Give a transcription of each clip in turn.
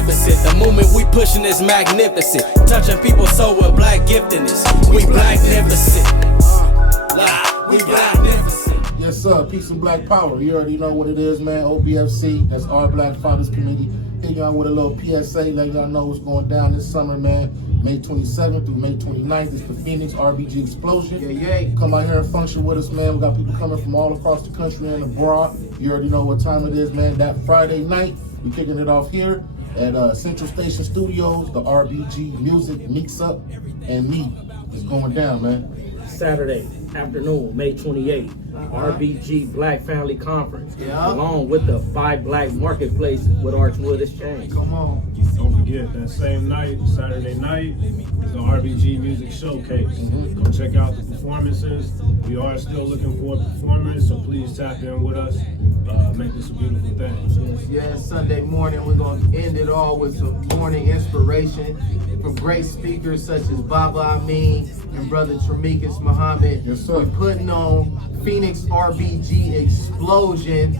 magnificent. The movement we pushing is magnificent. Touching people's soul with black giftedness. We blacknificent. We blacknificent. Yes, sir. Peace and black power. You already know what it is, man. O.B.F.C. That's our Black Fathers Committee. Hit y'all with a little PSA, let y'all know what's going down this summer, man. May 27th through May 29th is the Phoenix RBG Explosion. Yeah. Come out here and function with us, man. We got people coming from all across the country and abroad. You already know what time it is, man. That Friday night, we're kicking it off here at Central Station Studios. The RBG Music Mix Up and Me is going down, man. Saturday afternoon, May 28th, RBG Black Family Conference, along with the Buy Black Marketplace with Archwood Exchange. Come on. Don't forget, that same night, Saturday night, is the RBG Music Showcase. Go check out the performances. We are still looking for performers, so please tap in with us. Make this a beautiful thing. Yes, Sunday morning, we're going to end it all with some morning inspiration from great speakers such as Bab Amin and Brother Tremekus Muhammad. Yes, sir. We're putting on Phoenix RBG Explosion.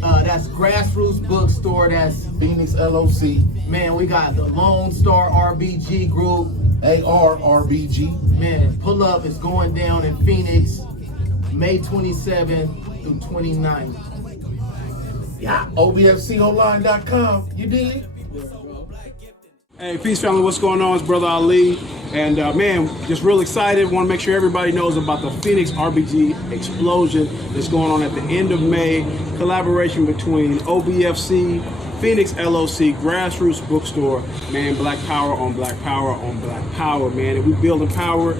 That's Grassroots Bookstore. That's Phoenix LOC. Man, we got the Lone Star RBG group. ARRBG. Man, pull up. It's going down in Phoenix, May 27th through 29th. Yeah. O.B.F.C.online.com. You dig? Hey, peace family, what's going on? It's Brother Ali. And man, just real excited. Want to make sure everybody knows about the Phoenix RBG Explosion that's going on at the end of May. Collaboration between O.B.F.C, Phoenix LOC, Grassroots Bookstore. Man, Black Power on Black Power on Black Power, man. And we building power.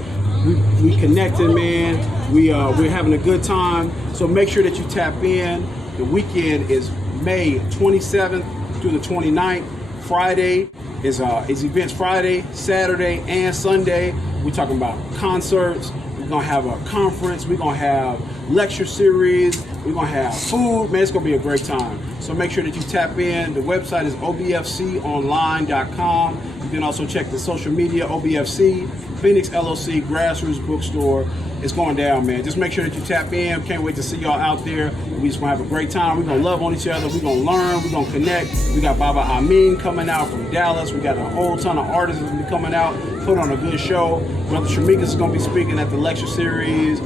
We connected, man. We're having a good time. So make sure that you tap in. The weekend is May 27th through the 29th. Friday is events Friday, Saturday, and Sunday. We're talking about concerts. We're gonna have a conference. We're gonna have lecture series. We're gonna have food. Man, it's gonna be a great time. So make sure that you tap in. The website is obfconline.com. You can also check the social media, O.B.F.C, Phoenix LOC, Grassroots Bookstore. It's going down, man. Just make sure that you tap in. Can't wait to see y'all out there. We just gonna have a great time. We're gonna love on each other. We're gonna learn. We're gonna connect. We got Bab Amin coming out from Dallas. We got a whole ton of artists that's gonna be coming out, put on a good show. Brother Tremekus is gonna be speaking at the lecture series.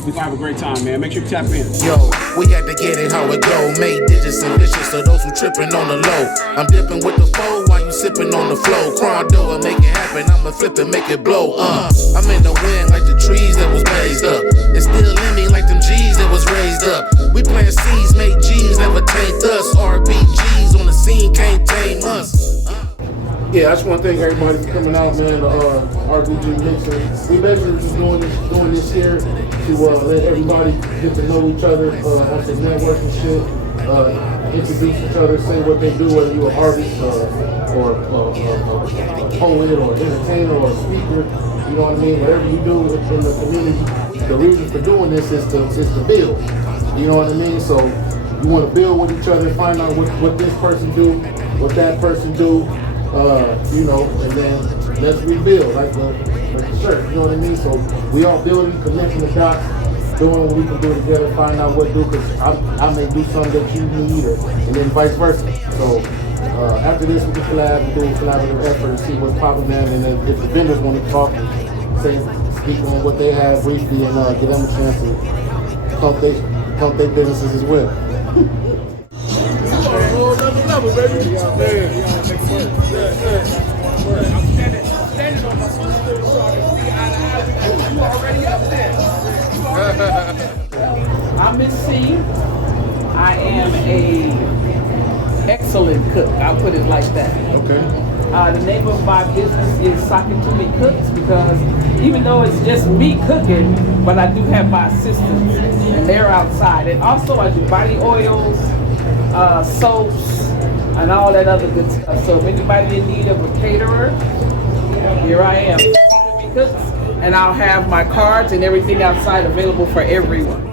We're gonna have a great time, man. Make sure you tap in. Yo, we had to get it how it go. Made digits and vicious to those who tripping on the low. I'm dipping with the foe while you sipping on the flow. Crondo and make it happen. I'ma flip and make it blow. I'm in the wind like the trees that was blazed up. It's still in me like them G's that was raised up. We plant seeds, make G's, never taint us. RBGs on the scene can't tame us. Yeah, I just want to thank everybody for coming out, man. RBG Mixer. We basically just doing this here to let everybody get to know each other on some networking shit, introduce each other, say what they do, whether you're an artist or a poet or entertainer or a speaker. You know what I mean? Whatever you do in the community, the reason for doing this is to build. You know what I mean? So you want to build with each other, find out what this person do, what that person do. You know, and then let's rebuild like the church, you know what I mean? So we all building, connecting the dots, doing what we can do together, find out what to do, because I may do something that you need, and then vice versa. So after this, we can collab and do a collaborative effort and see what's popping, man. And then if the vendors want to talk, speak on what they have briefly, and give them a chance to pump their businesses as well. Level, baby. I'm standing on my footstool so I can see eye to eye with you. You already up there. I'm Miss C. I am a excellent cook. I'll put it like that. Okay. The name of my business is Sakatumi Cooks, because even though it's just me cooking, but I do have my assistants and they're outside. And also I do body oils, soaps, and all that other good stuff. So if anybody in need of a caterer, here I am. Sakatumi Cooks, and I'll have my cards and everything outside available for everyone.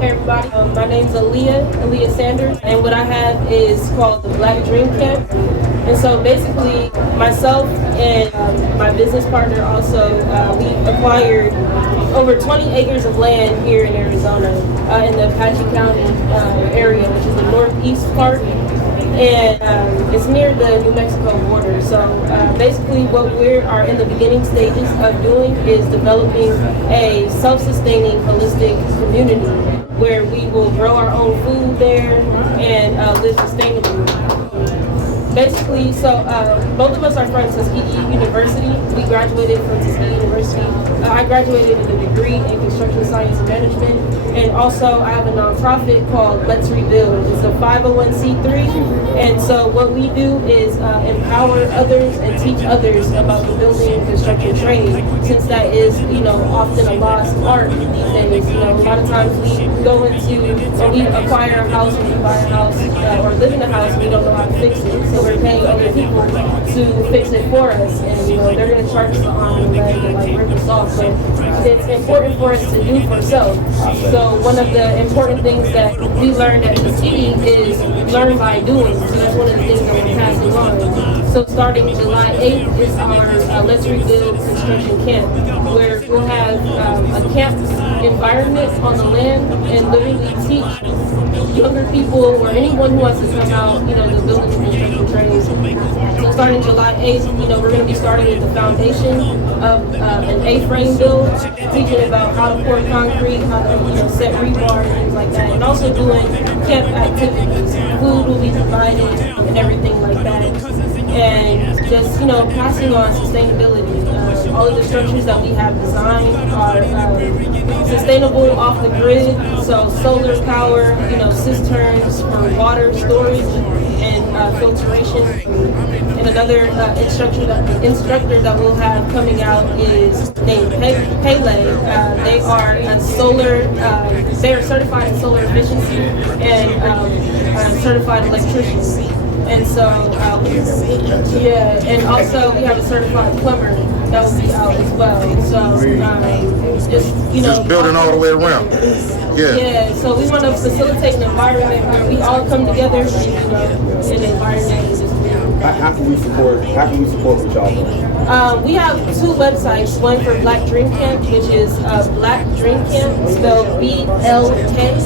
Hey everybody, my name's Aaliyah Sanders, and what I have is called the Black Dream Camp. And so basically, myself and my business partner also, we acquired over 20 acres of land here in Arizona, in the Apache County area, which is the northeast part. And it's near the New Mexico border. So basically what we are in the beginning stages of doing is developing a self-sustaining holistic community where we will grow our own food there and live sustainably. Basically, so both of us are from Tuskegee University. We graduated from Tuskegee University. I graduated with a degree in construction science and management. And also I have a nonprofit called Let's Rebuild. It's a 501c3. And so what we do is empower others and teach others about the building and construction trade, since that is, often a lost art these days. A lot of times we go into, or we acquire a house, or we buy a house, or live in a house, and we don't know how to fix it. So we're paying other people to fix it for us, and they're going to charge us the arm and leg and rip us off. So it's important for us to do for self. So one of the important things that we learned at Tuskegee is learn by doing. So that's one of the things that we're passing on. So starting July 8th is our Let's Rebuild construction camp, where we'll have a camp environment on the land and literally teach younger people or anyone who wants to come out, the building and construction trades. So starting July 8th, we're going to be starting with the foundation of an A-frame build, teaching about how to pour concrete, how to set rebar, things like that, and also doing camp activities. Food will be provided and everything like that. And just, passing on sustainability. All of the structures that we have designed are sustainable off the grid, so solar power, cisterns for water storage and filtration. And another instructor that we'll have coming out is named Pele. They are a solar, they are certified in solar efficiency and certified electricians. And so, and also we have a certified plumber that will be out as well. So, just building all the way around. Yeah, so we want to facilitate an environment where we all come together and, in an environment is just How can we support what y'all doing? We have two websites, one for Black Dream Camp, which is Black Dream Camp, spelled BLK,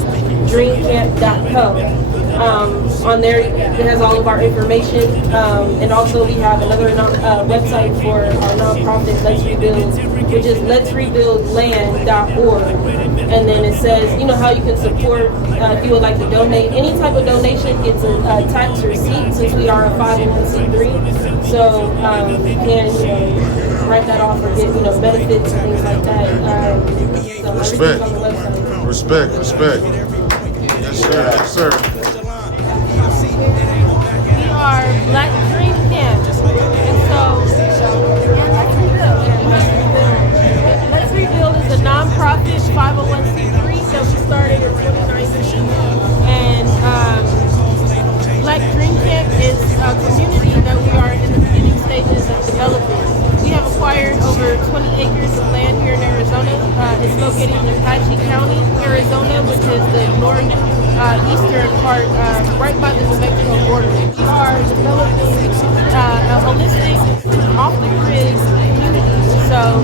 dreamcamp.co. On there, it has all of our information, and also we have another website for our nonprofit, Let's Rebuild, which is letsrebuildland.org. And then it says, how you can support if you would like to donate. Any type of donation gets a tax receipt, since we are a 501c3. So you can write that off or get benefits and things like that. So Respect. On the website. Respect. Yes, sir. We are Black Dream Camp, and Let's Rebuild is a nonprofit 501c3 that we started in 2019, and Black Dream Camp is a community that we are in the beginning stages of developing. We have acquired over 20 acres of land here in Arizona. It's located in Apache County, Arizona, which is the northeastern part, right by the New Mexico border. We are developing a holistic, off-the-grid community. So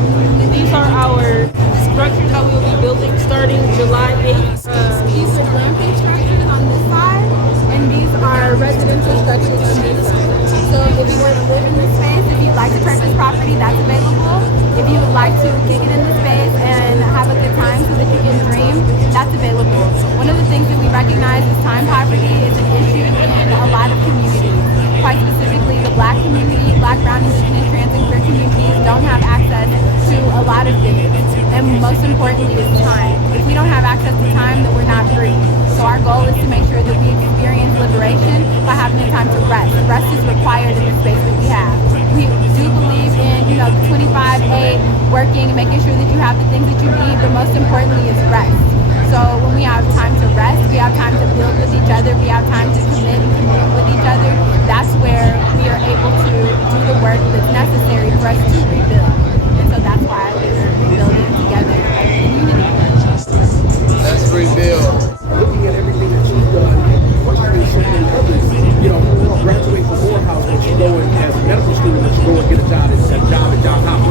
these are our structures that we will be building starting July 8th. These are glamping structures on this side, and these are residential structures on this side. So if you were to live in this space, if you'd like to purchase property, that's available. If you would like to kick it in the space and have a good time so that you can dream, that's available. One of the things that we recognize is time poverty is an issue in a lot of communities. Quite specifically, the Black community, Black, Brown, Indigenous, trans, and queer communities don't have access to a lot of things. And most importantly is time. If we don't have access to time, then we're not free. So our goal is to make sure that we experience liberation by having the time to rest. Rest is required in the space that we have. We do believe in, the 25/8 working and making sure that you have the things that you need, but most importantly is rest. So when we have time to rest, we have time to build with each other, we have time to commit and commune with each other, that's where we are able to do the work that's necessary for us to rebuild. And so that's why we're rebuilding together as a community. Let's rebuild. Looking at everything that you've done, watching so many others, graduate from Morehouse, but you go in as a medical student, but you go and get a job at Johns Hopkins.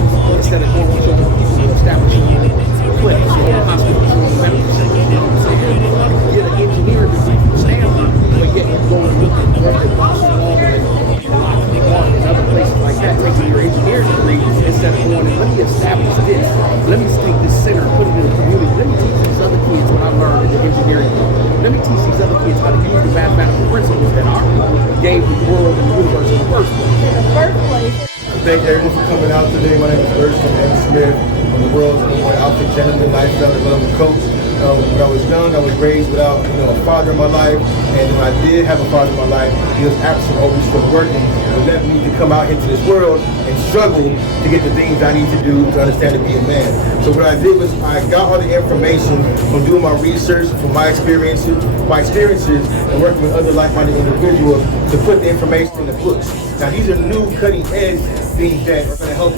engineering degree instead of going and let me establish this. Let me take this center and put it in the community. Let me teach these other kids what I learned in the engineering degree. Let me teach these other kids how to use the mathematical principles that our people gave the world and the universe in the first place. Thank everyone for coming out today. My name is Thurston M. Smith. I'm the world's #1 alpha gentleman lifestyle development coach. When I was young, I was raised without a father in my life, and when I did have a father in my life, he was absent, always still working, and left me to come out into this world and struggle to get the things I need to do to understand to be a man. So what I did was I got all the information from doing my research, from my experiences, and working with other like-minded individuals to put the information in the books. Now these are new cutting-edge things that are going to help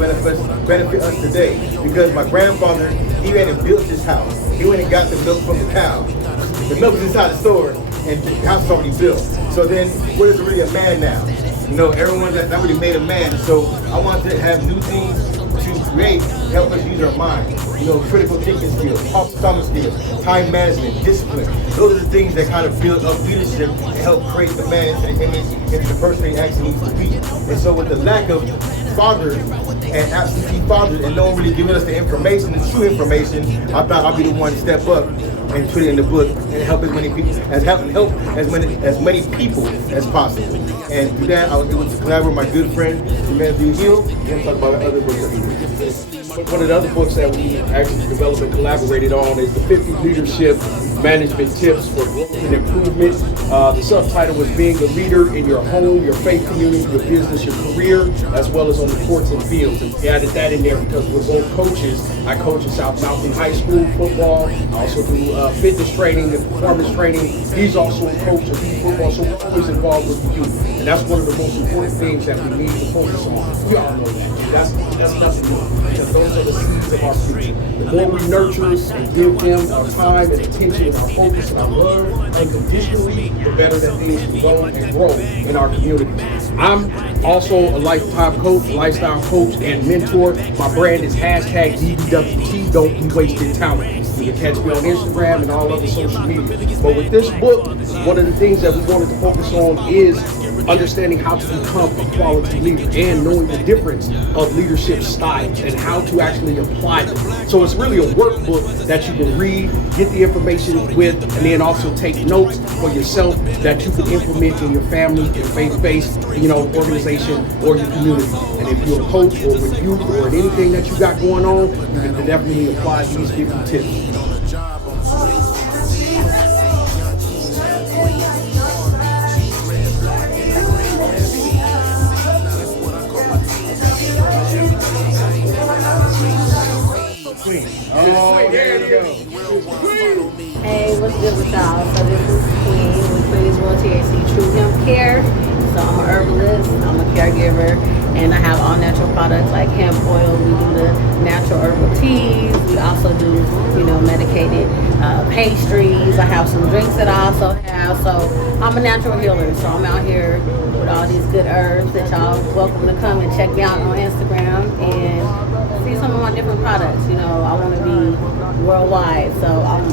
benefit us today, because my grandfather, he went and built this house. He went and got the milk from the cow. The milk is inside the store, and the house is already built. So then, what is really a man now? Everyone that really made a man. So I want to have new things to create, help us use our mind. Critical thinking skills, problem skills, time management, discipline. Those are the things that kind of build up leadership and help create the man into the image, into the person he actually needs to be. And so with the lack of fathers and absentee fathers and no one really giving us the information, the true information, I thought I'd be the one to step up and put it in the book and help as many people as many people as possible. And through that, I was able to collaborate with my good friend, Matthew Hill, and talk about the other books that we did. One of the other books that we actually developed and collaborated on is the 50 Leadership Management Tips for Growth and Improvement. The subtitle is Being a Leader in Your Home, Your Faith Community, Your Business, Your Career, as well as on the courts and fields. And we added that in there because we're both coaches. I coach at South Mountain High School football. I also do fitness training and performance training. He's also a coach of youth football, so we're always involved with the youth. And that's one of the most important things that we need to focus on. We all know that. That's nothing new, because those are the seeds of our future. The more we nurture and give them our time and attention and our focus and our love unconditionally, the better that things can go and grow in our community. I'm also a lifetime coach, lifestyle coach, and mentor. My brand is #DBWT, Don't Be Wasted Talent. You can catch me on Instagram and all other social media. But with this book, one of the things that we wanted to focus on is understanding how to become a quality leader and knowing the difference of leadership styles and how to actually apply them. So it's really a workbook that you can read, get the information with, and then also take notes for yourself that you can implement in your family, your faith-based, organization, or your community. And if you're a coach or with youth or in anything that you got going on, you can definitely apply these 50 tips. Hey, what's good with y'all? So this is Queen with Queen's World THC True Hemp Care. So I'm an herbalist, I'm a caregiver, and I have all natural products like hemp oil. We do the natural herbal teas. We also do, medicated pastries. I have some drinks that I also have. So I'm a natural healer. So I'm out here with all these good herbs that y'all welcome to come and check me out on Instagram and see some of my different products. I want to be worldwide. So I'm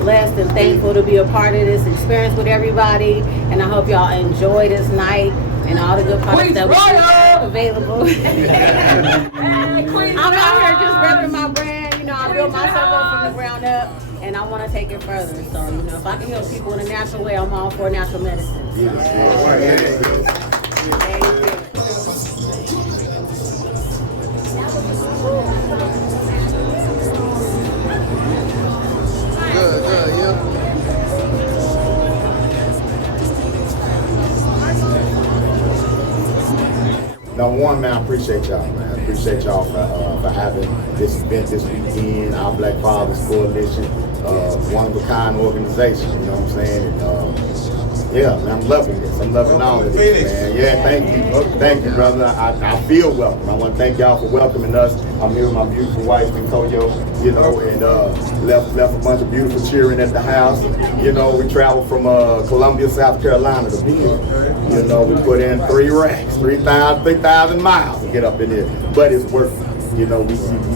blessed and thankful to be a part of this experience with everybody. And I hope y'all enjoy this night and all the good products that we have available. I'm out here just repping my brand. I built myself up from the ground up, and I want to take it further. So, if I can help people in a natural way, I'm all for natural medicine. Number one, man, I appreciate y'all, man. I appreciate y'all for having this event this weekend. Our Black Fathers Coalition, one-of-a-kind organization, you know what I'm saying? And, man, I'm loving this. I'm loving all of this, man. Yeah, thank you. Thank you, brother. I feel welcome. I want to thank y'all for welcoming us. I'm here with my beautiful wife, Antonio, and left a bunch of beautiful cheering at the house. We traveled from Columbia, South Carolina to be here. We put in 3 racks, 3,000 miles to get up in here. But it's worth it. We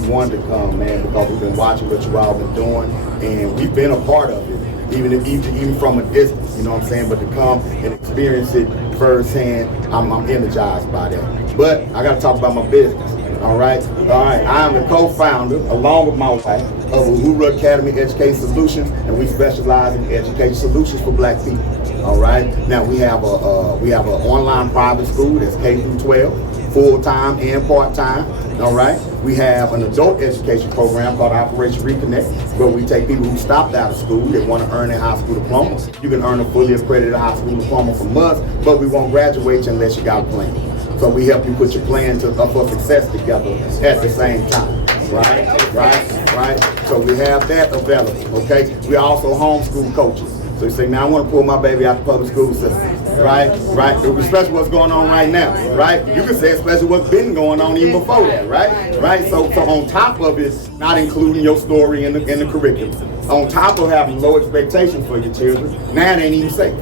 wanted to come, man, because we've been watching what you all been doing, and we've been a part of it. Even from a distance, you know what I'm saying? But to come and experience it firsthand, I'm energized by that. But I got to talk about my business. All right. I am the co-founder, along with my wife, of Uhuru Academy Education Solutions, and we specialize in education solutions for Black people. All right. Now we have an online private school that's K through 12, full-time and part-time. All right. We have an adult education program called Operation Reconnect, where we take people who stopped out of school that want to earn their high school diploma. You can earn a fully accredited high school diploma from us, but we won't graduate you unless you got a plan. So we help you put your plan for success together at the same time. Right. So we have that available. Okay. We also homeschool coaches. So you say, now I want to pull my baby out the public school system. Right. Especially what's going on right now. Right. You can say especially what's been going on even before that. Right. So on top of it, not including your story in the curriculum, on top of having low expectations for your children, now it ain't even safe.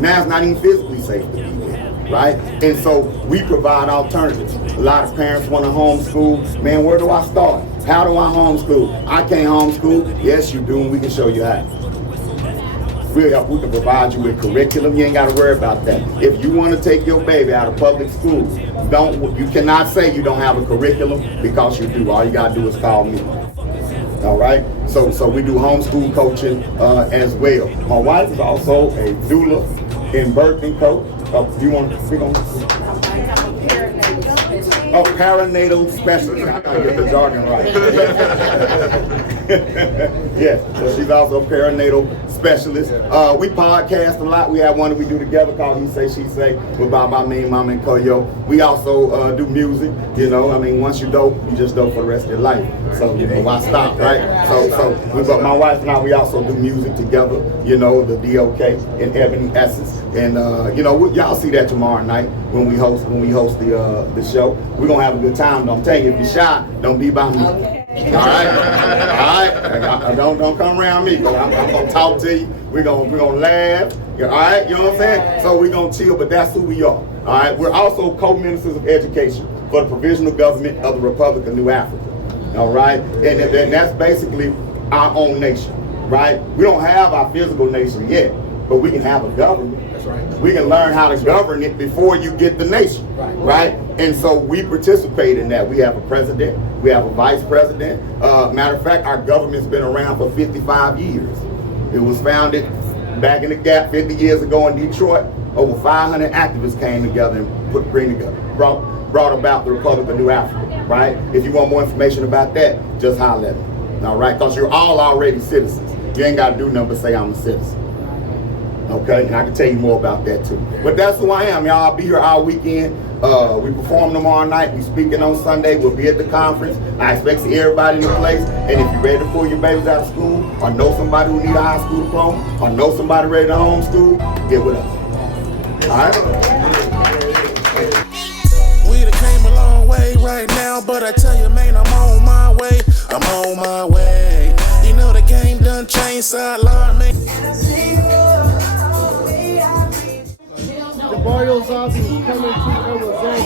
Now it's not even physically safe to be there. Right? And so we provide alternatives. A lot of parents want to homeschool. Man, where do I start? How do I homeschool? I can't homeschool. Yes, you do, and we can show you how. We can provide you with curriculum. You ain't got to worry about that. If you want to take your baby out of public school, you cannot say you don't have a curriculum, because you do. All you got to do is call me. All right? So we do homeschool coaching as well. My wife is also a doula and birthing coach. You want to speak on this? Perinatal specialist. I gotta get the jargon right. Yes, so she's also a perinatal specialist. We podcast a lot. We have one that we do together called He Say, She Say with Bab Amin, Mama, and Koyo. We also do music. Once you dope, you just dope for the rest of your life. So, why stop, right? But my wife and I, we also do music together, the DOK and Ebony Essence. And, y'all see that tomorrow night when we host the show. We're going to have a good time. I'm telling you, if you're shy, don't be by me. Okay. All right. Don't come around me, but I'm going to talk to you. We're going to laugh. All right. You know what I'm saying? So we're going to chill, but that's who we are. All right. We're also co-ministers of education for the provisional government of the Republic of New Africa. All right. And that's basically our own nation. Right. We don't have our physical nation yet, but we can have a government. That's right. We can learn how to govern it before you get the nation. Right. And so we participate in that. We have a president. We have a vice president. Matter of fact, our government's been around for 55 years. It was founded back in the Gap 50 years ago in Detroit. Over 500 activists came together and brought about the Republic of New Africa. Right. If you want more information about that, just holler at me. All right. Because you're all already citizens. You ain't got to do nothing but say I'm a citizen. Okay, and I can tell you more about that too. But that's who I am, y'all. I'll be here all weekend. We perform tomorrow night. We speaking on Sunday. We'll be at the conference. I expect to see everybody in the place. And if you're ready to pull your babies out of school, or know somebody who need a high school diploma, or know somebody ready to homeschool, get with us. All right? We done came a long way right now, but I tell you, man, I'm on my way. I'm on my way. You know the game done changed, sideline, man. Barrio Zombie is coming to Arizona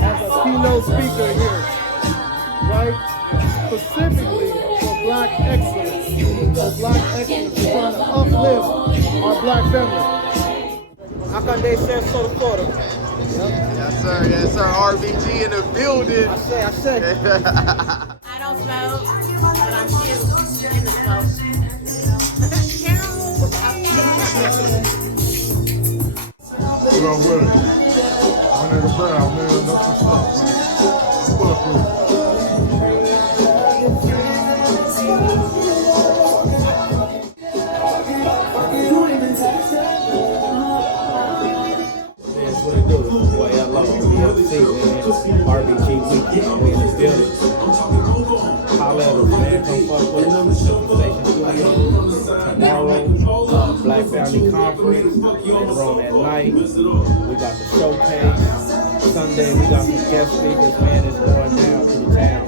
as a keynote speaker here, right? Specifically for Black excellence. For Black excellence, we're trying to uplift our Black family. How come they share so the photo? Yes, sir. RBG in the building. I say. I don't smoke, but I'm still in the smoke. We're gonna win it. My nigga Brown, man, that's what's up, man. Fuck with That's what it do. Boy, hello, O.B.F.C, man. RBG weekend, we in the building. Holla at us, man. Come fuck with us. Station Studios. Tomorrow, Black Family Conference. Later on at night. We got the showcase. Sunday, we got some guest speakers. Man, it's going down to the town.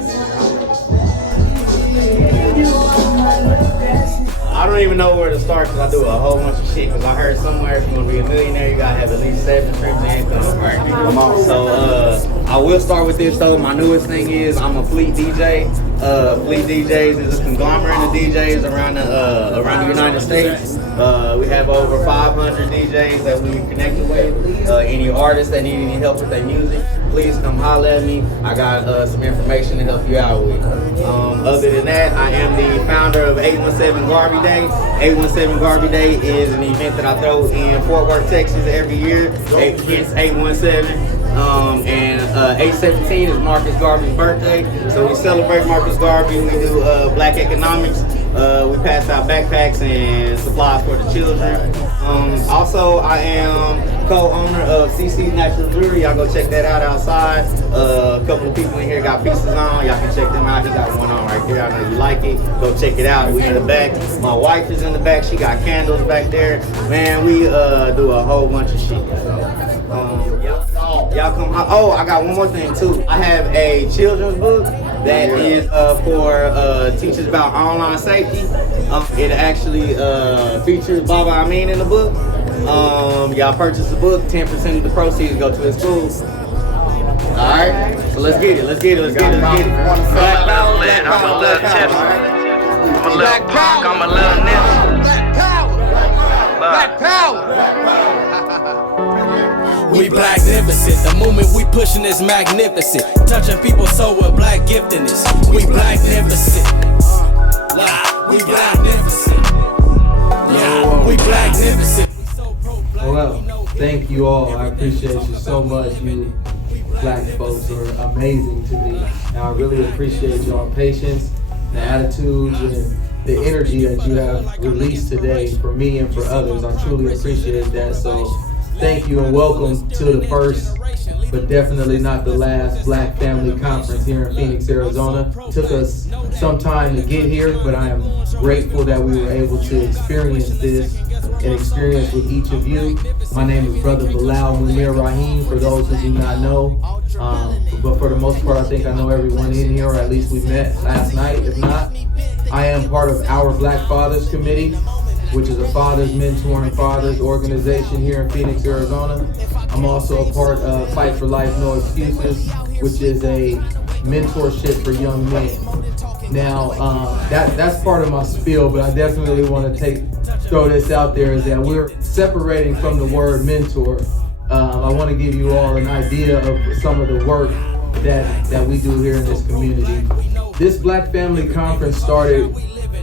I don't even know where to start because I do a whole bunch of shit. Because I heard somewhere if you want to be a millionaire, you got to have at least 7 streams of income. Come on. So, I will start with this though. My newest thing is I'm a fleet DJ. Fleet DJs is a conglomerate of DJs around the United States. We have over 500 DJs that we connected with. Any artists that need any help with their music, please come holler at me. I got some information to help you out with. Other than that, I am the founder of 817 Garvey Day. 817 Garvey Day is an event that I throw in Fort Worth, Texas every year. Hence 817. And 8/17 is Marcus Garvey's birthday, so we celebrate Marcus Garvey. We do black economics. We pass out backpacks and supplies for the children. Also, I am co-owner of CC's Natural Jewelry. Y'all go check that out outside. A couple of people in here got pieces on. Y'all can check them out. He got one on right there. I know you like it. Go check it out. We in the back. My wife is in the back. She got candles back there. Man, we do a whole bunch of shit. Y'all come. Oh, I got one more thing too. I have a children's book that is for teachers about online safety. It actually features Bab Amin in the book. Y'all purchase the book, 10% of the proceeds go to his school. Alright, so let's get it. Black power, black power, I'm a little tipsy. I'm a little punk, I'm a little nipsy. Black power. We blacknificent, the movement we pushing is magnificent. Touching people's soul with black giftedness. We blacknificent. We blacknificent. We blacknificent. Well, thank you all. I appreciate you so much. You black folks are amazing to me. And I really appreciate your patience, the attitudes, and the energy that you have released today for me and for others. I truly appreciate that. So thank you and welcome to the first, but definitely not the last, Black Family Conference here in Phoenix, Arizona. It took us some time to get here, but I am grateful that we were able to experience this and experience with each of you. My name is Brother Bilal Munir Rahim, for those who do not know. But for the most part, I think I know everyone in here, or at least we met last night. If not, I am part of Our Black Fathers Committee, which is a fathers mentoring fathers organization here in Phoenix, Arizona. I'm also a part of Fight for Life, No Excuses, which is a mentorship for young men. Now, that's part of my spiel, but I definitely want to throw this out there, is that we're separating from the word mentor. I want to give you all an idea of some of the work that we do here in this community. This Black Family Conference started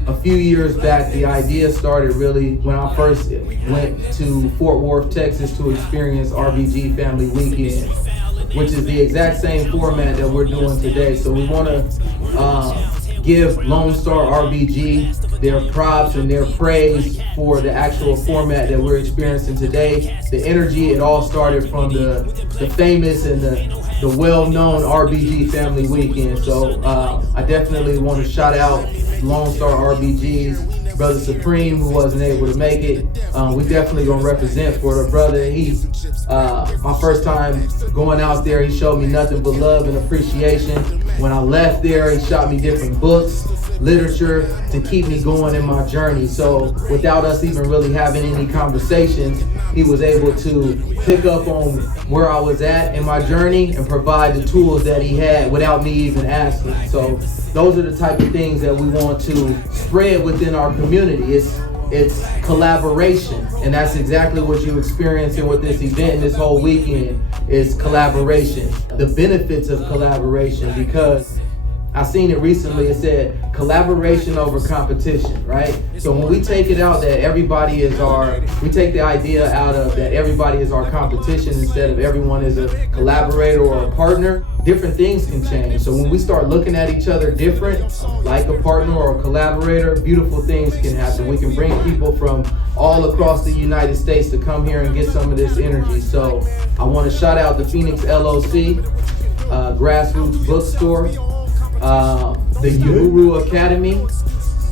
a few years back. The idea started really when I first went to Fort Worth, Texas to experience RBG Family Weekend, which is the exact same format that we're doing today. So we want to give Lone Star RBG their props and their praise for the actual format that we're experiencing today. The energy, it all started from the famous and the well-known RBG Family Weekend. So I definitely want to shout out Lone Star RBG's Brother Supreme, who wasn't able to make it. We definitely gonna represent for the brother. He's my first time going out there. He showed me nothing but love and appreciation. When I left there, he shot me different books, literature to keep me going in my journey. So without us even really having any conversations, he was able to pick up on where I was at in my journey and provide the tools that he had without me even asking. So those are the type of things that we want to spread within our community. It's collaboration, and that's exactly what you're experiencing with this event this whole weekend is collaboration. The benefits of collaboration, because I seen it recently, it said collaboration over competition, right? So when we take it out that everybody is we take the idea out of that everybody is our competition instead of everyone is a collaborator or a partner, different things can change. So when we start looking at each other different, like a partner or a collaborator, beautiful things can happen. We can bring people from all across the United States to come here and get some of this energy. So I want to shout out the Phoenix LOC, Grassroots Bookstore, the Uhuru Academy,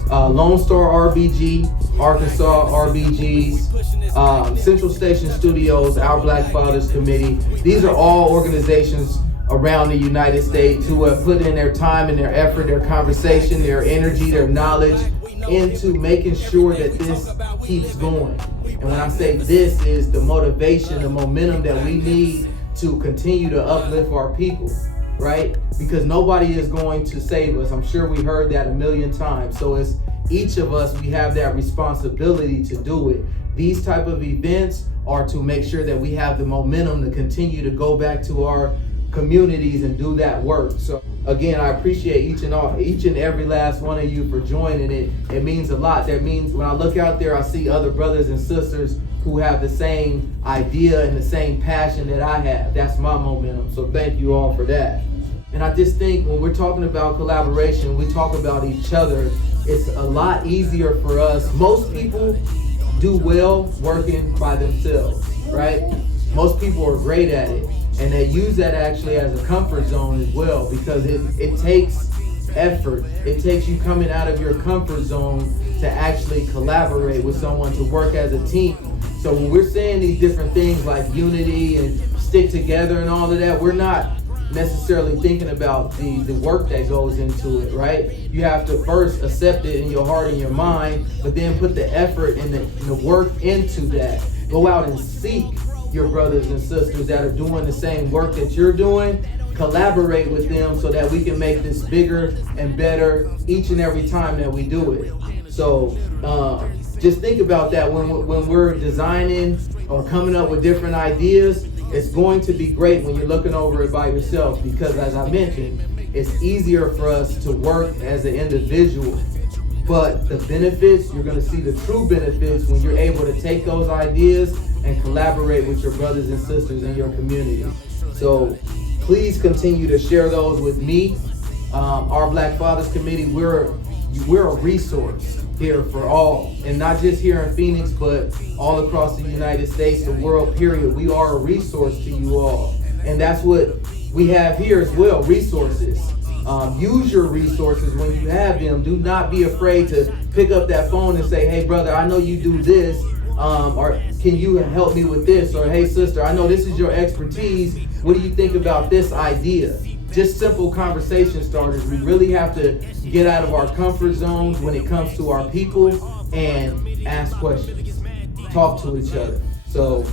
Lone Star RBG, Arkansas RBGs, Central Station Studios, Our Black Fathers Committee. These are all organizations around the United States who have put in their time and their effort, their conversation, their energy, their knowledge into making sure that this keeps going. And when I say this is the motivation, the momentum that we need to continue to uplift our people, right? Because nobody is going to save us. I'm sure we heard that a million times. So it's each of us, we have that responsibility to do it. These type of events are to make sure that we have the momentum to continue to go back to our communities and do that work. So again, I appreciate each and every last one of you for joining it. It means a lot. That means when I look out there, I see other brothers and sisters who have the same idea and the same passion that I have. That's my momentum. So thank you all for that. And I just think when we're talking about collaboration, we talk about each other, it's a lot easier for us. Most people do well working by themselves, right? Most people are great at it. And they use that actually as a comfort zone as well, because it takes effort. It takes you coming out of your comfort zone to actually collaborate with someone, to work as a team. So when we're saying these different things like unity and stick together and all of that, we're not necessarily thinking about the work that goes into it, right? You have to first accept it in your heart and your mind, but then put the effort and the work into that. Go out and seek your brothers and sisters that are doing the same work that you're doing. Collaborate with them so that we can make this bigger and better each and every time that we do it. So just think about that when we're designing or coming up with different ideas. It's going to be great when you're looking over it by yourself, because as I mentioned, it's easier for us to work as an individual. But the benefits, you're going to see the true benefits when you're able to take those ideas and collaborate with your brothers and sisters in your community. So please continue to share those with me. Our Black Fathers Committee, we're a resource here for all, and not just here in Phoenix, but all across the United States, the world, period. We are a resource to you all. And that's what we have here as well, resources. Use your resources when you have them. Do not be afraid to pick up that phone and say, hey brother, I know you do this, or can you help me with this? Or hey sister, I know this is your expertise. What do you think about this idea? Just simple conversation starters. We really have to get out of our comfort zones when it comes to our people and ask questions, talk to each other. So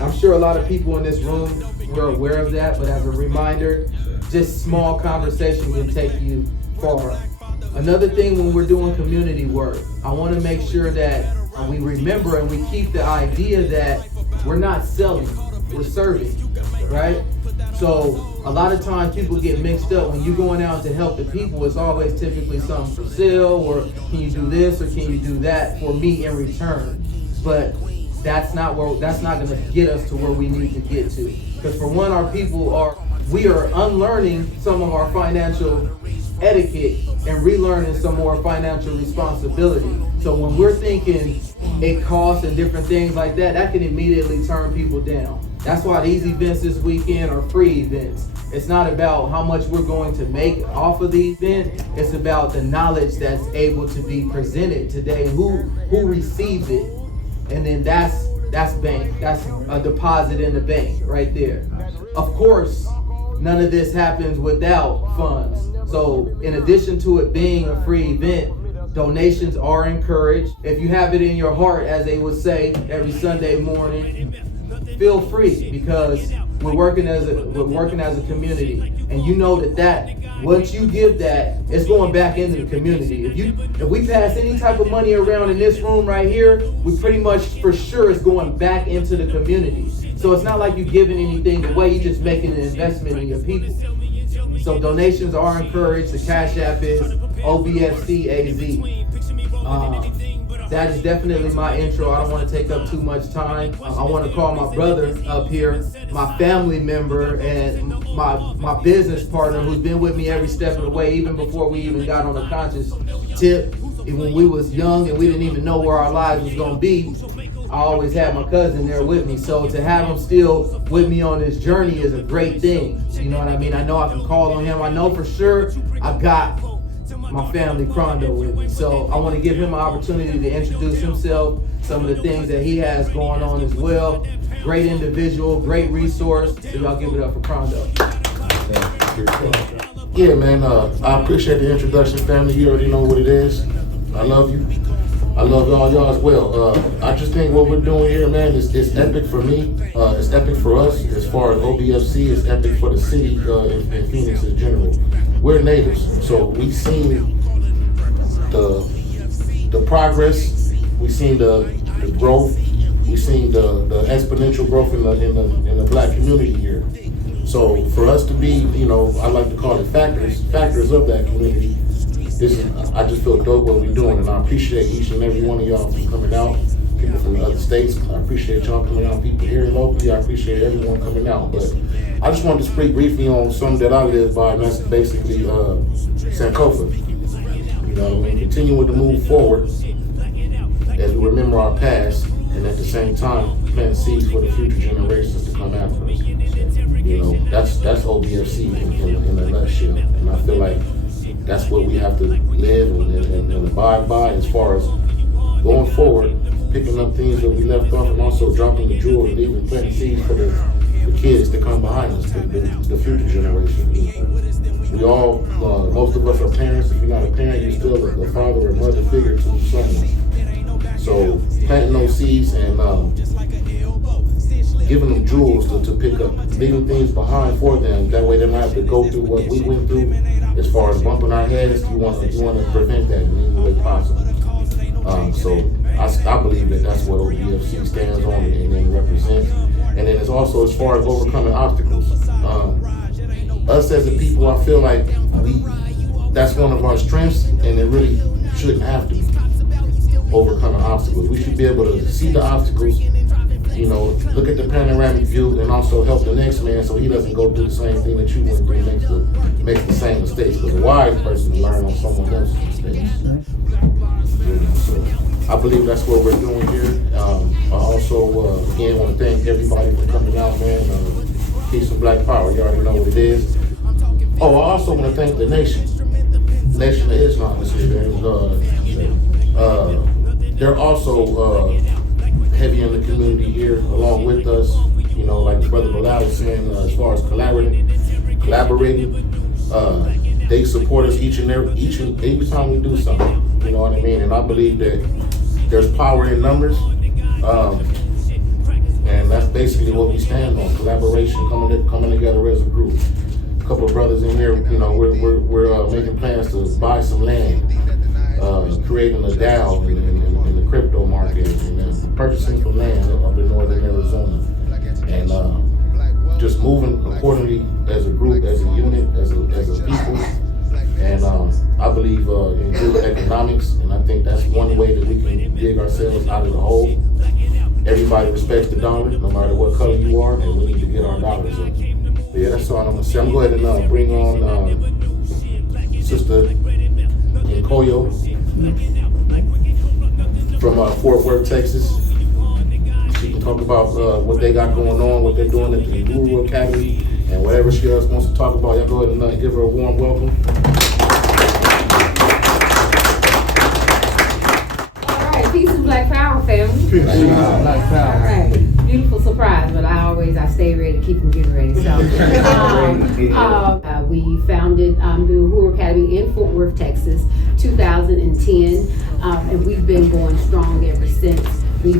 I'm sure a lot of people in this room were aware of that, but as a reminder, just small conversation can take you far. Another thing when we're doing community work, I want to make sure that we remember and we keep the idea that we're not selling, we're serving, right? So a lot of times people get mixed up when you're going out to help the people. It's always typically something for sale, or can you do this or can you do that for me in return? But that's not going to get us to where we need to get to. Because for one, our people we are unlearning some of our financial etiquette and relearning some more financial responsibility. So when we're thinking it costs and different things like that, that can immediately turn people down. That's why these events this weekend are free events. It's not about how much we're going to make off of the event. It's about the knowledge that's able to be presented today, who receives it. And then that's bank. That's a deposit in the bank right there. Of course, none of this happens without funds. So in addition to it being a free event, donations are encouraged. If you have it in your heart, as they would say every Sunday morning, feel free, because we're working as a community, and you know that once you give that, it's going back into the community. If we pass any type of money around in this room right here, we pretty much for sure is going back into the community. So it's not like you're giving anything away, you're just making an investment in your people. So donations are encouraged. The Cash App is O.B.F.C. AZ. That is definitely my intro. I don't want to take up too much time. I want to call my brother up here, my family member, and my business partner who's been with me every step of the way, even before we even got on a conscious tip. When we was young and we didn't even know where our lives was going to be, I always had my cousin there with me. So to have him still with me on this journey is a great thing. You know what I mean? I know I can call on him. I know for sure I got my family Crondo with me. So I want to give him an opportunity to introduce himself, some of the things that he has going on as well. Great individual, great resource. So y'all give it up for Crondo. Yeah, man, I appreciate the introduction, family. You already know what it is. I love you. I love y'all as well. I just think what we're doing here, man, is epic for me. It's epic for us as far as O.B.F.C. It's epic for the city and Phoenix in general. We're natives, so we've seen the progress, we've seen the growth, we've seen the exponential growth in the black community here. So for us to be, I like to call it factors of that community. I just feel dope what we're doing, and I appreciate each and every one of y'all for coming out. People from the other states, I appreciate y'all coming out. People here locally, I appreciate everyone coming out. But I just wanted to speak briefly on something that I live by, and that's basically Sankofa. We continue to move forward as we remember our past, and at the same time plant seeds for the future generations to come after us. That's O.B.F.C. in a nutshell, and I feel like that's what we have to live and abide by as far as going forward, picking up things that we left off, and also dropping the jewel and leaving planting seeds for the kids to come behind us, the future generation. We all, most of us are parents. If you're not a parent, you're still a father or mother figure to someone. So planting those seeds and giving them jewels to pick up, leaving things behind for them. That way they don't have to go through what we went through. As far as bumping our heads, you want to prevent that in any way possible. So I believe that's what O.B.F.C. stands on and represents. And then it's also as far as overcoming obstacles. Us as a people, I feel like that's one of our strengths, and it really shouldn't have to be overcoming obstacles. We should be able to see the obstacles, look at the panoramic view, and also help the next man so he doesn't go through the same thing that you went through, makes the same mistakes. Because a wise person learns on someone else's mistakes. So I believe that's what we're doing here. I also, again, want to thank everybody for coming out, man. Peace and Black Power. You already know what it is. Oh, I also want to thank the Nation of Islam is here. They're also heavy in the community here along with us. Like Brother Bilal was saying, as far as collaborating, they support us each and every time we do something. You know what I mean? And I believe that there's power in numbers. And that's basically what we stand on: collaboration, coming together as a group. A couple of brothers in here, we're making plans to buy some land, creating a DAO in the crypto market, and purchasing some land up in northern Arizona, and just moving accordingly as a group, as a unit, as a people. And I believe in good economics, and I think that's one way that we can dig ourselves out of the hole. Everybody respects the dollar, no matter what color you are, and we need to get our dollars up. But yeah, that's all I'm gonna say. I'm going to go ahead and bring on Sister Nkoyo from Fort Worth, Texas. She can talk about what they got going on, what they're doing at the Guru Academy, and whatever she else wants to talk about. Y'all go ahead and give her a warm welcome. Peace and Black Power, family. Peace and Black Power. All right. Beautiful surprise, but I stay ready to keep them getting ready. So, we founded the Uhuru Academy in Fort Worth, Texas, 2010, and we've been going strong ever since. We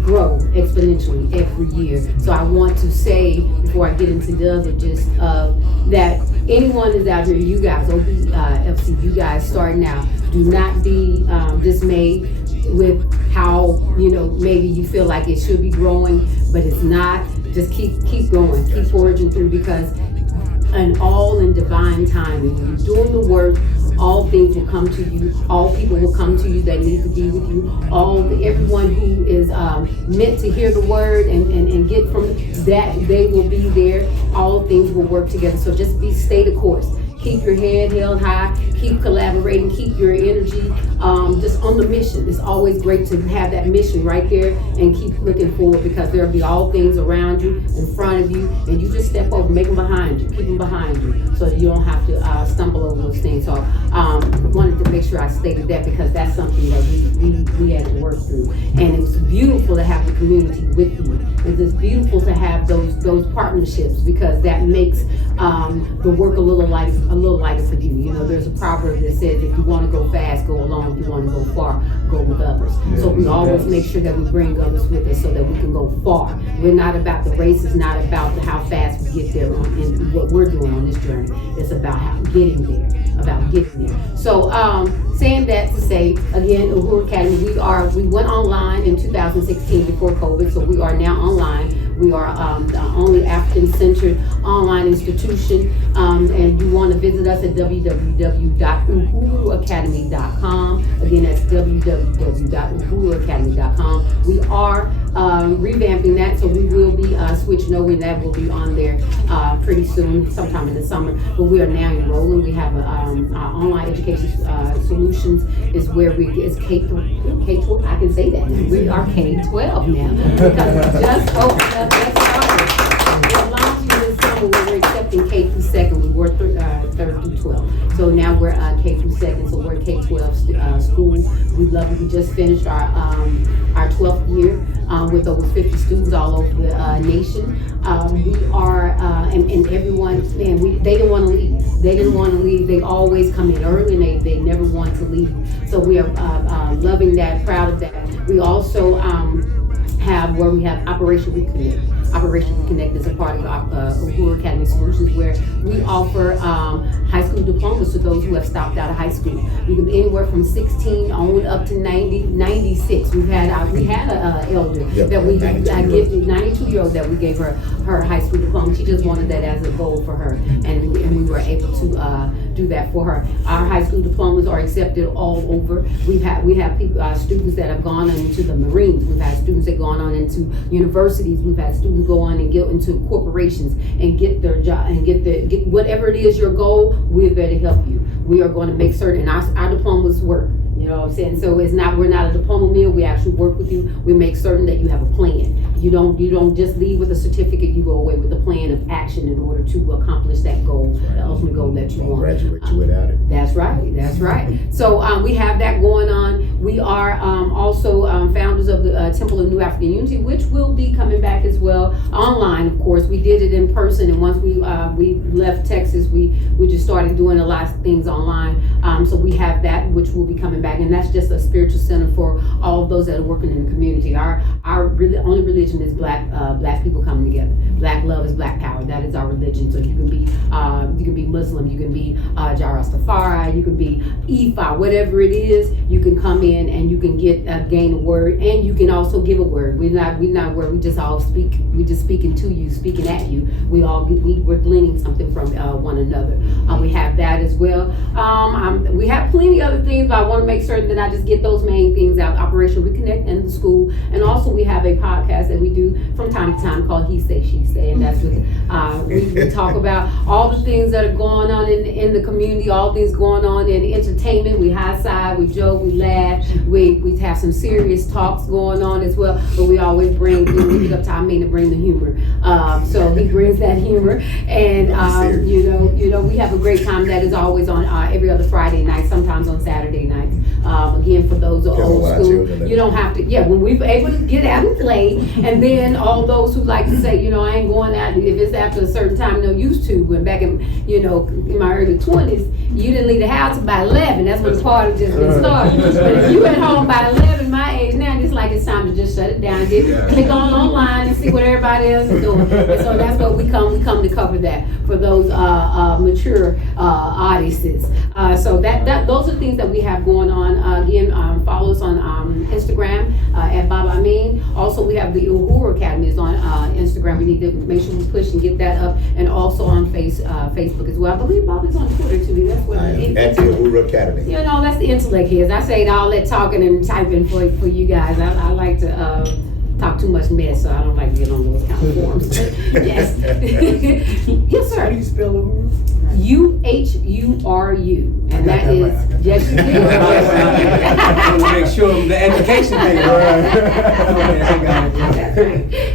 grow exponentially every year. So I want to say, before I get into the other, just that anyone is out here, you guys, O.B.F.C, you guys starting out, do not be dismayed with how, maybe you feel like it should be growing, but it's not. Just keep going, keep foraging through, because all in divine timing. When you're doing the work, all things will come to you. All people will come to you that need to be with you. Everyone who is meant to hear the word and get from that, they will be there. All things will work together. So just stay the course. Keep your head held high. Keep collaborating. Keep your energy just on the mission. It's always great to have that mission right there and keep looking forward, because there'll be all things around you, in front of you, and you just step over, make them behind you, keep them behind you, so that you don't have to stumble over those things. So wanted to make sure I stated that, because that's something that we had to work through, and it was beautiful beautiful to have the community with you. It's just beautiful to have those partnerships, because that makes the work a little lighter for you. You know, there's a proverb that says, if you want to go fast, go alone. If you want to go far, go with others. So we always make sure that we bring others with us so that we can go far. We're not about the race. It's not about how fast we get there in what we're doing on this journey. It's about getting there. So saying that to say, again, Uhuru Academy, we went online in 2016 before COVID, so we are now online. We are the only African-centered online institution, and you want to visit us at www.uhuruacademy.com. Again, that's www.uhuruacademy.com. We are revamping that, so we will be switching over, and that will be on there pretty soon, sometime in the summer. But we are now enrolling. We have our online education solutions is where it's K-12. I can say that now. We are K-12 now, because we just opened up. That's last year this summer we were accepting K through second. We were third through 12. So now we're K through second. So we're K-12 school. We love it. We just finished our 12th year with over 50 students all over the nation. We are, and everyone, man, they didn't want to leave. They always come in early, and they never want to leave. So we are loving that, proud of that. We also have Operation Reconnect. Operation Reconnect is a part of Uhuru Academy Solutions, where we offer high school diplomas to those who have stopped out of high school. You can be anywhere from 16 on up to 96. We had an elder that we gave 92-year-old that we gave her high school diploma. She just wanted that as a goal for her, and we were able to do that for her. Our high school diplomas are accepted all over. We have people, students that have gone into the Marines. We've had students that gone on into universities. We've had students go on and get into corporations and get their job and get whatever it is your goal. We're there to help you. We are going to make certain our diplomas work. You know what I'm saying? So we're not a diploma mill. We actually work with you. We make certain that you have a plan. You don't just leave with a certificate. You go away with a plan of action in order to accomplish that goal, the ultimate goal that you want. Graduate you without it. That's right. So we have that going on. We are also founders of the Temple of New African Unity, which will be coming back as well online. Of course, we did it in person, and once we left Texas, we just started doing a lot of things online. So we have that, which will be coming back, and that's just a spiritual center for all of those that are working in the community. Our only religion is black people coming together. Black love is black power. That is our religion. So you can be Muslim, you can be Rastafari, you can be Ifa, whatever it is. You can come in and you can gain a word, and you can also give a word. We're not word. We just all speak. We just speaking to you, speaking at you. We're gleaning something from one another. We have that as well. We have plenty of other things, but I want to make certain that I just get those main things out. Operation Reconnect and the school, and also we have a podcast that we do from time to time called He Say She Say, and that's we talk about all the things that are going on in the community, all things going on in entertainment. We high side, we joke, we laugh, we have some serious talks going on as well, but we always we pick up time to bring the humor. So he brings that humor, and we have a great time that is always on every other Friday night, sometimes on Saturday nights. Again, for those old school, you don't have to. Yeah, when we're able to get out and play, and then all those who like to say, I ain't going out if it's after a certain time. No, used to. When back in my early 20s, you didn't leave the house by 11. That's when the party just been started. But if you at home by 11, my age now, it's like it's time to just shut it down. Click online and see what everybody else is doing. And so that's what we come to cover that for those mature audiences. So those are things that we have going on. Again, follow us on Instagram at Bab Amin. Also, we have the Uhuru Academy is on Instagram. We need to make sure we push and get that up, and also on Facebook as well. I believe Bob is on Twitter too. That's what at the Uhuru Academy. That's the intellect here. I say all that talking and typing for you guys. I like to talk too much mess, so I don't like to get on those kind of forums. Yes. Yes, sir. How do you spell Uhuru? UHURU, and that is yes, you did. I want to make sure the education thing.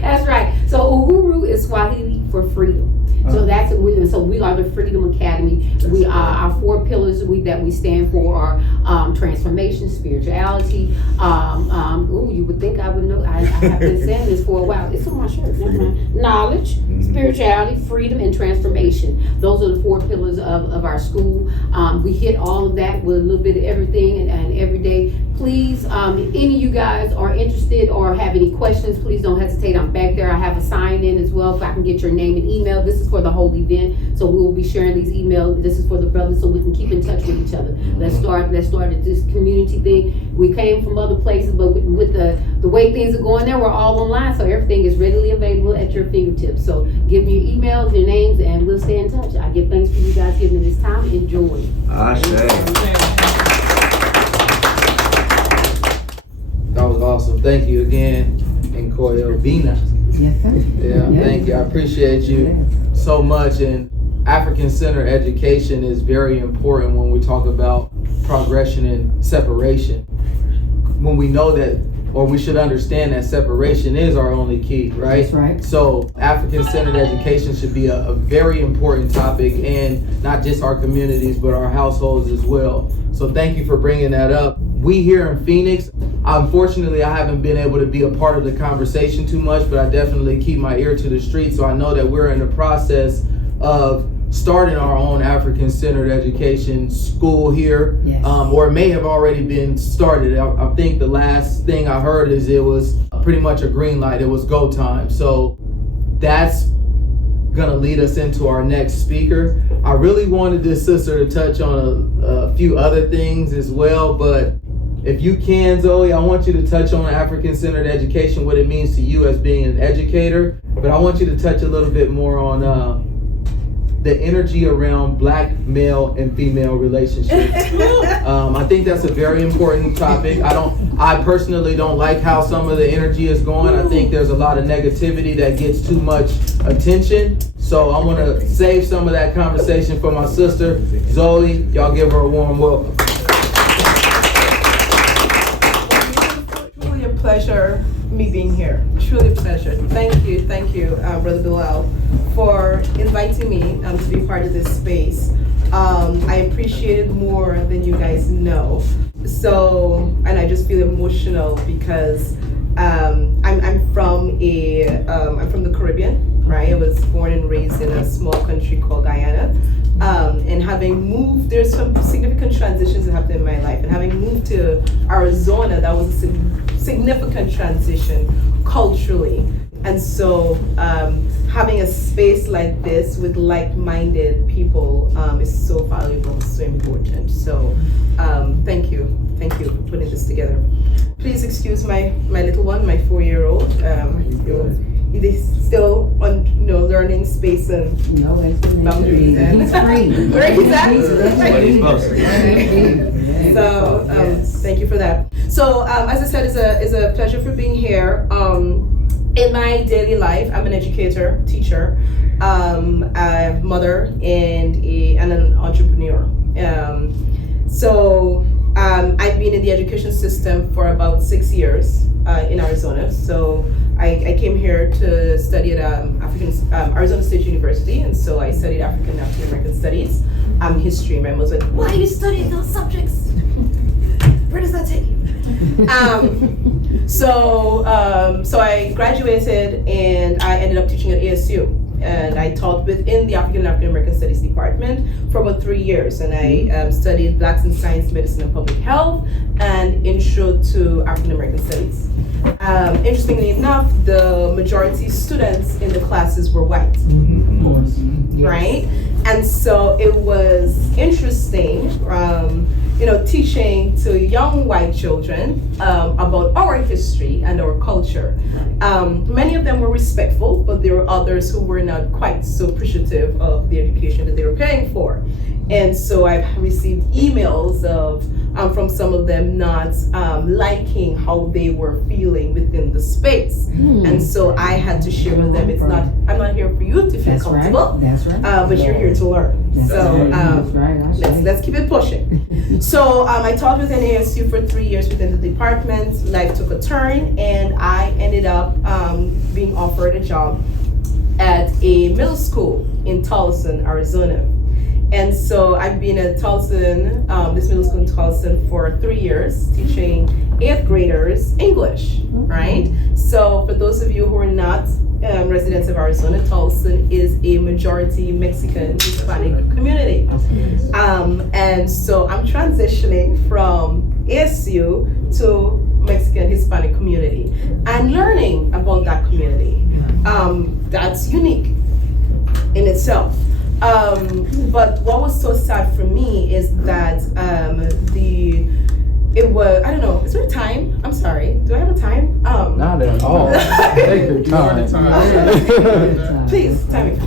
That's right. So Uhuru is Swahili for freedom. So we are the Freedom Academy. We are our 4 pillars. that we stand for are transformation, spirituality. You would think I would know. I have been saying this for a while. It's on my shirt. Knowledge, spirituality, freedom, and transformation. Those are the 4 pillars of our school. We hit all of that with a little bit of everything and every day. Please, if any of you guys are interested or have any questions, please don't hesitate. I'm back there. I have a sign in as well, if I can get your name and email. This is for the whole event, so we will be sharing these emails. This is for the brothers, so we can keep in touch with each other. Let's start this community thing. We came from other places, but with the way things are going there, we're all online, so everything is readily available at your fingertips. So give me your emails, your names, and we'll stay in touch. I give thanks for you guys giving me this time. Enjoy. That was awesome. Thank you again, Nkoyo Bina. Yes, sir. Yeah, thank you. I appreciate you so much. And African-centered education is very important when we talk about progression and separation. When we know that, or we should understand that separation is our only key, right? That's right. So African-centered education should be a very important topic, and not just our communities, but our households as well. So thank you for bringing that up. We here in Phoenix, unfortunately, I haven't been able to be a part of the conversation too much, but I definitely keep my ear to the street. So I know that we're in the process of starting our own African-centered education school here, or it may have already been started. I think the last thing I heard is it was pretty much a green light. It was go time. So that's gonna lead us into our next speaker. I really wanted this sister to touch on a few other things as well, but if you can, Zoe, I want you to touch on African-centered education, what it means to you as being an educator, but I want you to touch a little bit more on the energy around Black male and female relationships. I think that's a very important topic. I personally don't like how some of the energy is going. I think there's a lot of negativity that gets too much attention. So I want to save some of that conversation for my sister, Zoe. Y'all give her a warm welcome. Truly a pleasure me being here. Truly a pleasure. Thank you, Brother Bilal, for inviting me to be part of this space. I appreciate it more than you guys know. So, and I just feel emotional because I'm from the Caribbean, right? I was born and raised in a small country called Guyana. And having moved, there's some significant transitions that happened in my life. And having moved to Arizona, that was a significant transition culturally. And so having a space like this with like-minded people is so valuable, so important. So thank you for putting this together. Please excuse my little one, my 4-year-old. It is still on learning space and boundaries. He's free. Where he's at. So thank you for that. So as I said, it's a pleasure for being here. In my daily life, I'm an educator, teacher, a mother, and an entrepreneur. So I've been in the education system for about 6 years in Arizona. So I came here to study at Arizona State University, and so I studied African American Studies, history. My mom was like, "Why are you studying those subjects? Where does that take you?" So I graduated and I ended up teaching at ASU, and I taught within the African American Studies department for about 3 years, and I studied Blacks in Science, Medicine, and Public Health, and Intro to African American Studies. Interestingly enough, the majority students in the classes were white, of course, right? And so it was interesting, teaching to young white children about our history and our culture. Many of them were respectful, but there were others who were not quite so appreciative of the education that they were paying for. And so I've received emails from some of them not liking how they were feeling within the space. And so I had to share with them, I'm not here for you to feel comfortable, but you're here to learn. Let's keep it pushing. So I taught within ASU for 3 years within the department. Life took a turn, and I ended up being offered a job at a middle school in Towson, Arizona. And so I've been at Towson, this middle school in Towson for 3 years, teaching 8th graders English, right? So for those of you who are not residents of Arizona, Towson is a majority Mexican Hispanic community. And so I'm transitioning from ASU to Mexican Hispanic community and learning about that community. That's unique in itself. But what was so sad for me is that it was, I don't know, is there a time? I'm sorry, do I have a time? Not at all. Take your time. Please, time me.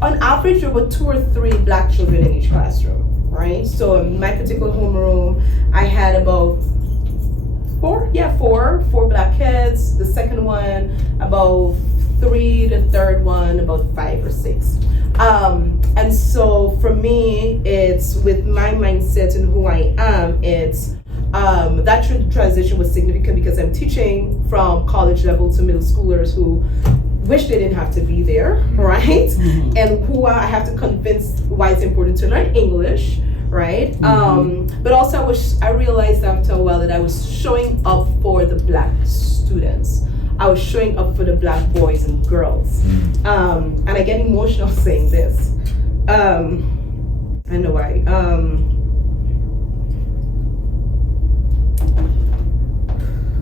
On average, there were 2 or 3 black children in each classroom, right? So in my particular homeroom, I had about 4 black kids. The second one, about 3, the third one, about 5 or 6. And so for me, it's with my mindset and who I am, it's that transition was significant because I'm teaching from college level to middle schoolers who wish they didn't have to be there, right? And who I have to convince why it's important to learn English, right? But also I realized after a while that I was showing up for the black students. I was showing up for the black boys and girls. And I get emotional saying this. I know why.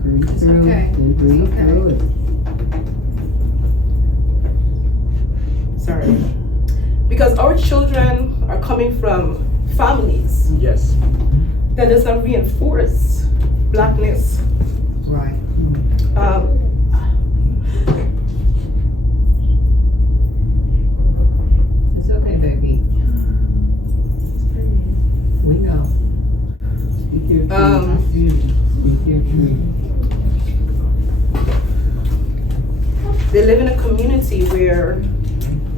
Breathe through it. Breathe through it. Sorry. Because our children are coming from families. Yes. That does not reinforce blackness. Right. It's okay, baby. We know. Speak your truth. I see you. Speak your truth. They live in a community where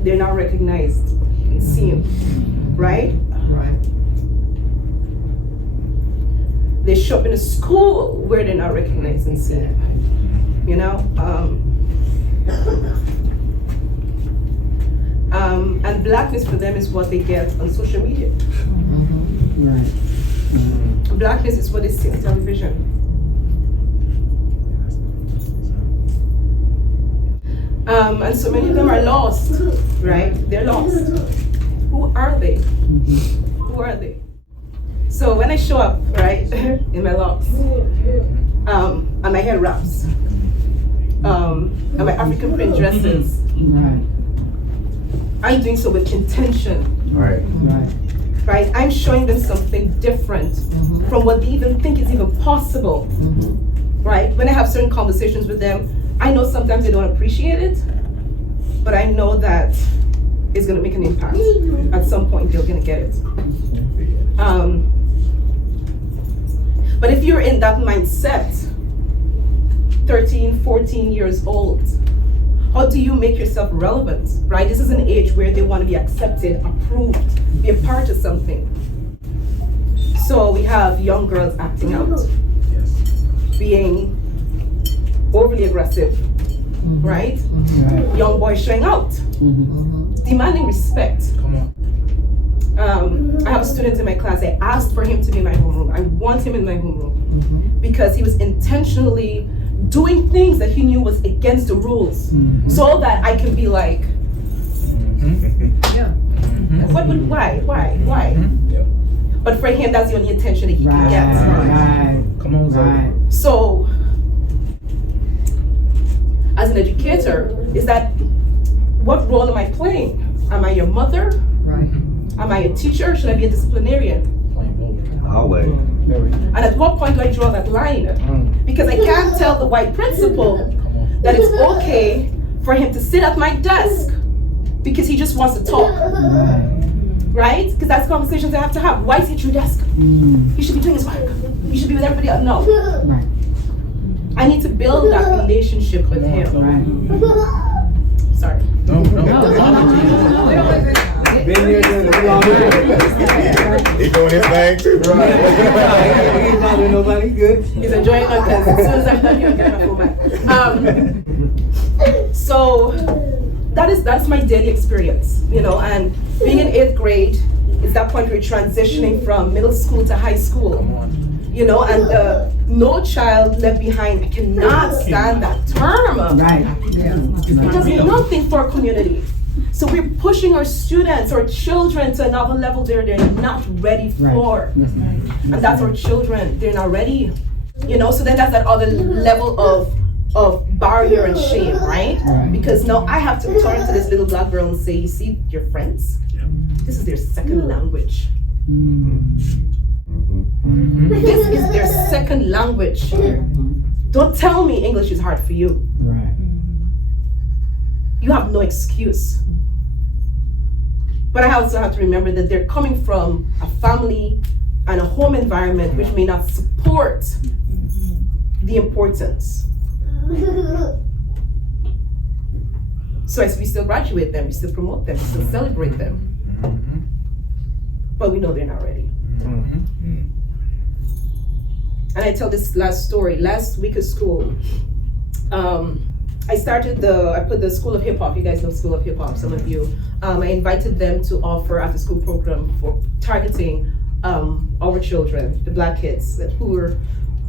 they're not recognized and seen, right? Right. They show up in a school where they're not recognized and seen, you know? And blackness for them is what they get on social media. Right. Blackness is what they see on television. And so many of them are lost, right? They're lost. Who are they? Who are they? So when I show up, right, in my locks, and my hair wraps, and my African print dresses, Right. I'm doing so with intention. Right. Right. Right? I'm showing them something different from what they even think is even possible. Right? When I have certain conversations with them, I know sometimes they don't appreciate it, but I know that it's gonna make an impact. At some point, they're gonna get it. But if you're in that mindset, 13, 14 years old, how do you make yourself relevant, right? This is an age where they want to be accepted, approved, be a part of something. So we have young girls acting out, being overly aggressive, right? Young boys showing out, demanding respect. Come on. I have a student in my class, I asked for him to be in my homeroom. I want him in my homeroom because he was intentionally doing things that he knew was against the rules, so that I can be like, why? But for him, that's the only attention that he can get. Come on, Zoe. So, as an educator, is that, what role am I playing? Am I your mother? Right. Am I a teacher? Should I be a disciplinarian? Always. And at what point do I draw that line? Because I can't tell the white principal that it's okay for him to sit at my desk because he just wants to talk. Right? Because that's conversations I have to have. Why is he at your desk? He should be doing his work. He should be with everybody else. No. Right. I need to build that relationship with him. Right. Sorry. No. Been here, done it. We all good. He doing his thing too. He ain't bothering nobody. Good. He's enjoying it because as soon as I'm done here, I'll get my phone back. So that's my daily experience, you know. And being in 8th grade is that point where you're transitioning from middle school to high school, you know, and no child left behind. I cannot stand that term. Right. It does nothing for our community. So we're pushing our students, our children to another level they're not ready for. And that's our children, they're not ready. You know, so then that's that other level of barrier and shame, right? Because now I have to turn to this little black girl and say, you see your friends? This is their second language. This is their second language. Don't tell me English is hard for you. You have no excuse. But I also have to remember that they're coming from a family and a home environment which may not support the importance. So as we still graduate them, we still promote them, we still celebrate them. But we know they're not ready. And I tell this last story. Last week of school, I put the School of Hip Hop, you guys know School of Hip Hop, some of you. I invited them to offer after school program for targeting our children, the black kids, who were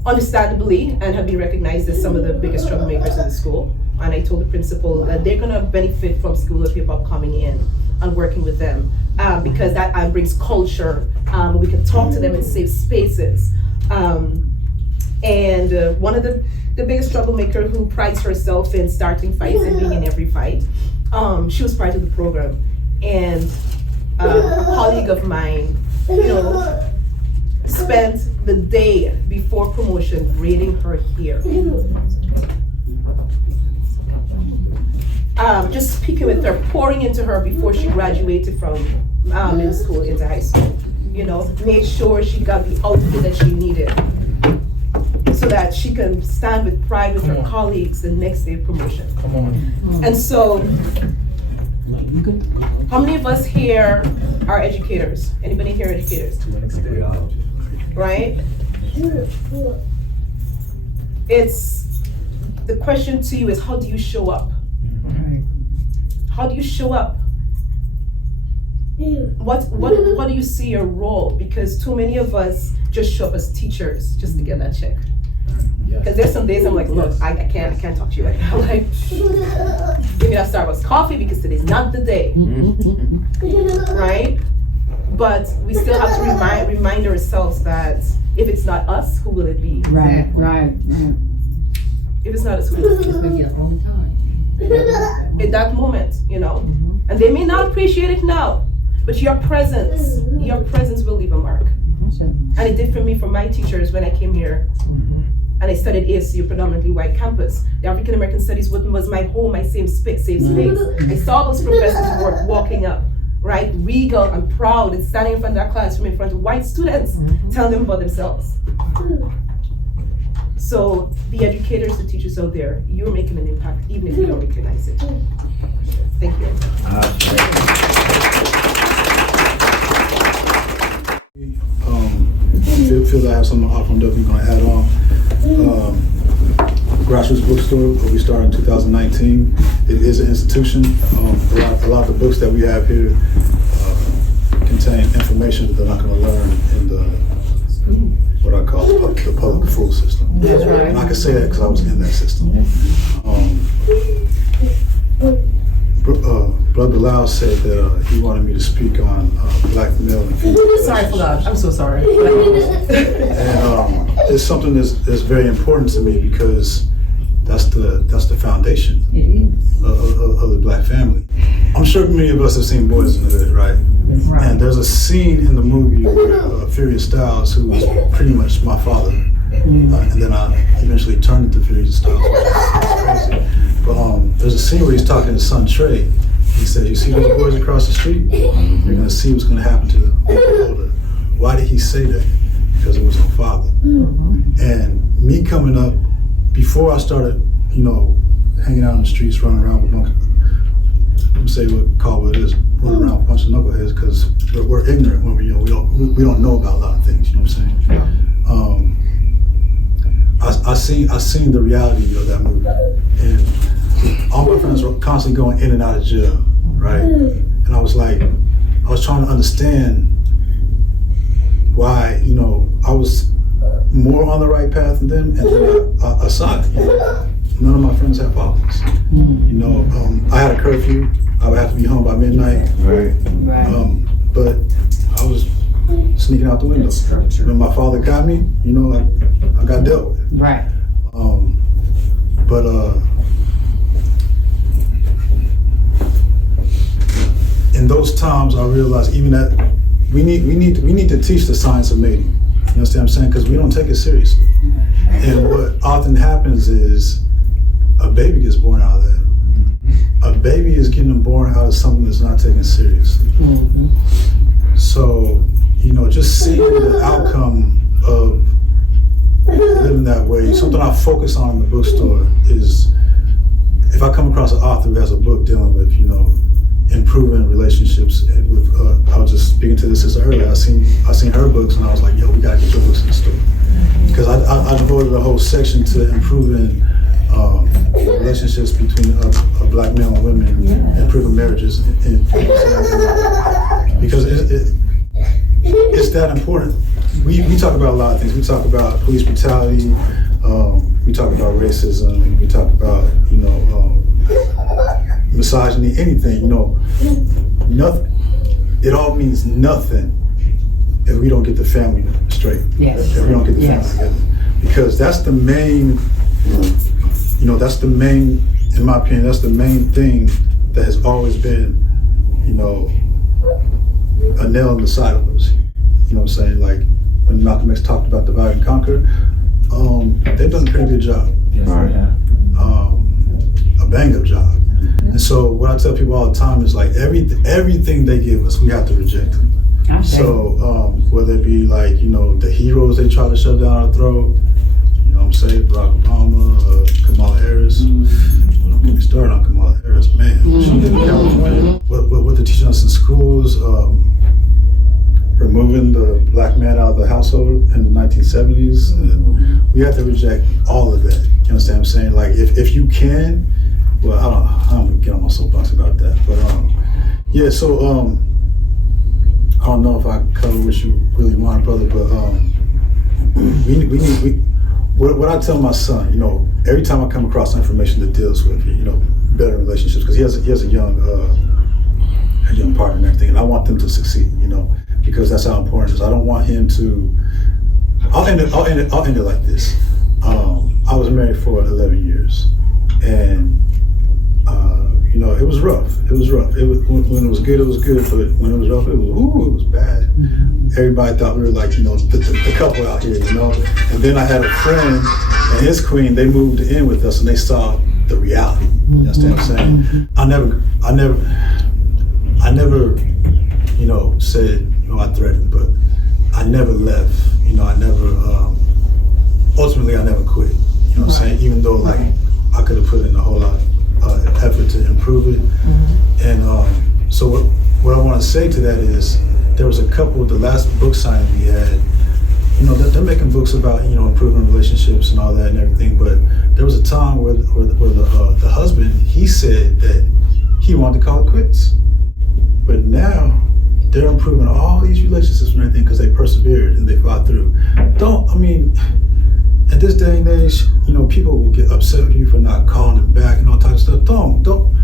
understandably and have been recognized as some of the biggest troublemakers in the school. And I told the principal that they're gonna benefit from School of Hip Hop coming in and working with them because that brings culture. We can talk to them in safe spaces. And one of the biggest troublemaker who prides herself in starting fights and being in every fight, she was part of the program. And a colleague of mine, you know, spent the day before promotion grading her here. Just speaking with her, pouring into her before she graduated from middle school into high school. You know, made sure she got the outfit that she needed so that she can stand with pride with her colleagues the next day of promotion. And so, how many of us here are educators? Anybody here educators? Right? It's, the question to you is, how do you show up? How do you show up? What do you see your role? Because too many of us just show up as teachers just to get that check. Because there's some days I'm like, look, I can't talk to you right now. Like, give me that Starbucks coffee because today's not the day. Right? But we still have to remind ourselves that if it's not us, who will it be? Right. If it's not us, who will it be? In that moment, you know. And they may not appreciate it now, but your presence will leave a mark. And it did for me, for my teachers when I came here. And I studied ASU, predominantly white campus. The African American Studies was my home, my safe space. I saw those professors walking up, right, regal and proud and standing in front of that classroom in front of white students, telling them about themselves. So the educators, the teachers out there, you're making an impact even if you don't recognize it. Thank you. Feel that I have something I'm definitely going to add on. Grassroots Bookstore, we started in 2019. It is an institution. A lot of the books that we have here contain information that they're not going to learn in the what I call the public school system. That's right. And I can say that because I was in that system. Brother Lau said that he wanted me to speak on black male and female. Sorry for that. I'm so sorry. And it's something that's very important to me because that's the foundation of the black family. I'm sure many of us have seen Boys in the Hood, right? And there's a scene in the movie where Furious Styles, who was pretty much my father, and then I eventually turned into Furious Styles, which is crazy. But there's a scene where he's talking to his son Trey. He says, "You see those boys across the street? You're gonna see what's gonna happen to them older." Why did he say that? Because it was my father. And me coming up, before I started, you know, hanging out in the streets, running around with monkeys, I'm saying what it is, running around punching knuckleheads, because we're ignorant when we don't know about a lot of things. You know what I'm saying? I seen the reality of that movie, and all my friends were constantly going in and out of jail, right? And I was trying to understand why, I was more on the right path than them, and then I saw it. None of my friends had fathers. I had a curfew. I would have to be home by midnight. Right. But I was sneaking out the window. When my father got me, I got dealt with. Right. But in those times, I realized even that we need to teach the science of mating. You understand what I'm saying? Because we don't take it seriously. And what often happens is a baby gets born out of that. A baby is getting born out of something that's not taken seriously. So, just seeing the outcome of living that way, something I focus on in the bookstore is if I come across an author who has a book dealing with, improving relationships with, I was just speaking to this sister earlier, I seen her books and I was like, yo, we gotta get your books in the store. Because I devoted a whole section to improving relationships between black men and women, improving marriages, because it's that important. We talk about a lot of things. We talk about police brutality, we talk about racism, we talk about, misogyny, anything, nothing. It all means nothing if we don't get the family straight. Yes. If we don't get the family together. Because that's the main, in my opinion, that's the main thing that has always been, a nail in the side of us. You know what I'm saying? Like when Malcolm X talked about divide and conquer, they've done a pretty good job. A bang-up job. And so what I tell people all the time is like everything they give us, we have to reject them. Okay. So whether it be like, the heroes they try to shove down our throat, what I'm saying, Barack Obama, Kamala Harris. Don't get me started on Kamala Harris, man. What they're teaching us in schools, removing the black man out of the household in the 1970s. We have to reject all of that. You understand what I'm saying? Like if you can, well, I don't get on my soapbox about that, but yeah. So I don't know if I covered what you really want, brother, but what I tell my son, every time I come across information that deals with better relationships, because he has a young partner and everything, and I want them to succeed, because that's how important it is. I don't want him to. I'll end it like this. I was married for 11 years, and it was rough. It was rough. When it was good, but when it was rough, it was bad. Everybody thought we were like, the couple out here, And then I had a friend and his queen, they moved in with us and they saw the reality. You understand what I'm saying? I never, said, I threatened, but I never left. Ultimately I never quit. You know what I'm saying? Even though I could have put in a whole lot of effort to improve it. And so what I want to say to that is, there was a couple, the last book signing we had, they're making books about, improving relationships and all that and everything, but there was a time where the husband, he said that he wanted to call it quits. But now, they're improving all these relationships and everything because they persevered and they fought through. At this day and age, people will get upset with you for not calling them back and all types of stuff. Don't.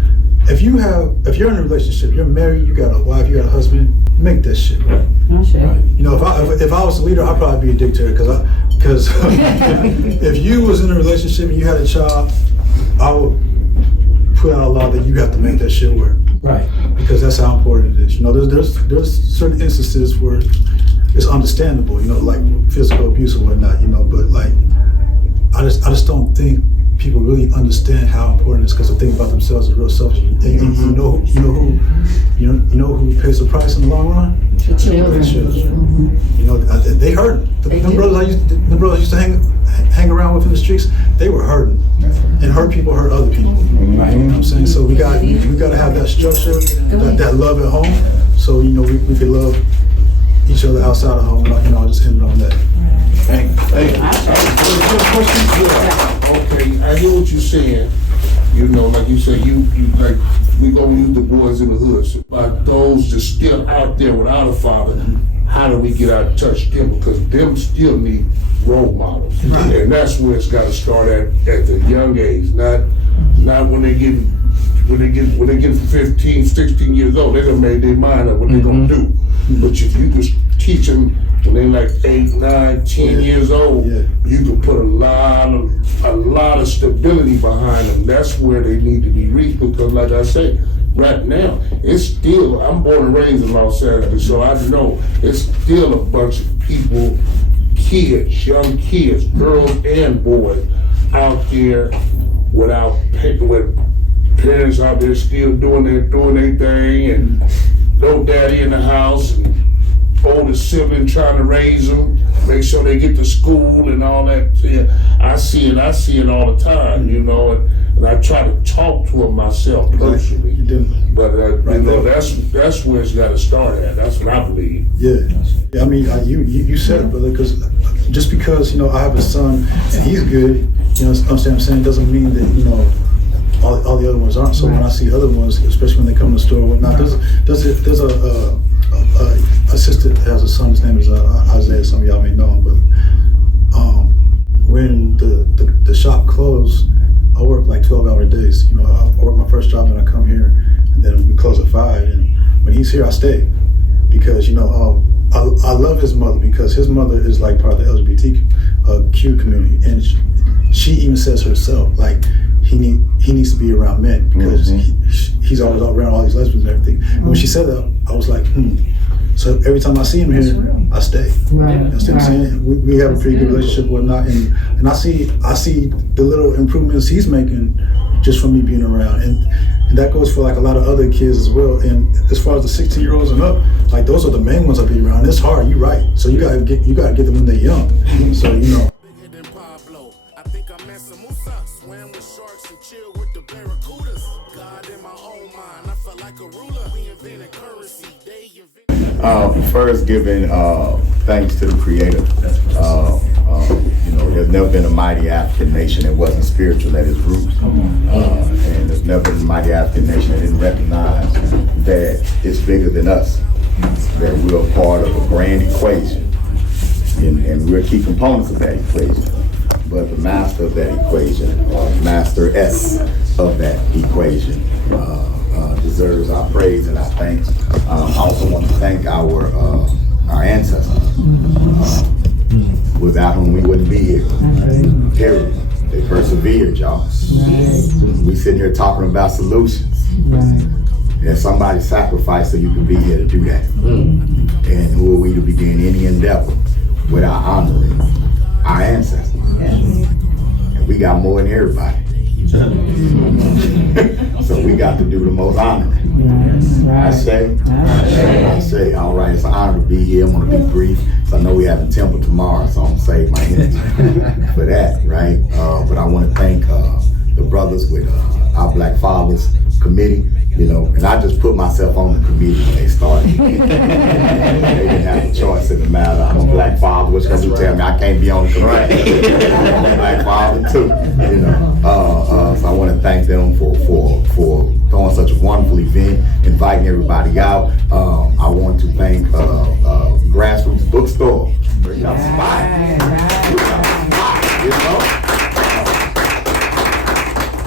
If you're in a relationship, you're married, you got a wife, you got a husband, make that shit right. If I was the leader, I'd probably be a dictator because if you was in a relationship and you had a child, I would put out a law that you have to make that shit work. Right. Because that's how important it is. There's certain instances where it's understandable, like physical abuse and whatnot, but like I just don't think people really understand how important it is, because the thing about themselves is real selfish. And you know who pays the price in the long run? The children. They hurt. The brothers I used to hang around with in the streets, they were hurting. And hurt people hurt other people. Right. You know what I'm saying? So we got to have that structure, that love at home, so we can love each other outside of home, and I'll just end it on that. Hey, question? Yeah. Okay, I hear what you're saying, You know, like you said, you like, we gonna use the boys in the hood. But those that's still out there without a father, how do we get out and touch them? Because them still need role models. Right. And that's where it's gotta start at the young age, not when they get 15, 16 years old, they done made their mind up what they're gonna do. But if you just teach them when they're like 8, 9, 10 years old, you can put a lot of stability behind them. That's where they need to be reached, because like I say, right now, it's still, I'm born and raised in Los Angeles, so I know it's still a bunch of people, kids, young kids, girls and boys, out there with parents out there still doing their thing, and no daddy in the house, and older sibling trying to raise them, make sure they get to school and all that. Yeah, I see it all the time, you know, and I try to talk to them myself personally. You do. But you know, that's where it's got to start at. That's what I believe. Yeah. I mean, you said it, brother, because just because, you know, I have a son and he's good, you know, what I'm saying, doesn't mean that, you know, all the other ones aren't. So when I see other ones, especially when they come to the store or whatnot, there's a sister that has a son. His name is Isaiah. Some of y'all may know him, but when the shop closed, I work like 12-hour days. You know, I work my first job and I come here, and then we close at 5. And when he's here, I stay because, you know, I love his mother, because his mother is like part of the LGBTQ community, and she even says herself, like, he needs to be around men, because he's always around all these lesbians and everything. And when she said that, I was like, So every time I see him here, I stay. Right. You know what I'm saying? We have a pretty good relationship, whatnot, and I see the little improvements he's making just from me being around, and that goes for like a lot of other kids as well. And as far as the 16-year-olds and up, like those are the main ones I be around. It's hard. You're right. So you gotta get them when they're young. So you know. First, giving thanks to the Creator. You know, there's never been a mighty African nation that wasn't spiritual at its roots, and there's never been a mighty African nation that didn't recognize that it's bigger than us, that we're part of a grand equation, and we're key components of that equation. But the master of that equation, or master S of that equation, deserves our praise and our thanks. I also want to thank our ancestors, without whom we wouldn't be here. Period. They persevered, y'all. We sitting here talking about solutions. There's somebody sacrificed so you can be here to do that. And who are we to begin any endeavor without honoring our ancestors? And we got more than everybody. So we got to do the most honoring. I say, all right, it's an honor to be here. I'm going to be brief. So I know we have a temple tomorrow, so I'm going to save my energy for that, right? But I want to thank the brothers with our Black Fathers Committee, you know, and I just put myself on the committee when they started. They didn't have a choice in the matter. I'm a Black father, which because you tell me I can't be on the committee. I'm a Black father too, you know. So I want to thank them for throwing such a wonderful event, inviting everybody out. I want to thank Grassroots Bookstore. You got a spot. You got a spot, you know.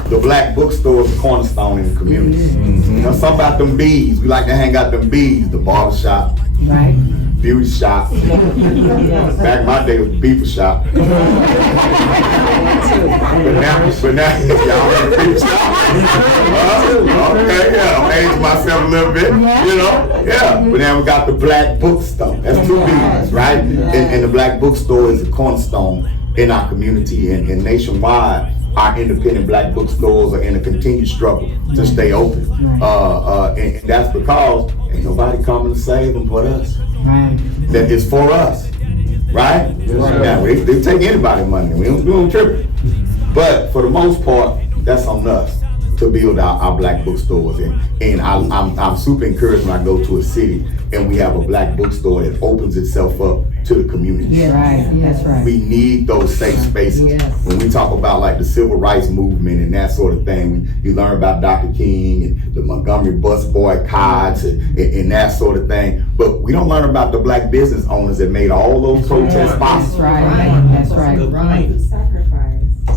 The Black Bookstore is a cornerstone in the community. You know, something about them bees. We like to hang out them bees. The barber shop, beauty shop. Back in my day, it was the beaver shop. But now, y'all in the beaver shop. Okay, yeah, I'm aging myself a little bit, you know. Yeah, but now we got the Black Bookstore. That's two B's, right? And the Black Bookstore is a cornerstone in our community and nationwide. Our independent Black bookstores are in a continued struggle to stay open. And that's because ain't nobody coming to save them but us. That is for us, right? Now, they take anybody's money. We don't trip. But for the most part, that's on us. to build our black bookstores. And I'm super encouraged when I go to a city and we have a black bookstore that opens itself up to the community. Yeah, right. That's right. We need those safe spaces. Yes. When we talk about like the civil rights movement and that sort of thing, you learn about Dr. King and the Montgomery bus boycotts and that sort of thing. But we don't learn about the black business owners that made all those protests possible. That's right. That's right.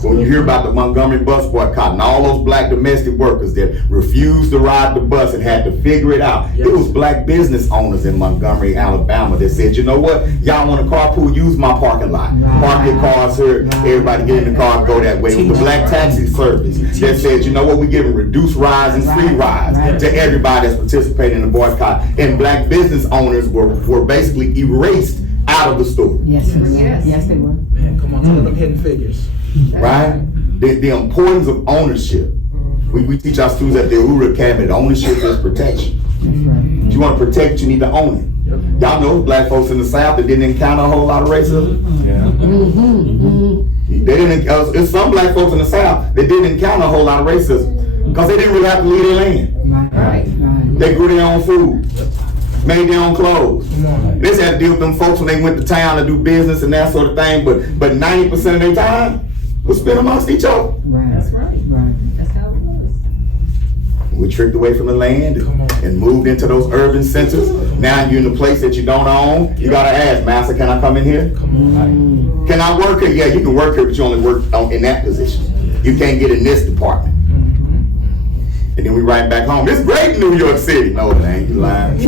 So when you hear about the Montgomery bus boycott and all those black domestic workers that refused to ride the bus and had to figure it out, it was black business owners in Montgomery, Alabama that said, you know what, y'all want a carpool, use my parking lot. Park your cars here, everybody get in the car and go that way. It was the black taxi service that said, you know what, we're giving reduced rides and free rides to everybody that's participating in the boycott. And black business owners were basically erased out of the store. Yes, they were. Man, come on, tell them hidden figures. Right? The importance of ownership. We teach our students at the Uhuru Academy that ownership is protection. If you want to protect, you need to own it. Y'all know black folks in the South that didn't encounter a whole lot of racism. They didn't. It's some black folks in the South that didn't encounter a whole lot of racism because they didn't really have to leave their land. They grew their own food. Made their own clothes. They just had to deal with them folks when they went to town to do business and that sort of thing, but 90% of their time was spent amongst each other. That's right. That's how it was. We tricked away from the land and moved into those urban centers. Now you're in a place that you don't own. You gotta ask, Master, can I come in here? Can I work here? Yeah, you can work here, but you only work in that position. You can't get in this department. And then we write back home, it's great in New York City. No, it ain't, you lying.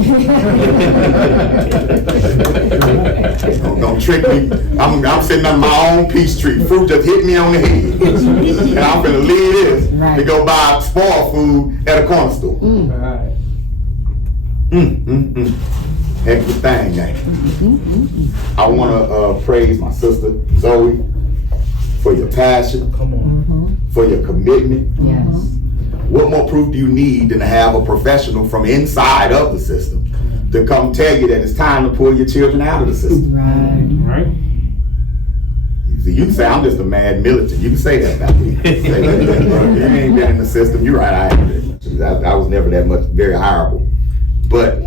Don't trick me. I'm sitting on my own peach tree. Fruit just hit me on the head. And I'm gonna leave this to go buy spoiled food at a corner store. Heck of a thing, man. I wanna praise my sister, Zoe, for your passion, for your commitment. Yes. What more proof do you need than to have a professional from inside of the system to come tell you that it's time to pull your children out of the system? Right. See, you can say, I'm just a mad militant. You can say that about me. You ain't been in the system. You're right, I ain't been. I was never that much, very hireable. But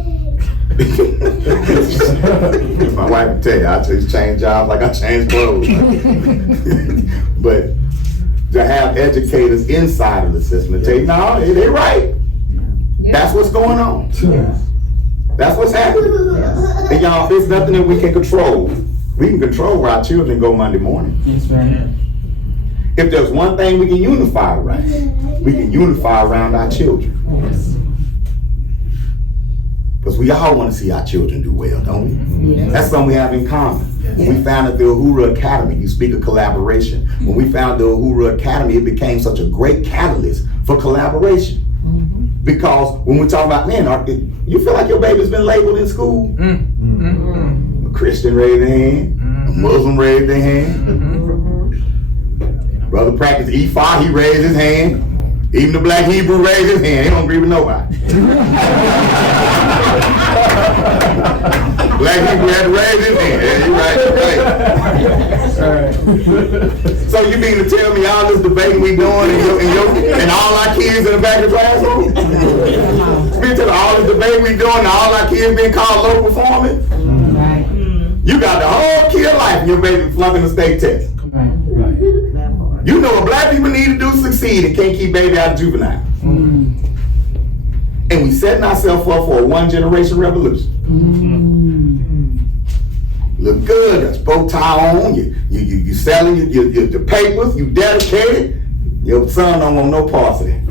my wife would tell you, I just change jobs like I change clothes. But to have educators inside of the system to tell you, no, they're right. That's what's going on. That's what's happening. And y'all, there's nothing that we can control. We can control where our children go Monday morning. That's right. If there's one thing we can unify around, we can unify around our children. Because we all want to see our children do well, don't we? Yes. That's something we have in common. Yes. When we founded the Uhuru Academy, you speak of collaboration. When we founded the Uhuru Academy, it became such a great catalyst for collaboration. Because when we talk about, man, you feel like your baby's been labeled in school? A Christian raised their hand, a Muslim raised their hand. Brother practiced Ephah, he raised his hand. Even the black Hebrew raised his hand. He don't agree with nobody. Black Hebrew had to raise his hand. Yeah, you're right. So you mean to tell me all this debating we doing and all our kids in the back of the classroom? You mean to tell me all this debating we doing and all our kids being called low performing? You got the whole kid life and your baby flunking the state test. You know what black people need to do to succeed and can't keep baby out of juvenile. And we setting ourselves up for a one generation revolution. Look good, that's bow tie on, you selling your papers, you dedicated, your son don't want no parts of that.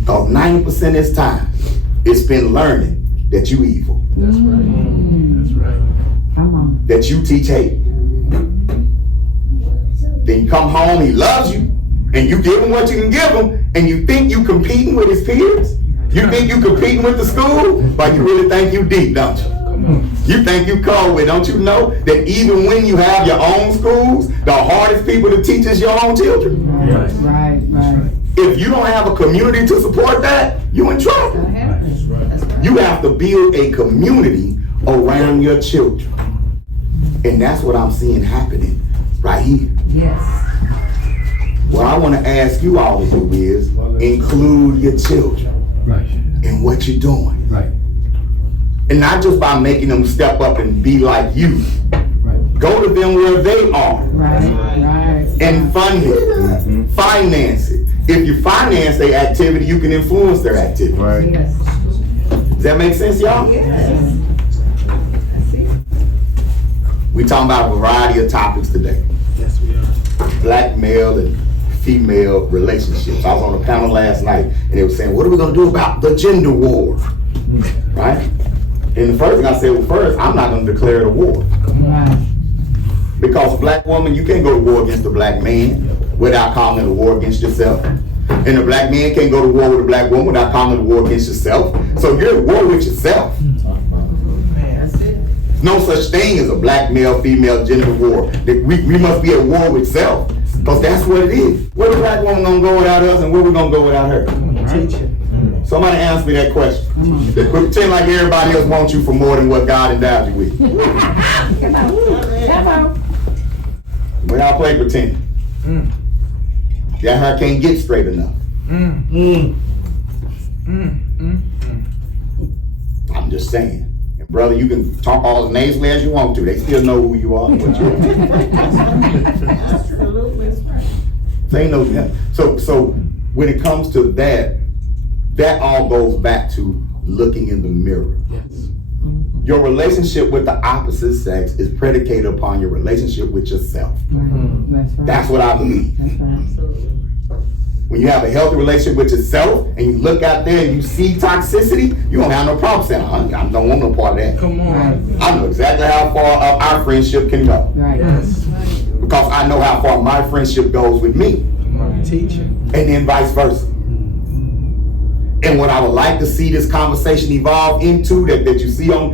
Because 90% of his time is spent learning that you evil. That's right. That's right. Come on. That you teach hate. Then you come home, he loves you, and you give him what you can give him, and you think you competing with his peers? You think you competing with the school? But you really think you deep, don't you? You think you cold with, don't you know that even when you have your own schools, the hardest people to teach is your own children? Right. If you don't have a community to support that, you're in trouble. You have to build a community around your children. And that's what I'm seeing happening right here. Yes. What I want to ask you all to do is include your children in what you're doing. And not just by making them step up and be like you. Go to them where they are. And fund it. Finance it. If you finance their activity, you can influence their activity. Does that make sense, y'all? Yes. We talking about a variety of topics today. Yes, we are. Black male and female relationships. I was on a panel last night and they were saying, what are we gonna do about the gender war? Right? And the first thing I said, well, first, I'm not gonna declare it a war. Because black woman, you can't go to war against a black man without calling it a war against yourself. And a black man can't go to war with a black woman without calling it a war against yourself. So you're at war with yourself. No such thing as a black male female gender war. We must be at war with self, because that's what it is. Where the black woman gonna go without us, and where we gonna go without her? Somebody answer me that question. Pretend like everybody else wants you for more than what God endowed you with. When y'all play pretend, that hair can't get straight enough. I'm just saying. Brother, you can talk all as nasally as you want to. They still know who you are and what you are. Absolutely. They know. So when it comes to that all goes back to looking in the mirror. Yes. Your relationship with the opposite sex is predicated upon your relationship with yourself. That's what I believe. When you have a healthy relationship with yourself and you look out there and you see toxicity, you don't have no problem saying, I don't want no part of that. Come on. I know exactly how far our friendship can go. Yes. Because I know how far my friendship goes with me. Teacher. And then vice versa. And what I would like to see this conversation evolve into, that you see on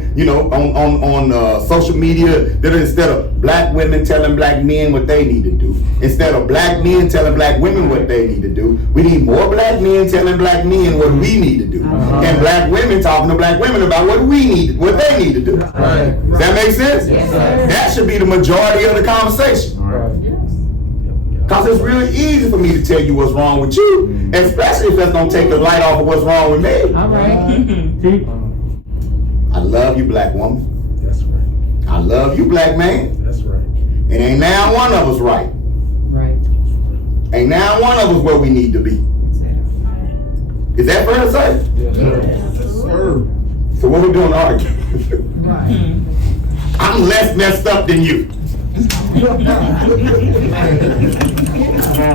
social media, that instead of black women telling black men what they need to do, instead of black men telling black women what they need to do, we need more black men telling black men what we need to do, and black women talking to black women about what they need to do. Does that make sense? Yes, that should be the majority of the conversation. Because it's really easy for me to tell you what's wrong with you, especially if that's going to take the light off of what's wrong with me. All right. I love you, black woman. That's right. I love you, black man. That's right. And ain't now one of us right. Right. Ain't now one of us where we need to be. Is that fair to say? Yes, sir. So what we doing to argue? Right. I'm less messed up than you. A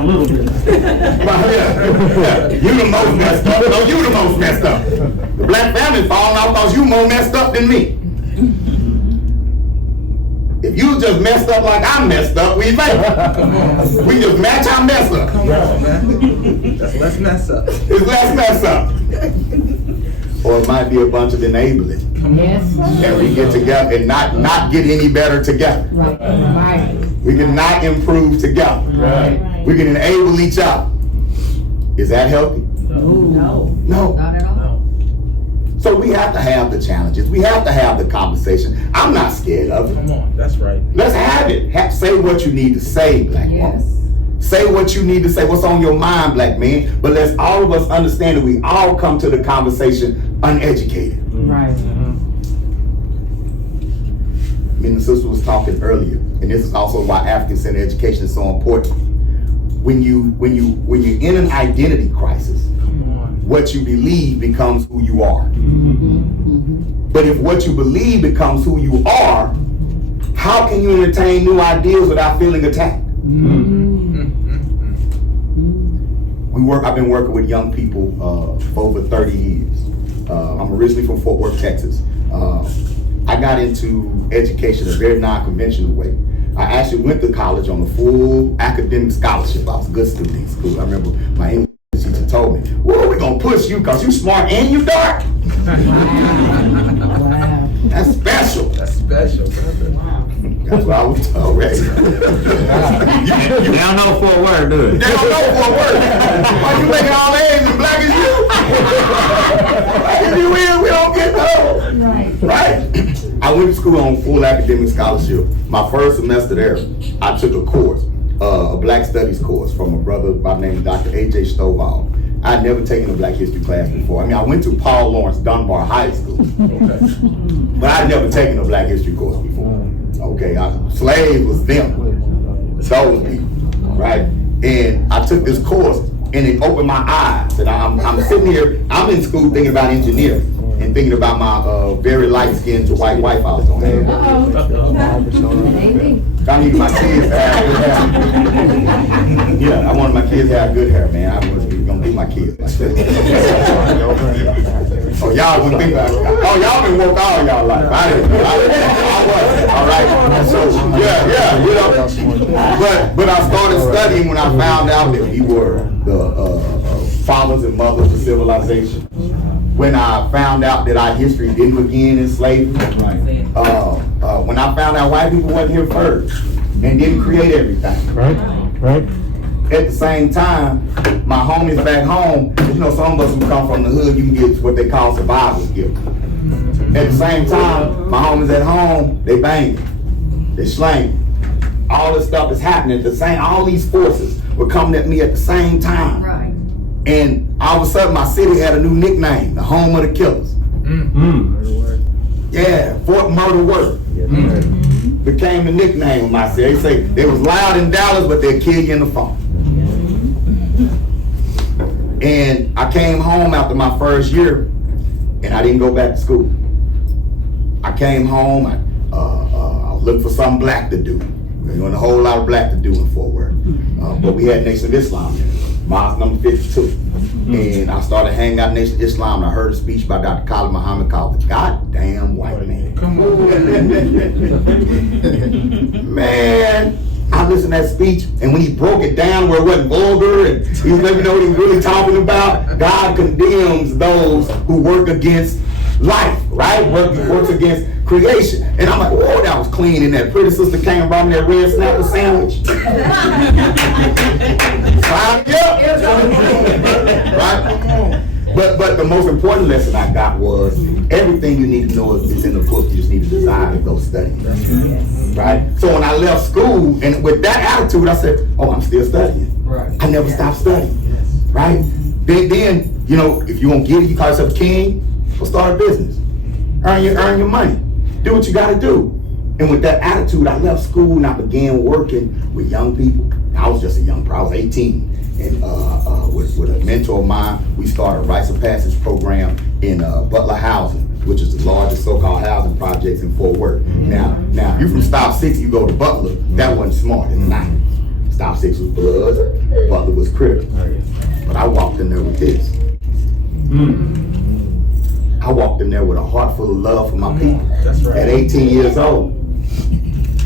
little bit. You the most messed up. No, you the most messed up. The black family falling off because you more messed up than me. If you just messed up like I messed up, we make. We just match our mess up. Come on, man. That's less mess up. It's less mess up. Or it might be a bunch of enabling. Yes. That we get together and not get any better together. Right. We can not improve together. Right. We can enable each other. Is that healthy? No. Not at all. So we have to have the challenges. We have to have the conversation. I'm not scared of it. Come on, that's right. Let's have it. Say what you need to say, black woman. Say what you need to say, what's on your mind, black man. But let's all of us understand that we all come to the conversation uneducated. Right. Me and the sister was talking earlier, and this is also why African-centered education is so important. When you're in an identity crisis, what you believe becomes who you are. But if what you believe becomes who you are, how can you entertain new ideas without feeling attacked? I've been working with young people for over 30 years. I'm originally from Fort Worth, Texas. I got into education a very non-conventional way. I actually went to college on a full academic scholarship. I was a good student in school. I remember my English teacher told me, "Well, we're gonna push you because you smart and you dark." Wow. That's special. That's special. Wow. That's what I was told, right? They don't know Fort Worth, do They they? don't know Fort Worth. Why you making all A's as black as you? If you in, we don't get those. Right? I went to school on full academic scholarship. My first semester there, I took a course. a Black Studies course from a brother by the name of Dr. A.J. Stovall. I'd never taken a Black History class before. I mean, I went to Paul Lawrence Dunbar High School, but I'd never taken a Black History course before. Okay, slaves was them, those people, right? And I took this course, and it opened my eyes. And I'm sitting here, I'm in school thinking about engineering and thinking about my very light-skinned to white wife I was going to have. I need my kids to have good hair. Yeah, I wanted my kids to have good hair, man. I was gonna do my kids like that. Oh, y'all wouldn't think about it. Oh, y'all been woke all y'all life. I wasn't. All right. So yeah, you know. But I started studying when I found out that we were the fathers and mothers of civilization. When I found out that our history didn't begin in slavery. When I found out white people wasn't here first and didn't create everything. Right. At the same time, my homies back home, you know, some of us who come from the hood, you can get what they call survivor's guilt. At the same time, my homies at home, they banging, they slanging. All this stuff is happening at the same, all these forces were coming at me at the same time. Right. And all of a sudden, my city had a new nickname, the home of the killers. Yeah, Fort Murder Work. Became the nickname of my city. They say they was loud in Dallas, but they'll kill you in the phone. And I came home after my first year, and I didn't go back to school. I came home, I was looking for something black to do. There wasn't a whole lot of black to do in Fort Worth. But we had Nation of Islam there, mosque number 52. And I started hanging out in Nation of Islam, and I heard a speech by Dr. Khalid Muhammad called The Goddamn White Man. Come on. Man, I listened to that speech, and when he broke it down where it wasn't vulgar, and he was letting me know what he was really talking about, God condemns those who work against life, right? Works against creation. And I'm like, whoa, that was clean. And that pretty sister came and brought me that red snapper sandwich. Sign me up. Right? But the most important lesson I got was everything you need to know is in the book. You just need to desire to go study. Right? So when I left school, and with that attitude, I said, oh, I'm still studying. Right. I never stopped studying. Right? Then, you know, if you won't get it, you call yourself a king, go start a business. Earn your money. Do what you gotta do. And with that attitude, I left school and I began working with young people. I was just a young pro, I was 18. And with a mentor of mine, we started a Rites of Passage program in Butler Housing, which is the largest so-called housing projects in Fort Worth. Now, if you're from Stop 6, you go to Butler, that wasn't smart, it's not. Stop 6 was Bloods, Butler was Crips. But I walked in there with this. I walked in there with a heart full of love for my people. That's right. At 18 years old.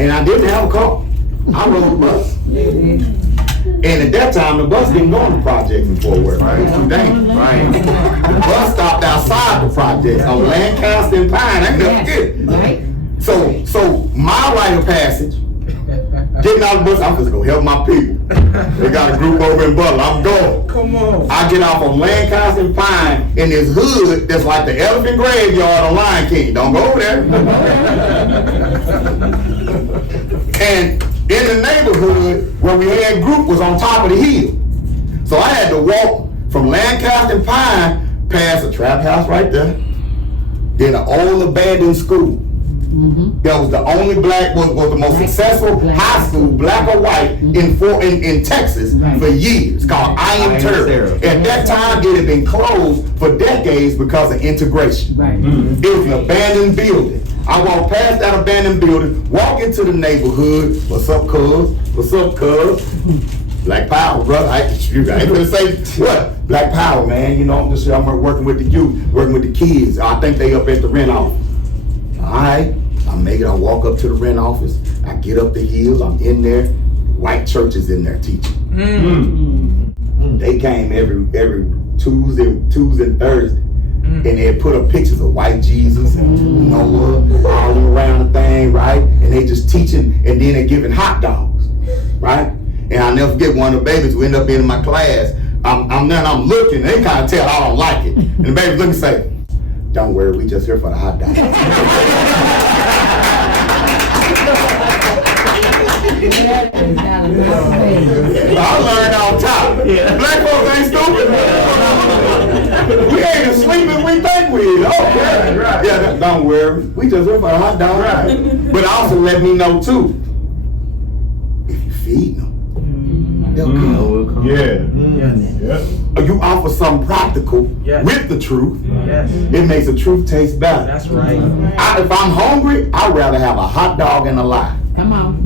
And I didn't have a car. I rode a bus. And at that time, the bus didn't go on the projects in Fort Worth. Right. It was too dangerous. Right. The bus stopped outside the projects on Lancaster and Pine. I never get it. Right. So my rite of passage, getting out of the bus, I'm just gonna help my people. They got a group over in Butler. I'm going. Come on. I get off on Lancaster and Pine in this hood that's like the elephant graveyard on Lion King. Don't go over there. And in the neighborhood where we had group was on top of the hill. So I had to walk from Lancaster and Pine past a trap house right there, then an old abandoned school. That was the only black, was the most successful high school, black or white, in Texas for years, called Iron Terror. At that time, it had been closed for decades because of integration. It was an abandoned building. I walked past that abandoned building, walk into the neighborhood. What's up, cuz? What's up, cuz? Black power, brother. I ain't gonna say what? Black power, man. You know, I'm working with the youth, working with the kids. I think they up at the rent office. All right, I make it. I walk up to the rent office. I get up the hills. I'm in there. White churches in there teaching. They came every Tuesday and Thursday, and they put up pictures of white Jesus and Noah all around the thing, right? And they just teaching, and then they giving hot dogs, right? And I'll never forget one of the babies who ended up being in my class. I'm looking, and they kind of tell I don't like it, and the baby look and say, "Don't worry, we just here for the hot dog." I learned on top. Black folks ain't stupid. We ain't as sleep as we think we is. Okay. Yeah, don't worry. We just went for a hot dog. But also let me know too. If you feed them, they'll come. Yeah. You offer something practical with the truth. It makes the truth taste better. That's right. If I'm hungry, I'd rather have a hot dog and a lie. Come on.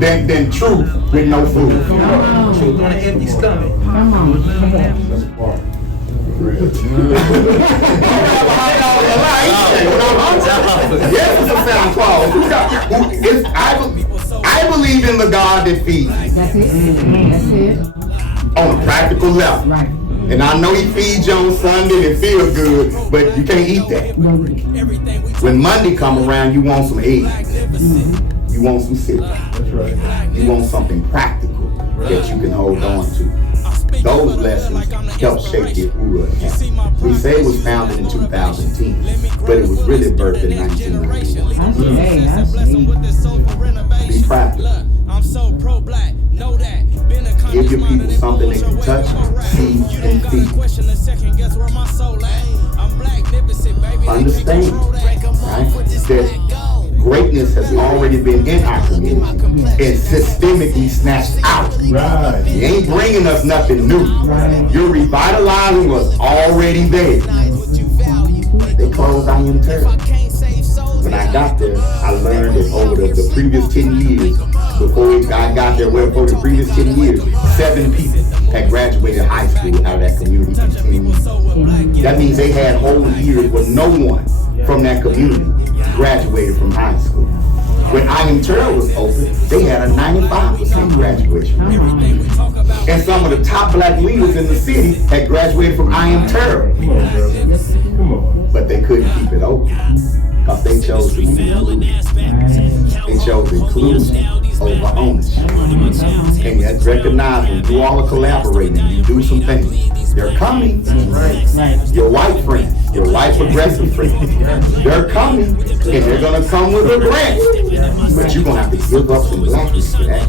Than truth with no food. Truth on an empty stomach. Come on. Yes, it's a Santa Claus. I believe in the God that feeds. That's it. That's it. On a practical level. Right. And I know he feeds you on Sunday and it feels good, but you can't eat that. When Monday come around, you want some eggs. You want some cereal. That's right. You want something practical that you can hold on to. Those lessons help shape the Uhuru Academy. We say it was founded in 2010, but it was really birthed in 1991. Be practical. Give your people something they can touch, see, and feel. Understand, right? That greatness has already been in our community and systemically snatched out. Right. You ain't bringing us nothing new. You're revitalizing what's already there. They closed I Am Terror. When I got there, I learned that over the previous 10 years, before I got there, for the previous 10 years, 7 people had graduated high school out of that community in 10 years. That means they had whole years where no one from that community graduated from high school. When I Am Terror was open, they had a 95% graduation rate. And some of the top black leaders in the city had graduated from I Am Terror. Come on. But they couldn't keep it open because they chose to be included. They chose inclusion over ownership. And you have to recognize when you do all the collaborating, you do some things. They're coming. Your white friends, your white progressive friends, they're coming and they're going to come with a grant. But you're going to have to give up some blackness for that.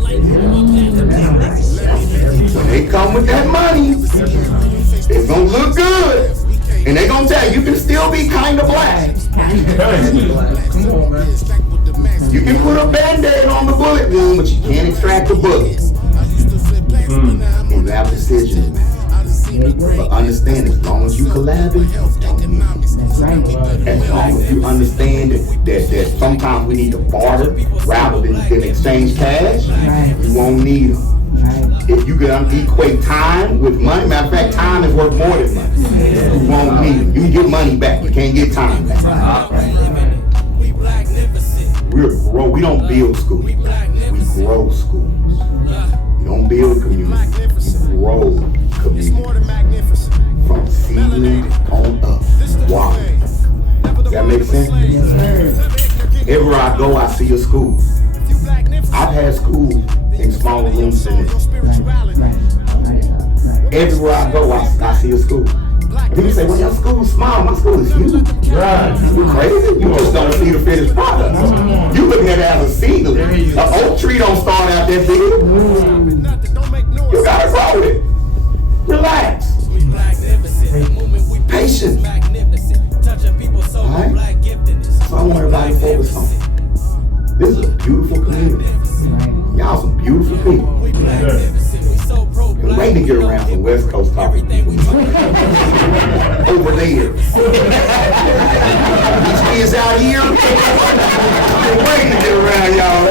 When they come with that money, it's going to look good. And they're going to tell you can still be kind of black. You can put a band-aid on the bullet wound, but you can't extract the bullet. And you have decisions to make. But understand, as long as you collabing, don't need it. As long as you understand that sometimes we need to barter rather than exchange cash, you won't need them. If you can equate time with money, matter of fact, time is worth more than money. You won't need it. You can get money back, you can't get time back. We don't build schools, we grow schools. We don't build community, we grow community. From seedling on up. Wow. Does that make sense? Everywhere I go, I see a school. I've had schools in smaller rooms than this. Everywhere I go, I see a school. People say, well, your school's small, my school is huge. Right. You crazy? You just don't see the finished product. You looking at it as a seedling. An oak tree don't start out that big. You gotta grow it. Relax. Patience. Alright? So I want everybody to focus on it. This is a beautiful community. Y'all some beautiful people. Been waiting to get around some West Coast talking people. Over there. These kids out here. Been waiting to get around y'all.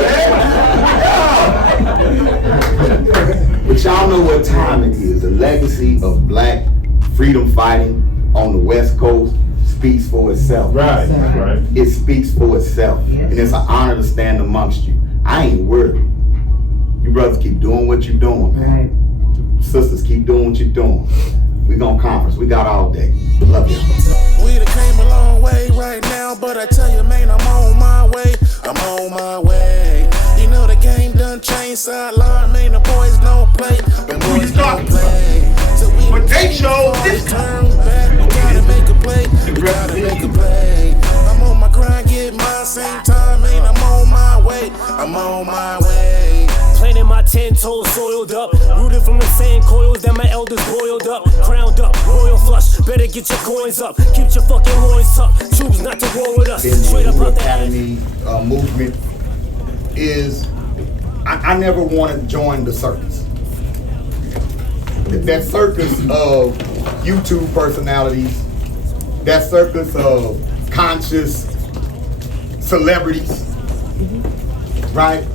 But y'all know what time it is. The legacy of black freedom fighting on the West Coast speaks for itself. Right. It speaks for itself. And it's an honor to stand amongst you. I ain't worried. You brothers keep doing what you're doing, man. Sisters, keep doing what you're doing. We gonna conference. We got all day. Love y'all. We done came a long way right now, but I tell you, man, I'm on my way. I'm on my way. You know the game done changed sideline, man. The boys don't play. The boys don't play. So we turn back. We gotta make a play. We gotta make a play. I'm on my grind, get my same time, man. I'm get your coins up, keep your fucking horns tucked. Choose not to war with us. In the Straight up New out the Academy movement is, I never wanted to join the circus. That circus of YouTube personalities, that circus of conscious celebrities, right?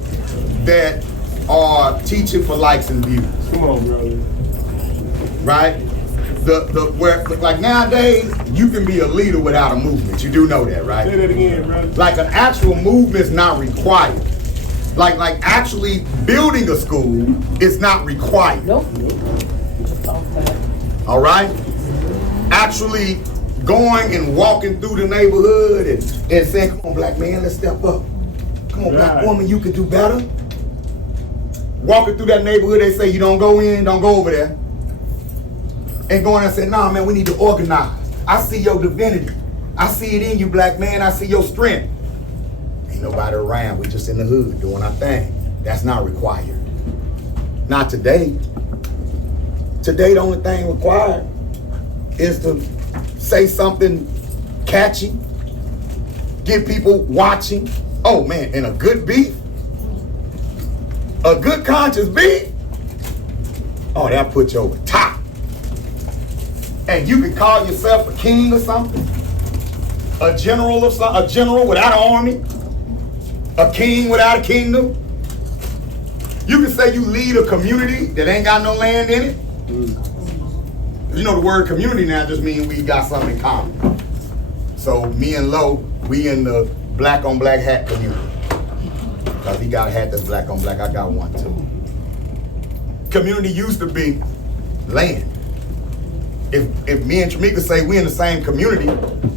That are teaching for likes and views. Come on, brother. Right? Where like nowadays, you can be a leader without a movement. You do know that, right? Say that again, brother. Like an actual movement is not required. Like actually building a school is not required. Nope. All right? Actually going and walking through the neighborhood and saying, come on, black man, let's step up. Come on, black woman, you can do better. Walking through that neighborhood, they say, you don't go in, don't go over there. And going and say, nah, man, we need to organize. I see your divinity. I see it in you, black man. I see your strength. Ain't nobody around. We just in the hood doing our thing. That's not required. Not today. Today, the only thing required is to say something catchy, get people watching. Oh man, and a good beat, a good conscious beat. Oh, that puts you over top. And you can call yourself a king or something, a general or something, a general without an army, a king without a kingdom. You can say you lead a community that ain't got no land in it. You know the word community now just means we got something in common. So me and Lo, we in the black on black hat community. Cause he got a hat that's black on black, I got one too. Community used to be land. If me and Tremekus say we in the same community,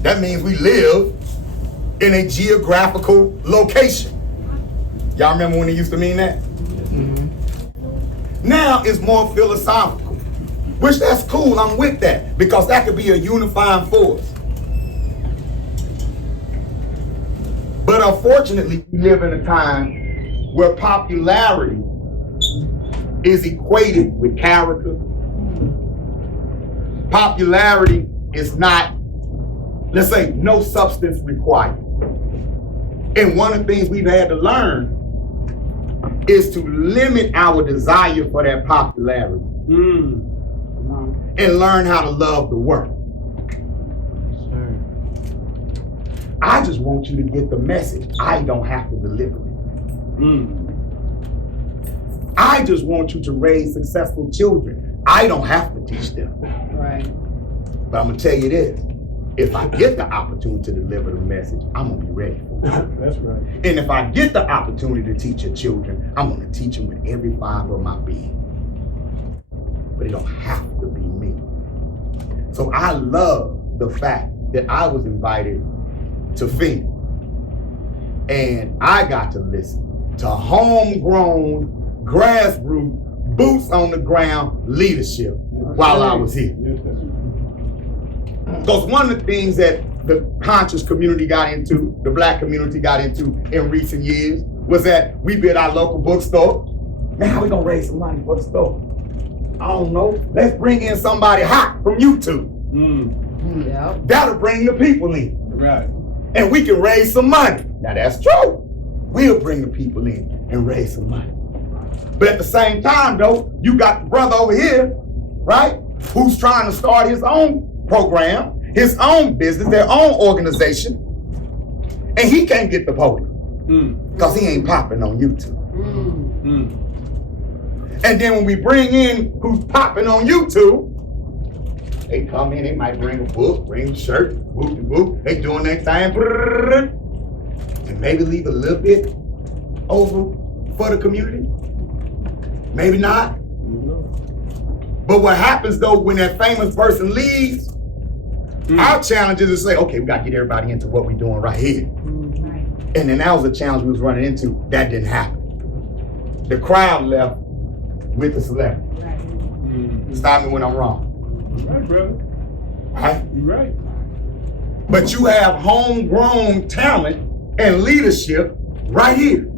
that means we live in a geographical location. Y'all remember when it used to mean that? Mm-hmm. Now it's more philosophical, which that's cool, I'm with that, because that could be a unifying force. But unfortunately, we live in a time where popularity is equated with character. Popularity is not, let's say, no substance required. And one of the things we've had to learn is to limit our desire for that popularity. And learn how to love the work. I just want you to get the message. I don't have to deliver it. I just want you to raise successful children. I don't have to teach them. Right. But I'm gonna tell you this, if I get the opportunity to deliver the message, I'm gonna be ready for it. That's right. And if I get the opportunity to teach your children, I'm gonna teach them with every fiber of my being. But it don't have to be me. So I love the fact that I was invited to Phoenix. And I got to listen to homegrown, grassroots, boots on the ground leadership while I was here. Because one of the things that the conscious community got into, the black community got into in recent years, was that we built our local bookstore. Man, how we gonna raise some money for the store? I don't know. Let's bring in somebody hot from YouTube. Yeah. That'll bring the people in. Right. And we can raise some money. Now that's true. We'll bring the people in and raise some money. But at the same time though, you got the brother over here, right? Who's trying to start his own program, his own business, their own organization. And he can't get the podium because he ain't popping on YouTube. And then when we bring in who's popping on YouTube, they come in, they might bring a book, bring a shirt, whoop de whoop, they doing their thing, and maybe leave a little bit over for the community. Maybe not. But what happens though when that famous person leaves, our challenge is to say, okay, we gotta get everybody into what we're doing right here. And then that was a challenge we was running into. That didn't happen. The crowd left with the celebrity. Stop me when I'm wrong. Right, brother. Right? You're right. But you have homegrown talent and leadership right here.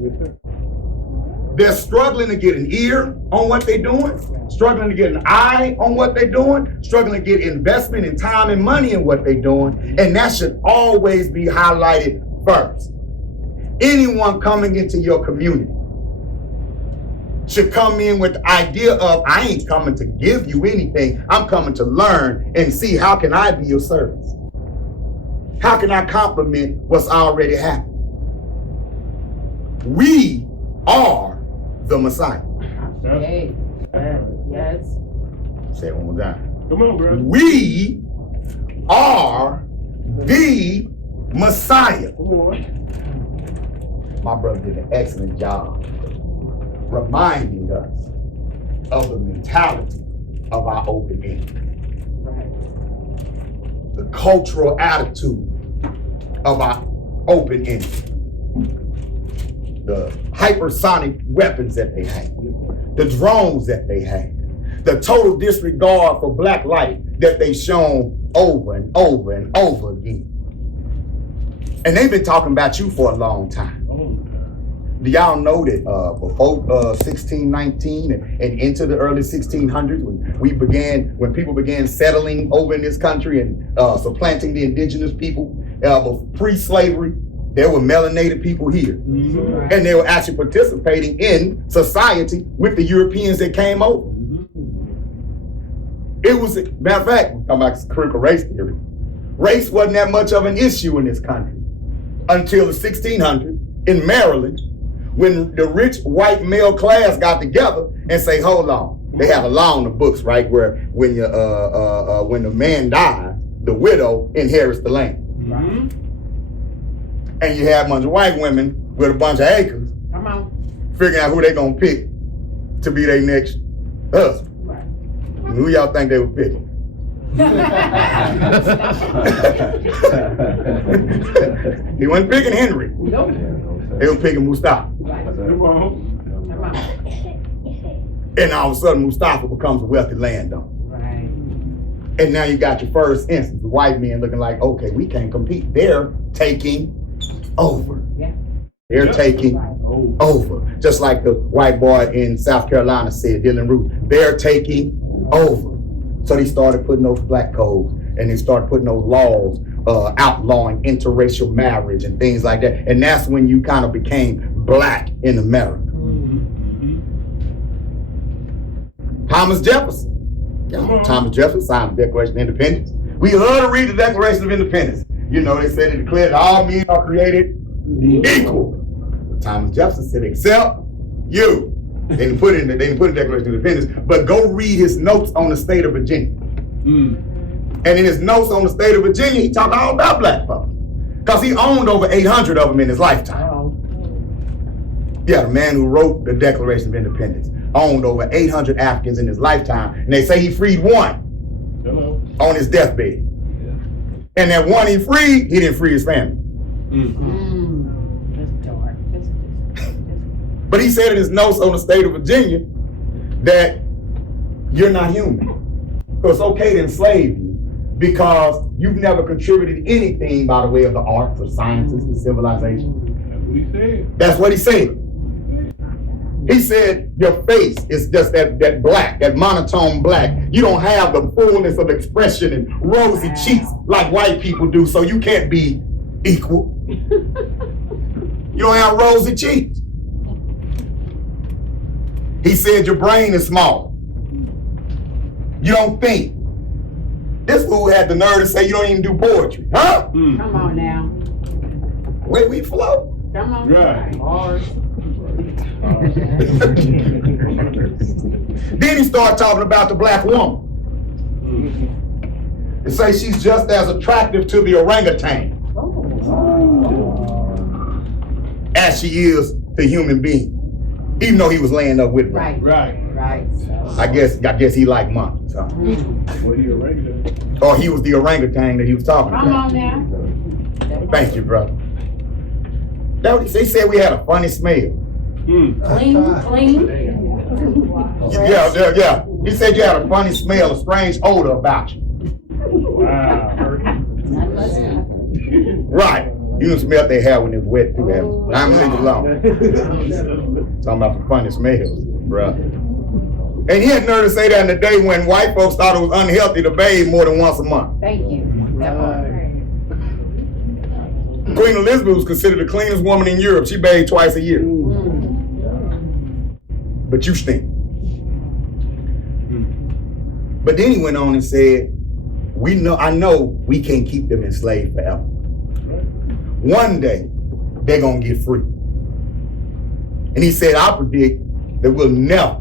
They're struggling to get an ear on what they're doing, struggling to get an eye on what they're doing, struggling to get investment in time and money in what they're doing, and that should always be highlighted first. Anyone coming into your community should come in with the idea of, I ain't coming to give you anything, I'm coming to learn and see how can I be of service? How can I complement what's already happened? We are the Messiah. Hey. Yes. Say it one more time. Come on, bro. We are the Messiah. My brother did an excellent job reminding us of the mentality of our open end. The cultural attitude of our open end. The hypersonic weapons that they had, the drones that they had, the total disregard for black life that they've shown over and over and over again. And they've been talking about you for a long time. Do y'all know that before 1619 and into the early 1600s, when people began settling over in this country and supplanting the indigenous people, pre-slavery, there were melanated people here. Mm-hmm. And they were actually participating in society with the Europeans that came over. It was, matter of fact, talking about critical race theory, race wasn't that much of an issue in this country until the 1600s in Maryland, when the rich white male class got together and say, hold on. They have a law in the books, right, where when the man dies, the widow inherits the land. Mm-hmm. And you have a bunch of white women with a bunch of acres, figuring out who they gonna pick to be their next husband. Right. And who y'all think they were picking? He wasn't picking Henry. Nope. They were picking Mustafa. And all of a sudden, Mustafa becomes a wealthy landowner. Right. And now you got your first instance, the white men looking like, okay, we can't compete. They're taking over. Yeah. They're taking over. Just like the white boy in South Carolina said, Dylan Root, they're taking over. So they started putting those black codes and they started putting those laws outlawing interracial marriage and things like that. And that's when you kind of became black in America. Mm-hmm. Thomas Jefferson. Thomas Jefferson signed the Declaration of Independence. We love to read the Declaration of Independence. You know, they said it declared that all men are created equal. Thomas Jefferson said, except you. They didn't put it in the Declaration of Independence, but go read his notes on the state of Virginia. Mm. And in his notes on the state of Virginia, he talked all about black folks. Because he owned over 800 of them in his lifetime. Yeah, the man who wrote the Declaration of Independence owned over 800 Africans in his lifetime. And they say he freed one on his deathbed. And that one he freed, he didn't free his family. That's dark. But he said in his notes on the state of Virginia that you're not human. So it's okay to enslave you because you've never contributed anything by the way of the arts or sciences or civilization. That's what he said. He said your face is just that black, that monotone black. You don't have the fullness of expression and rosy cheeks like white people do, so you can't be equal. You don't have rosy cheeks. He said your brain is small. You don't think. This fool had the nerve to say you don't even do poetry, huh? Come on now. Where we flow. Come on. Right. Then he started talking about the black woman. And say she's just as attractive to the orangutan as she is to human beings. Even though he was laying up with her. Right. I guess he liked monkeys, huh? Or he was the orangutan that he was talking about. Come on now. Thank you, brother. That what he said we had a funny smell. Clean. Yeah. He said you had a funny smell, a strange odor about you. Wow. Right. You can smell their hair when it's wet too. I'm gonna leave it alone. Talking about the funny smells, bruh. And he had nerve to say that in the day when white folks thought it was unhealthy to bathe more than once a month. Thank you. Queen Elizabeth was considered the cleanest woman in Europe. She bathed twice a year. But you stink. But then he went on and said, I know we can't keep them enslaved forever. One day, they're gonna get free. And he said, I predict that we'll never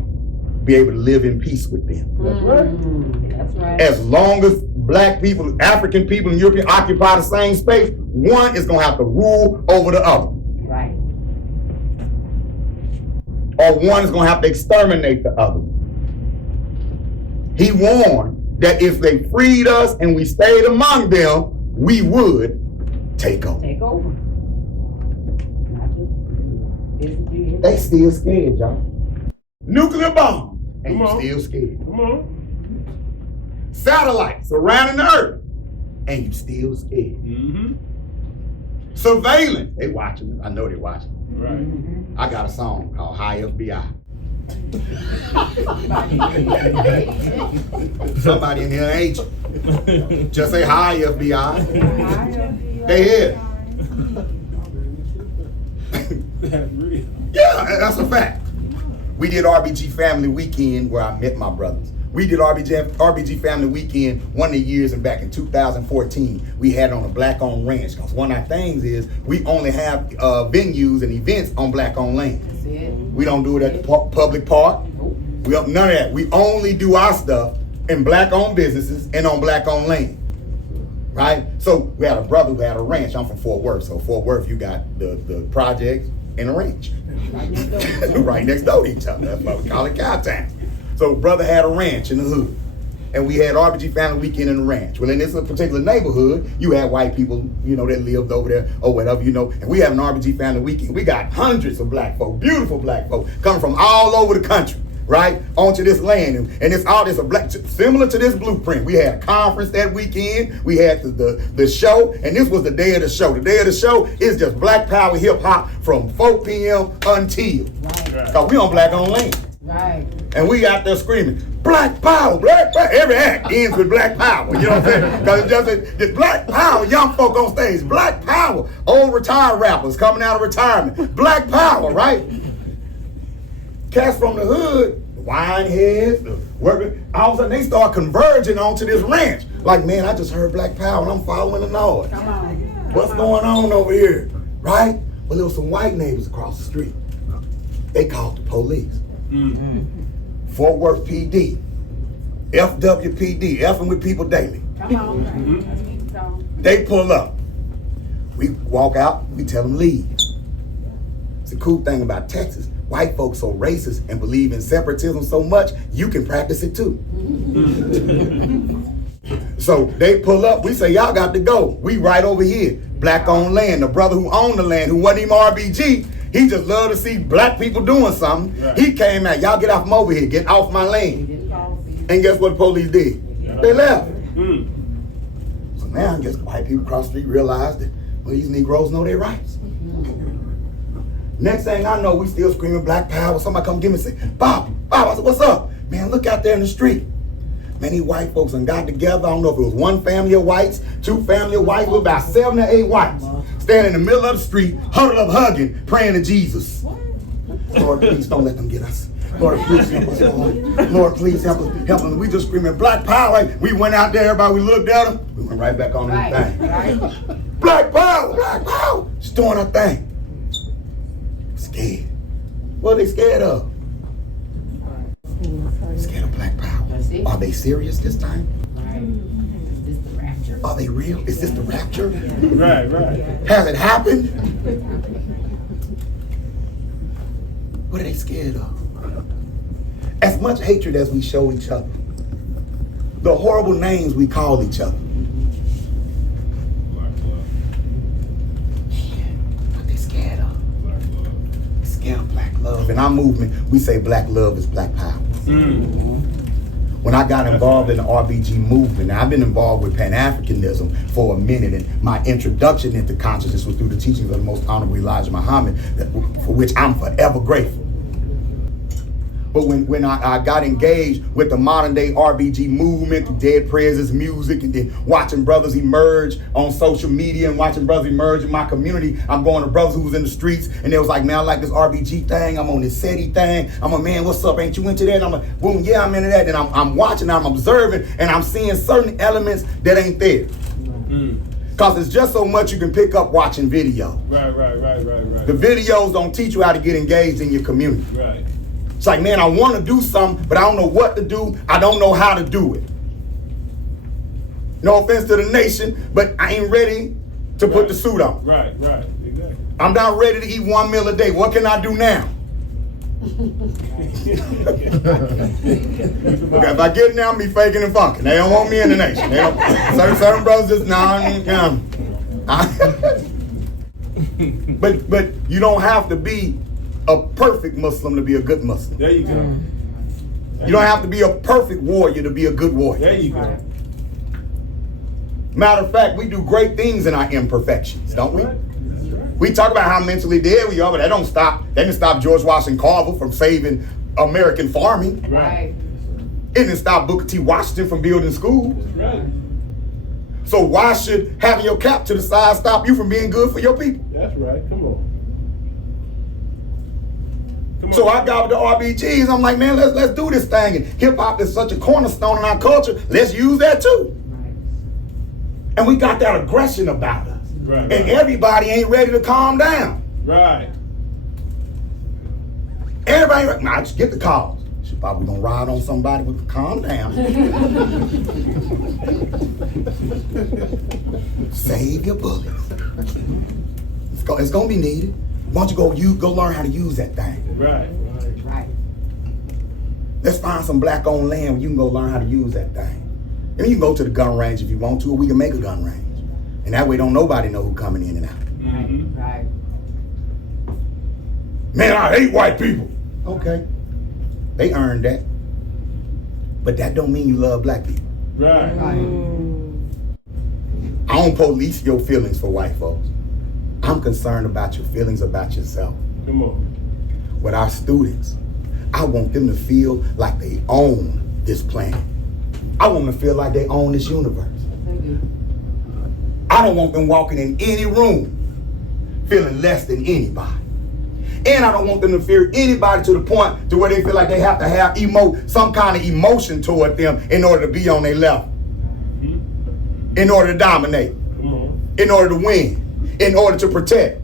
be able to live in peace with them. That's right. That's right. As long as black people, African people, and European occupy the same space, one is gonna have to rule over the other. Right. Or one is gonna have to exterminate the other. He warned that if they freed us and we stayed among them, we would take over. Take over. They still scared, y'all. Nuclear bomb, and you still scared. Come on. Satellites surrounding the earth, and you still scared. Surveillance, they watching. I know they watching. Right. I got a song called High FBI. Somebody in here ain't you. Just say hi, FBI. They here. Yeah, that's a fact. We did RBG Family Weekend where I met my brothers. We did RBG Family Weekend one of the years, and back in 2014, we had it on a black-owned ranch. Because one of our things is we only have venues and events on black-owned land. We don't do it at the public park. We don't, none of that. We only do our stuff in black-owned businesses and on black-owned land. Right? So we had a brother who had a ranch. I'm from Fort Worth. So Fort Worth, you got the projects and a ranch. Right next door to each other. That's why we call it Cowtown. So brother had a ranch in the hood. And we had RBG Family Weekend in the ranch. Well, in this particular neighborhood, you had white people, that lived over there or whatever, And we have an RBG Family Weekend. We got hundreds of black folk, beautiful black folk, coming from all over the country, right, onto this land. And it's all this similar to this blueprint. We had a conference that weekend. We had the show, and this was the day of the show. The day of the show is just black power hip hop from 4 p.m. until. Because we on black on land. Right. And we out there screaming, black power, black power. Every act ends with black power. You know what I'm saying? Because it's black power, young folk on stage. Black power, old retired rappers coming out of retirement. Black power, right? Cats from the hood, wine heads, the worker, all of a sudden they start converging onto this ranch. Like, man, I just heard black power and I'm following the noise. Come on. What's going on over here, right? Well, there was some white neighbors across the street. They called the police. Fort Worth PD, FWPD, effing with people daily. Come on. They pull up. We walk out, we tell them leave. It's the cool thing about Texas. White folks so racist and believe in separatism so much, you can practice it too. So they pull up, we say, y'all got to go. We right over here, black owned land. The brother who owned the land, who wasn't even RBG, he just loved to see black people doing something. Right. He came out, y'all get off from over here, get off my lane. And guess what the police did? They left. So now I guess white people across the street realized that, well, these Negroes know their rights. Next thing I know, we still screaming black power. Somebody come give me and say, Bob, I said, what's up? Man, look out there in the street. Man, these white folks done got together. I don't know if it was one family of whites, two family of whites, but about 7 or 8 whites standing in the middle of the street, huddled up, hugging, praying to Jesus. Lord, please don't let them get us. Lord, please help us, Lord. Lord, please help us. Help us. We just screaming black power. We went out there, everybody, we looked at them. We went right back on the thing. Right. Black power, just doing our thing. Scared. What are they scared of? Scared of black power. Are they serious this time? Is this the rapture? Are they real? Is this the rapture? Right. Has it happened? What are they scared of? As much hatred as we show each other, the horrible names we call each other. What they scared of? Scared of black love. In our movement, we say black love is black power. When I got involved in the RBG movement, now I've been involved with Pan-Africanism for a minute, and my introduction into consciousness was through the teachings of the Most Honorable Elijah Muhammad, for which I'm forever grateful. But when I got engaged with the modern day RBG movement, the Dead Presidents music, and then watching brothers emerge on social media and watching brothers emerge in my community, I'm going to brothers who was in the streets, and they was like, man, I like this RBG thing, I'm on this SETI thing, I'm a man, what's up, ain't you into that? And I'm like, boom, yeah, I'm into that. And I'm watching, I'm observing, and I'm seeing certain elements that ain't there. Because there's just so much you can pick up watching video. Right. The videos don't teach you how to get engaged in your community. Right. It's like, man, I want to do something, but I don't know what to do. I don't know how to do it. No offense to the nation, but I ain't ready to put the suit on. Right, exactly. I'm not ready to eat 1 meal a day. What can I do now? Okay, if I get in there, I'm be faking and funking. They don't want me in the nation. They don't, certain brothers just, But you don't have to be a perfect Muslim to be a good Muslim. There you go. You don't have to be a perfect warrior to be a good warrior. There you go. Matter of fact, we do great things in our imperfections, don't we? We talk about how mentally dead we are, but that don't stop. That didn't stop George Washington Carver from saving American farming. Right. It didn't stop Booker T. Washington from building schools. Right. So why should having your cap to the side stop you from being good for your people? That's right. Come on. So I got with the RBGs. I'm like, man, let's do this thing. And hip hop is such a cornerstone in our culture. Let's use that too. Right. And we got that aggression about us. Right. And everybody ain't ready to calm down. Right. Everybody ain't nah, just get the calls. Should probably gonna ride on somebody with calm down. Save your bullets. It's gonna be needed. Why don't you go learn how to use that thing? Right. Let's find some black-owned land where you can go learn how to use that thing. And you can go to the gun range if you want to, or we can make a gun range. And that way don't nobody know who coming in and out. Right. Man, I hate white people. Okay. They earned that. But that don't mean you love black people. Right. I don't police your feelings for white folks. I'm concerned about your feelings about yourself. Come on. With our students, I want them to feel like they own this planet. I want them to feel like they own this universe. I don't want them walking in any room feeling less than anybody. And I don't want them to fear anybody to the point to where they feel like they have to have some kind of emotion toward them in order to be on their level. In order to dominate. In order to win. In order to protect.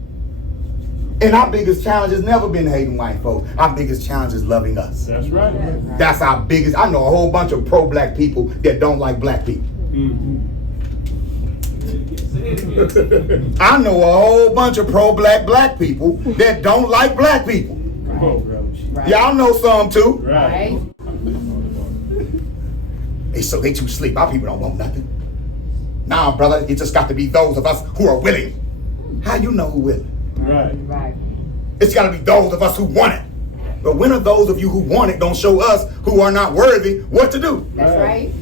And our biggest challenge has never been hating white folks. Our biggest challenge is loving us. That's right. That's our biggest. I know a whole bunch of pro-black people that don't like black people. I know a whole bunch of pro-black black people that don't like black people. Right. Y'all know some too. Right. They too sleep. Our people don't want nothing. Nah, brother, it just got to be those of us who are willing. How you know who willing? Right. It's got to be those of us who want it. But when are those of you who want it gonna show us who are not worthy what to do? That's right.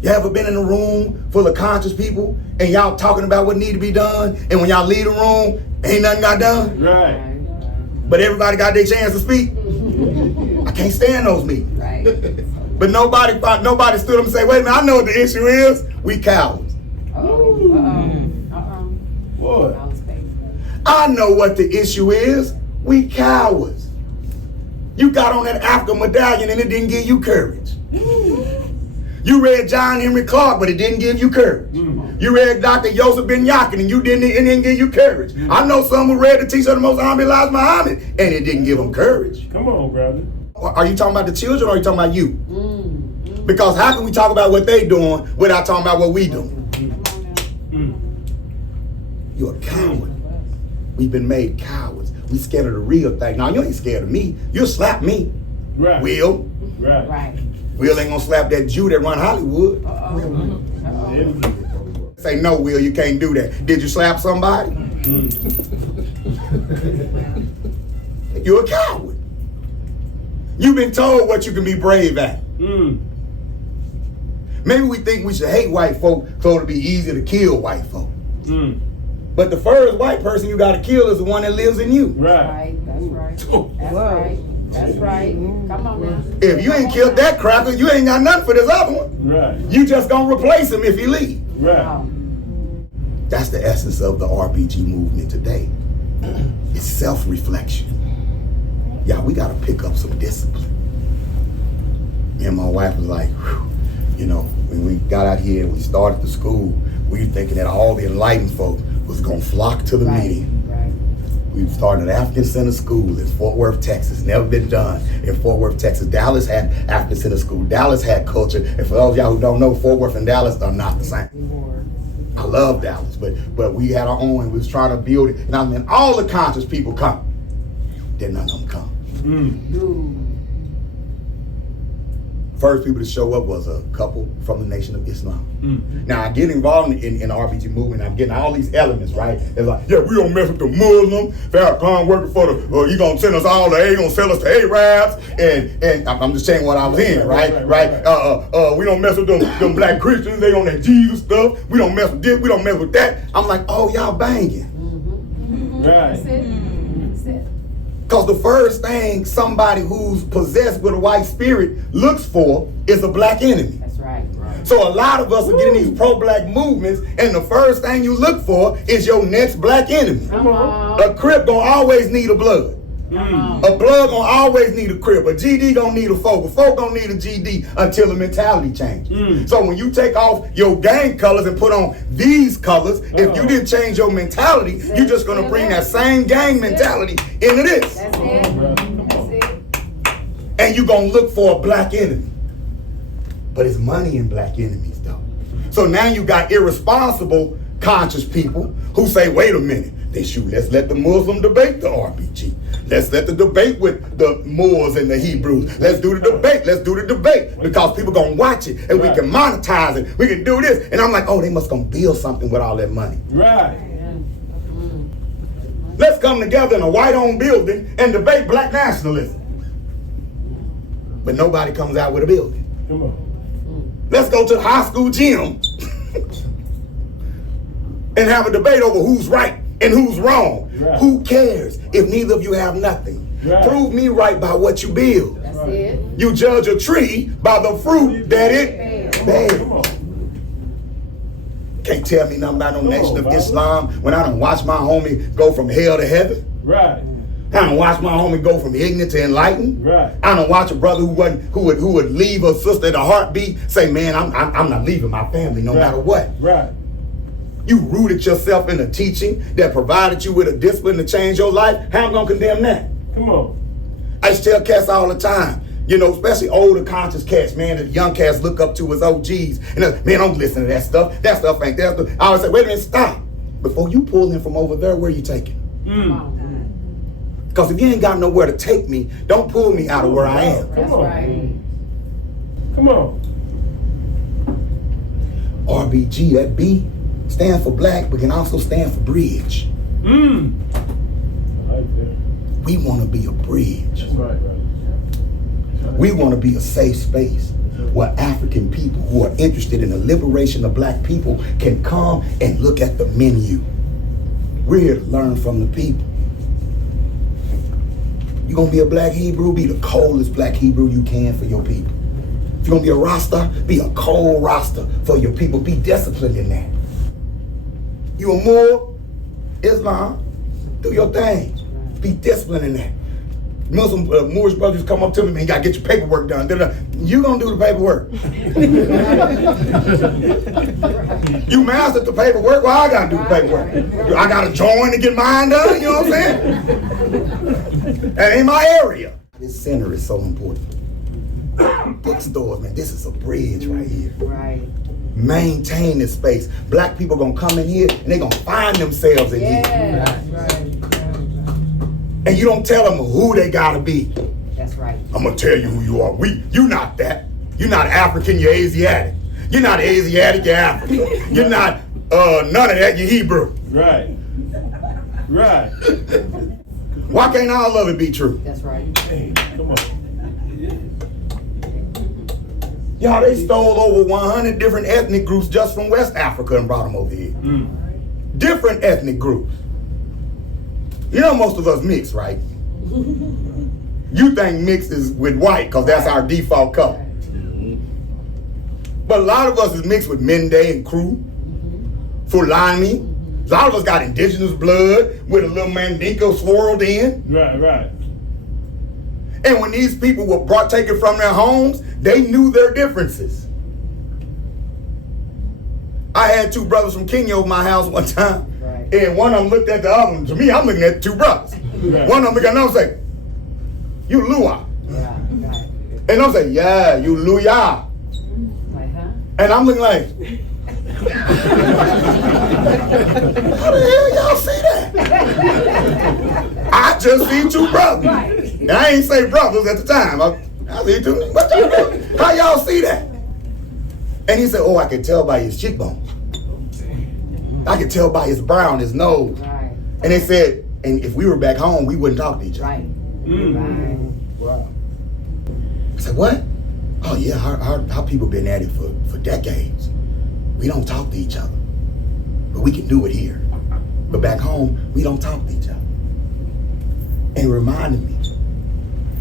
You ever been in a room full of conscious people and y'all talking about what need to be done, and when y'all leave the room, ain't nothing got done? Right. But everybody got their chance to speak. I can't stand those meetings. Right. But nobody stood up and say, wait a minute, I know what the issue is. We cowards. What? I know what the issue is. We cowards. You got on that African medallion and it didn't give you courage. You read John Henry Clark, but it didn't give you courage. You read Dr. Yosef Ben Yakin and it didn't give you courage. I know some who read the teaching of the Most Honorable Elijah Muhammad and it didn't give them courage. Come on, brother. Are you talking about the children or are you talking about you? Because how can we talk about what they doing without talking about what we doing? You're a coward. We've been made cowards. We scared of the real thing. Now, you ain't scared of me. You'll slap me. Right. Will. Right. Will ain't gonna slap that Jew that run Hollywood. Say, no, Will, you can't do that. Did you slap somebody? You're a coward. You've been told what you can be brave at. Maybe we think we should hate white folk so it'll be easy to kill white folk. But the first white person you gotta kill is the one that lives in you. Right, that's right. That's right. That's right. Come on now. If you ain't killed that cracker, you ain't got nothing for this other one. Right. You just gonna replace him if he leave. Right. That's the essence of the RBG movement today. It's self-reflection. Yeah, we gotta pick up some discipline. Me and my wife was like, whew, you know, when we got out here, we started the school, we were thinking that all the enlightened folk was gonna flock to the meeting. We started an African Center School in Fort Worth, Texas. Never been done in Fort Worth, Texas. Dallas had African Center School. Dallas had culture. And for those of y'all who don't know, Fort Worth and Dallas are not the same. I love Dallas, but we had our own. We was trying to build it. And I mean, all the conscious people come. Then none of them come. First people to show up was a couple from the Nation of Islam. Now I get involved in the RBG movement. I'm getting all these elements, right? It's like, yeah, we don't mess with the Muslim. Farrakhan working for the, he gonna send us all to he gonna sell us to Arabs. And I'm just saying what I was in, right? We don't mess with them black Christians. They on that Jesus stuff. We don't mess with this. We don't mess with that. I'm like, oh, y'all banging. Right. Because the first thing somebody who's possessed with a white spirit looks for is a black enemy. That's right. So a lot of us are getting these pro-black movements, and the first thing you look for is your next black enemy. A Crip gonna always need a blood. A blood gonna always need a Crip. A GD gonna need a folk. A folk gonna need a GD until the mentality changes. So when you take off your gang colors and put on these colors, if you didn't change your mentality, you're just gonna bring that same gang mentality into this. That's it. And you're gonna look for a black enemy. But it's money in black enemies though. So now you got irresponsible conscious people who say, wait a minute, let's let the Muslim debate the RBG. Let's let the debate with the Moors and the Hebrews. Let's do the debate. Because people gonna watch it and we can monetize it. We can do this. And I'm like, oh, they must gonna build something with all that money. Right. Let's come together in a white-owned building and debate black nationalism. But nobody comes out with a building. Come on. Let's go to the high school gym and have a debate over who's right and who's wrong. Right. Who cares if neither of you have nothing? Right. Prove me right by what you build. That's it. You judge a tree by the fruit that it bears. Can't tell me nothing about no Nation of Islam when I done watch my homie go from hell to heaven. Right. I done watch my homie go from ignorant to enlightened. Right. I done watch a brother who would leave a sister at a heartbeat say, man, I'm not leaving my family no matter what. Right. You rooted yourself in a teaching that provided you with a discipline to change your life. How am I gonna condemn that? Come on. I used to tell cats all the time, you know, especially older conscious cats, man, that young cats look up to as OGs. And man, don't listen to that stuff. That stuff ain't that. I always say, wait a minute, stop. Before you pull in from over there, where you taking? Because if you ain't got nowhere to take me, don't pull me out of where I am. Come on. Come on. RBG, that B stands for black, but can also stand for bridge. I like that. We want to be a bridge. That's right. We want to be a safe space where African people who are interested in the liberation of black people can come and look at the menu. We're here to learn from the people. You're going to be a black Hebrew, be the coldest black Hebrew you can for your people. If you're going to be a Rasta, be a cold Rasta for your people. Be disciplined in that. You a Moor, Islam, do your thing. Be disciplined in that. Muslim Moorish brothers come up to me, man, you gotta get your paperwork done. You gonna do the paperwork. You mastered the paperwork, well, I gotta do the paperwork. I gotta join to get mine done, you know what I'm saying? That ain't my area. This center is so important. Bookstores, man, this is a bridge right here. Right. Maintain this space. Black people gonna come in here and they gonna find themselves in here. Right. And you don't tell them who they gotta be. That's right. I'm gonna tell you who you are. You not that. You're not African, you're Asiatic. You're not Asiatic, you're African. You're not none of that, you're Hebrew. Right. Right. Why can't all of it be true? That's right. Hey, come on. Y'all, they stole over 100 different ethnic groups just from West Africa and brought them over here. Different ethnic groups. You know most of us mix, right? You think mix is with white because that's our default color. But a lot of us is mixed with Mende and Kru, Fulani. A lot of us got indigenous blood with a little Mandinka swirled in. Right. And when these people were taken from their homes, they knew their differences. I had two brothers from Kenya over my house one time, and one of them looked at the other one. To me, I'm looking at two brothers. One of them looked at another and say, "You Lua." And I'm saying, "Yeah, you Luya." And I'm looking like, how the hell y'all see that? I just seen two brothers. And I ain't say brothers at the time. I see two. What y'all do? How y'all see that? And he said, "Oh, I can tell by his cheekbones. I can tell by his brow and his nose." And they said, and if we were back home, we wouldn't talk to each other. Wow. I said, "What?" "Oh yeah, our people been at it for decades. We don't talk to each other. But we can do it here. But back home, we don't talk to each other." And it reminded me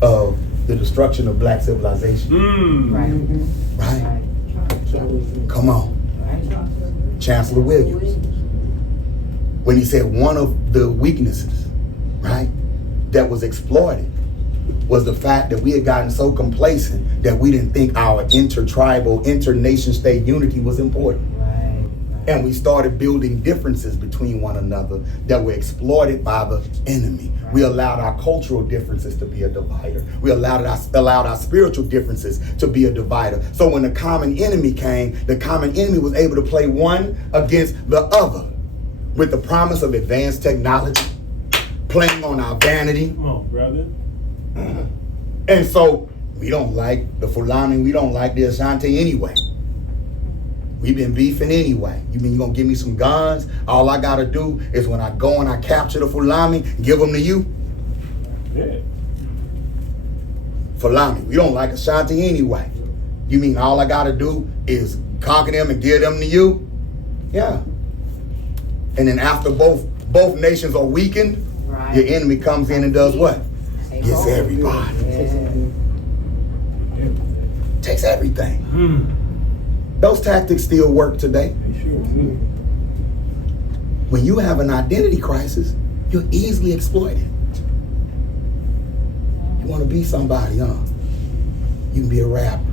of the destruction of black civilization. Right? Come on. Chancellor Williams. When he said one of the weaknesses, right, that was exploited was the fact that we had gotten so complacent that we didn't think our intertribal, inter-nation state unity was important. And we started building differences between one another that were exploited by the enemy. We allowed our cultural differences to be a divider. We allowed our spiritual differences to be a divider. So when the common enemy came, the common enemy was able to play one against the other with the promise of advanced technology, playing on our vanity. Come on, brother. And so we don't like the Fulani, we don't like the Ashanti anyway. We've been beefing anyway. You mean you're gonna give me some guns? All I gotta do is when I go and I capture the Fulani, give them to you? Yeah. Fulani, we don't like Ashanti anyway. You mean all I gotta do is conquer them and give them to you? Yeah. And then after both nations are weakened, your enemy comes in and does what? Gets everybody. Takes everything. Those tactics still work today. When you have an identity crisis, you're easily exploited. You want to be somebody, huh? You can be a rapper.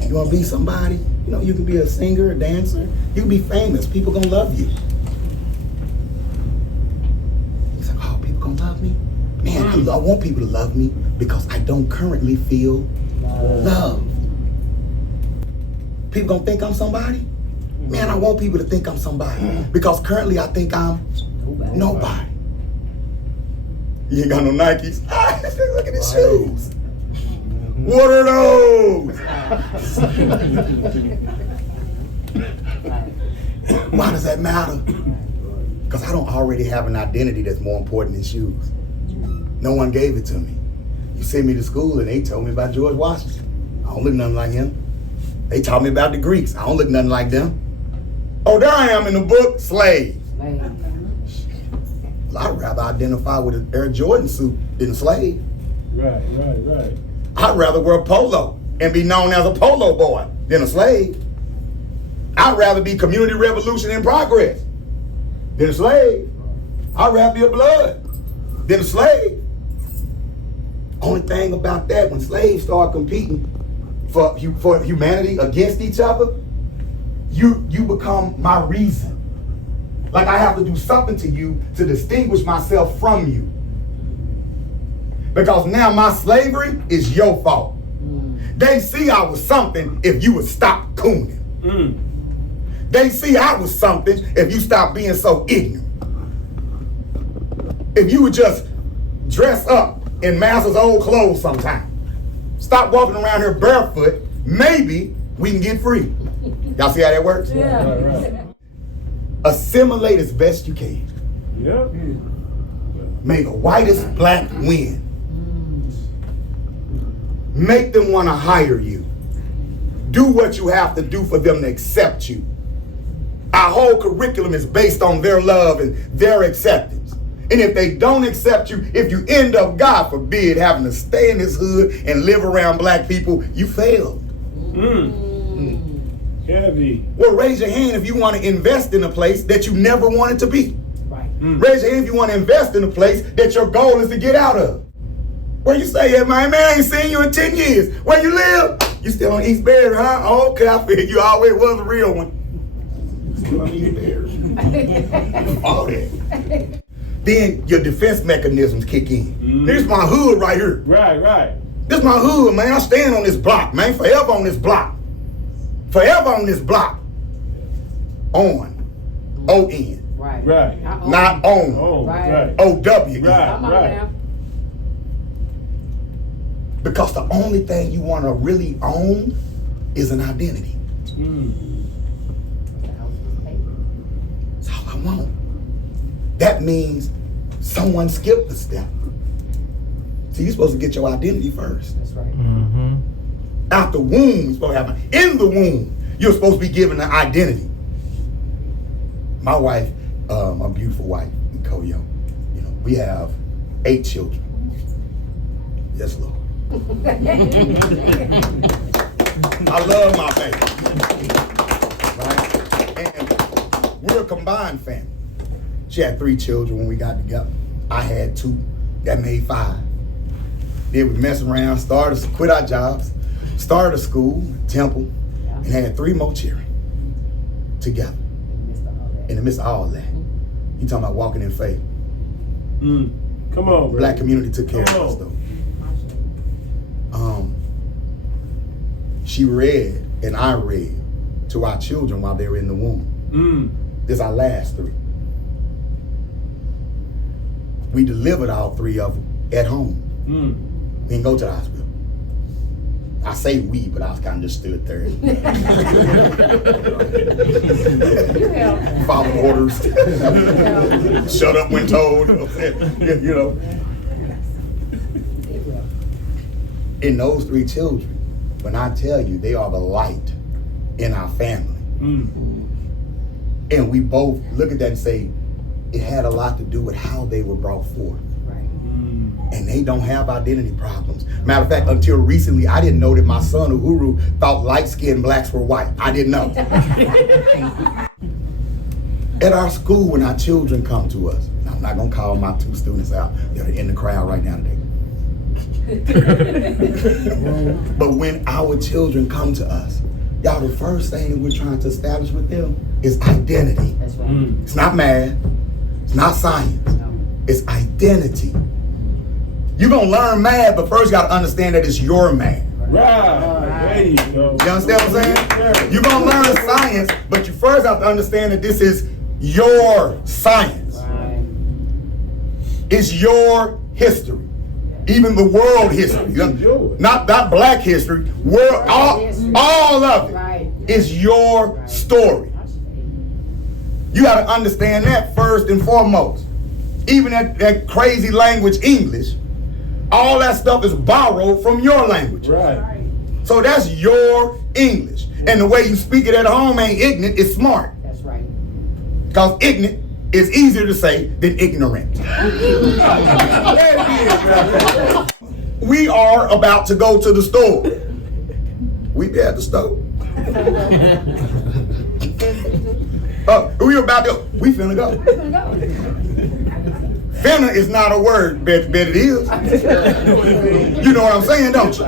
You want to be somebody? You know, you can be a singer, a dancer. You can be famous. People gonna love you. He's like, "Oh, people gonna love me? Man, I want people to love me because I don't currently feel love. People gonna think I'm somebody? Man, I want people to think I'm somebody because currently I think I'm nobody. You ain't got no Nikes? Look at his shoes. What are those? Why does that matter? Because I don't already have an identity that's more important than shoes. No one gave it to me. You sent me to school and they told me about George Washington. I don't look nothing like him. They taught me about the Greeks. I don't look nothing like them. Oh, there I am in the book, slave. Well, I'd rather identify with an Air Jordan suit than a slave. Right. I'd rather wear a polo and be known as a polo boy than a slave. I'd rather be community revolution in progress than a slave. I'd rather be a blood than a slave. Only thing about that, when slaves start competing for humanity against each other, you become my reason. Like I have to do something to you to distinguish myself from you. Because now my slavery is your fault. They see I was something if you would stop cooning. They see I was something if you stop being so ignorant. If you would just dress up in master's old clothes sometime. Stop walking around here barefoot, maybe we can get free. Y'all see how that works? Yeah. Right. Assimilate as best you can. Yep. May the whitest black win. Make them want to hire you. do what you have to do for them to accept you. Our whole curriculum is based on their love and their acceptance. And if they don't accept you, if you end up, God forbid, having to stay in this hood and live around black people, you failed. Heavy. Well, raise your hand if you want to invest in a place that you never wanted to be. Right. Raise your hand if you want to invest in a place that your goal is to get out of. Where you say, yeah, man, I ain't seen you in 10 years. Where you live? You still on East Berry, huh? Oh, okay, I figured you always was a real one. Still on East Berry. All that. Then your defense mechanisms kick in. This is my hood right here. Right. This is my hood, man. I stand on this block, man. Forever on this block. Forever on this block. On. O-N. Right. Not on. Right. O-W. Right. Because the only thing you want to really own is an identity. That's all I want. That means someone skipped a step. So you're supposed to get your identity first. That's right. Out the womb, you're supposed to have in the womb, you're supposed to be given an identity. My wife, my beautiful wife, Koyo, we have 8 children. Yes, Lord. I love my baby. Right? And we're a combined family. She had 3 children when we got together. I had 2. That made 5. Then we messed around, quit our jobs, started a school, Temple, and had 3 more children together. In the midst of all that. You talking about walking in faith. Come on, bro. Black community took care of us, though. She read and I read to our children while they were in the womb. This is our last 3. We delivered all 3 of them at home. We didn't go to the hospital. I say we, but I was kind of just stood there. Following orders. Shut up when told. In those 3 children, when I tell you they are the light in our family. And we both look at that and say, it had a lot to do with how they were brought forth. And they don't have identity problems. Matter of fact, until recently, I didn't know that my son, Uhuru, thought light-skinned blacks were white. I didn't know. At our school, when our children come to us, and I'm not gonna call my 2 students out, they're in the crowd right now today. But when our children come to us, y'all, the first thing that we're trying to establish with them is identity. That's right. It's not math, it's not science, it's identity. You're gonna learn math, but first you gotta understand that it's your math. Right. There you go. You understand what I'm saying? You're gonna learn science, but you first have to understand that this is your science. It's your history. Even the world history. Not black history. World, all of it is your story. You gotta understand that first and foremost. Even that crazy language English, all that stuff is borrowed from your language. Right. So that's your English. And the way you speak it at home ain't ignorant, it's smart. That's right. Because ignorant is easier to say than ignorant. We are about to go to the store. We be at the store. We finna go. Finna is not a word, bet it is. You know what I'm saying, don't you?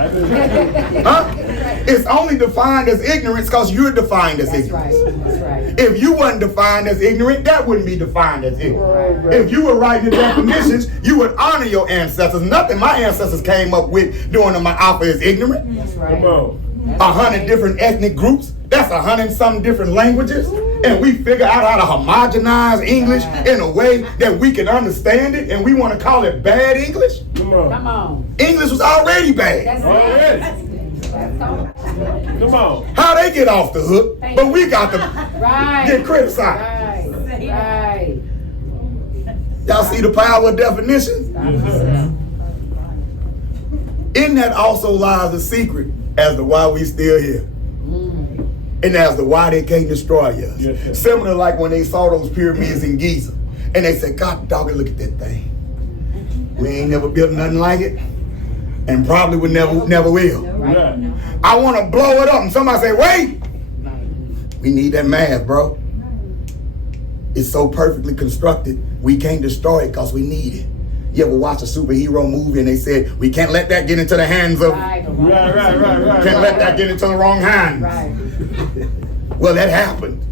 Huh? It's only defined as ignorance because you're defined as ignorance. That's right. If you wasn't defined as ignorant, that wouldn't be defined as ignorant. Right. If you were writing the definitions, you would honor your ancestors. Nothing my ancestors came up with during my alpha is ignorant. That's right. Come on. 100 different ethnic groups. That's 100-something different languages. And we figure out how to homogenize English in a way that we can understand it, and we want to call it bad English. Come on. Come on. English was already bad. That's Already. Come on. How they get off the hook, but we got to get criticized. Right. Y'all see the power of definition? In that also lies the secret as to why we still here. And that's the why they can't destroy us. Yes, Similar like when they saw those pyramids in Giza. And they said, God dog, look at that thing. We ain't never built nothing like it. And probably would never will. Right. I want to blow it up. And somebody say, wait. We need that math, bro. It's so perfectly constructed, we can't destroy it because we need it. You ever watch a superhero movie and they said, we can't let that get into the hands of... Right. Can't let that get into the wrong hands. Well, that happened.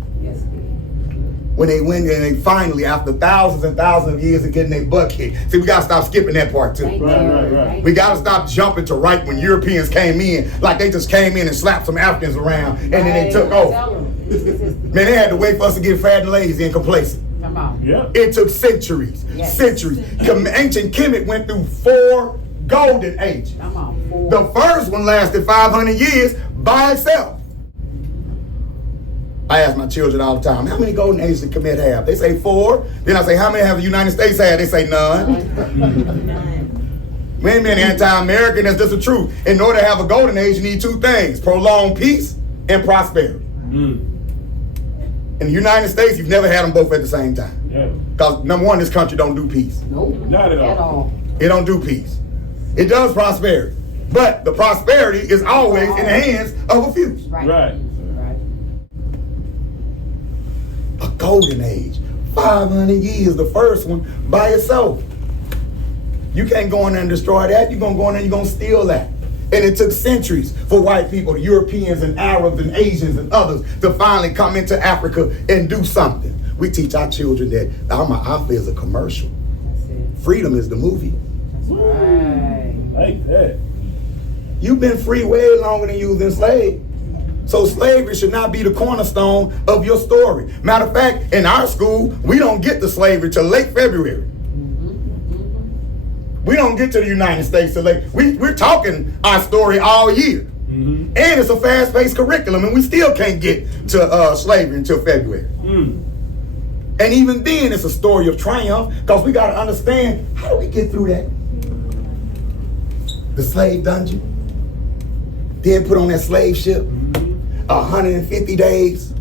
When they went and they finally, after thousands and thousands of years of getting their butt kicked. See, we got to stop skipping that part too. Right. We got to stop jumping to right when Europeans came in, like they just came in and slapped some Africans around and then they took over. Man, they had to wait for us to get fat and lazy and complacent. Come on. Yep. It took centuries. Centuries. Ancient Kemet went through 4 golden ages. Come on. The first one lasted 500 years by itself. I ask my children all the time, how many golden ages did Kemet have? They say 4. Then I say, how many have the United States had? They say none. We ain't been anti-American, that's just the truth. In order to have a golden age, you need 2 things, prolonged peace and prosperity. In the United States, you've never had them both at the same time. Because number one, this country don't do peace. Nope. Not at all. It don't do peace. It does prosperity. But the prosperity is always in the hands of a few. Right. A golden age. 500 years, the first one, by itself. You can't go in there and destroy that. You're going to go in there and you're going to steal that. And it took centuries for white people, the Europeans and Arabs and Asians and others to finally come into Africa and do something. We teach our children that Alpha is a commercial. Freedom is the movie. Like that. You've been free way longer than you was enslaved. So slavery should not be the cornerstone of your story. Matter of fact, in our school, we don't get to slavery till late February. We don't get to the United States till late. We're talking our story all year. And it's a fast-paced curriculum, and we still can't get to slavery until February. And even then, it's a story of triumph, because we got to understand, how do we get through that? The slave dungeon, then put on that slave ship, 150 days,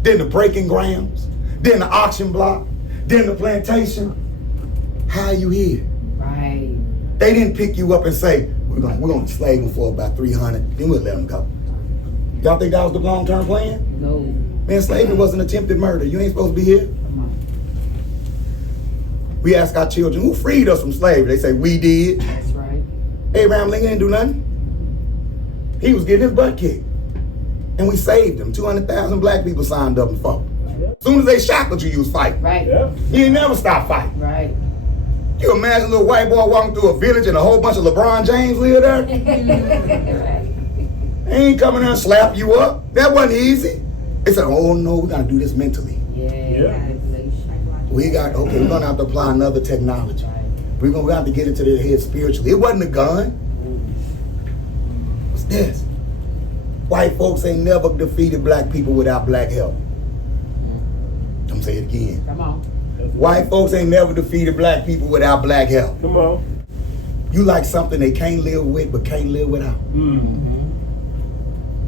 then the breaking grounds, then the auction block, then the plantation. How are you here? Right. They didn't pick you up and say, we're going to slave them for about 300, then we'll let them go. Y'all think that was the long-term plan? No. Man, slavery was an attempted murder. You ain't supposed to be here. We ask our children, who freed us from slavery? They say, we did. That's right. Abraham Lincoln didn't do nothing. He was getting his butt kicked. And we saved him. 200,000 black people signed up and fought. As soon as they shackled you, you was fighting. Right. You ain't never stop fighting. Right. You imagine a little white boy walking through a village and a whole bunch of LeBron James live there? They ain't coming there and slap you up. That wasn't easy. They said, oh no, we gotta do this mentally. We're gonna have to apply another technology. We're gonna have to get into their head spiritually. It wasn't a gun. What's this? White folks ain't never defeated black people without black help. I'm gonna say it again. Come on. White folks ain't never defeated black people without black help. Come on. You like something they can't live with but can't live without.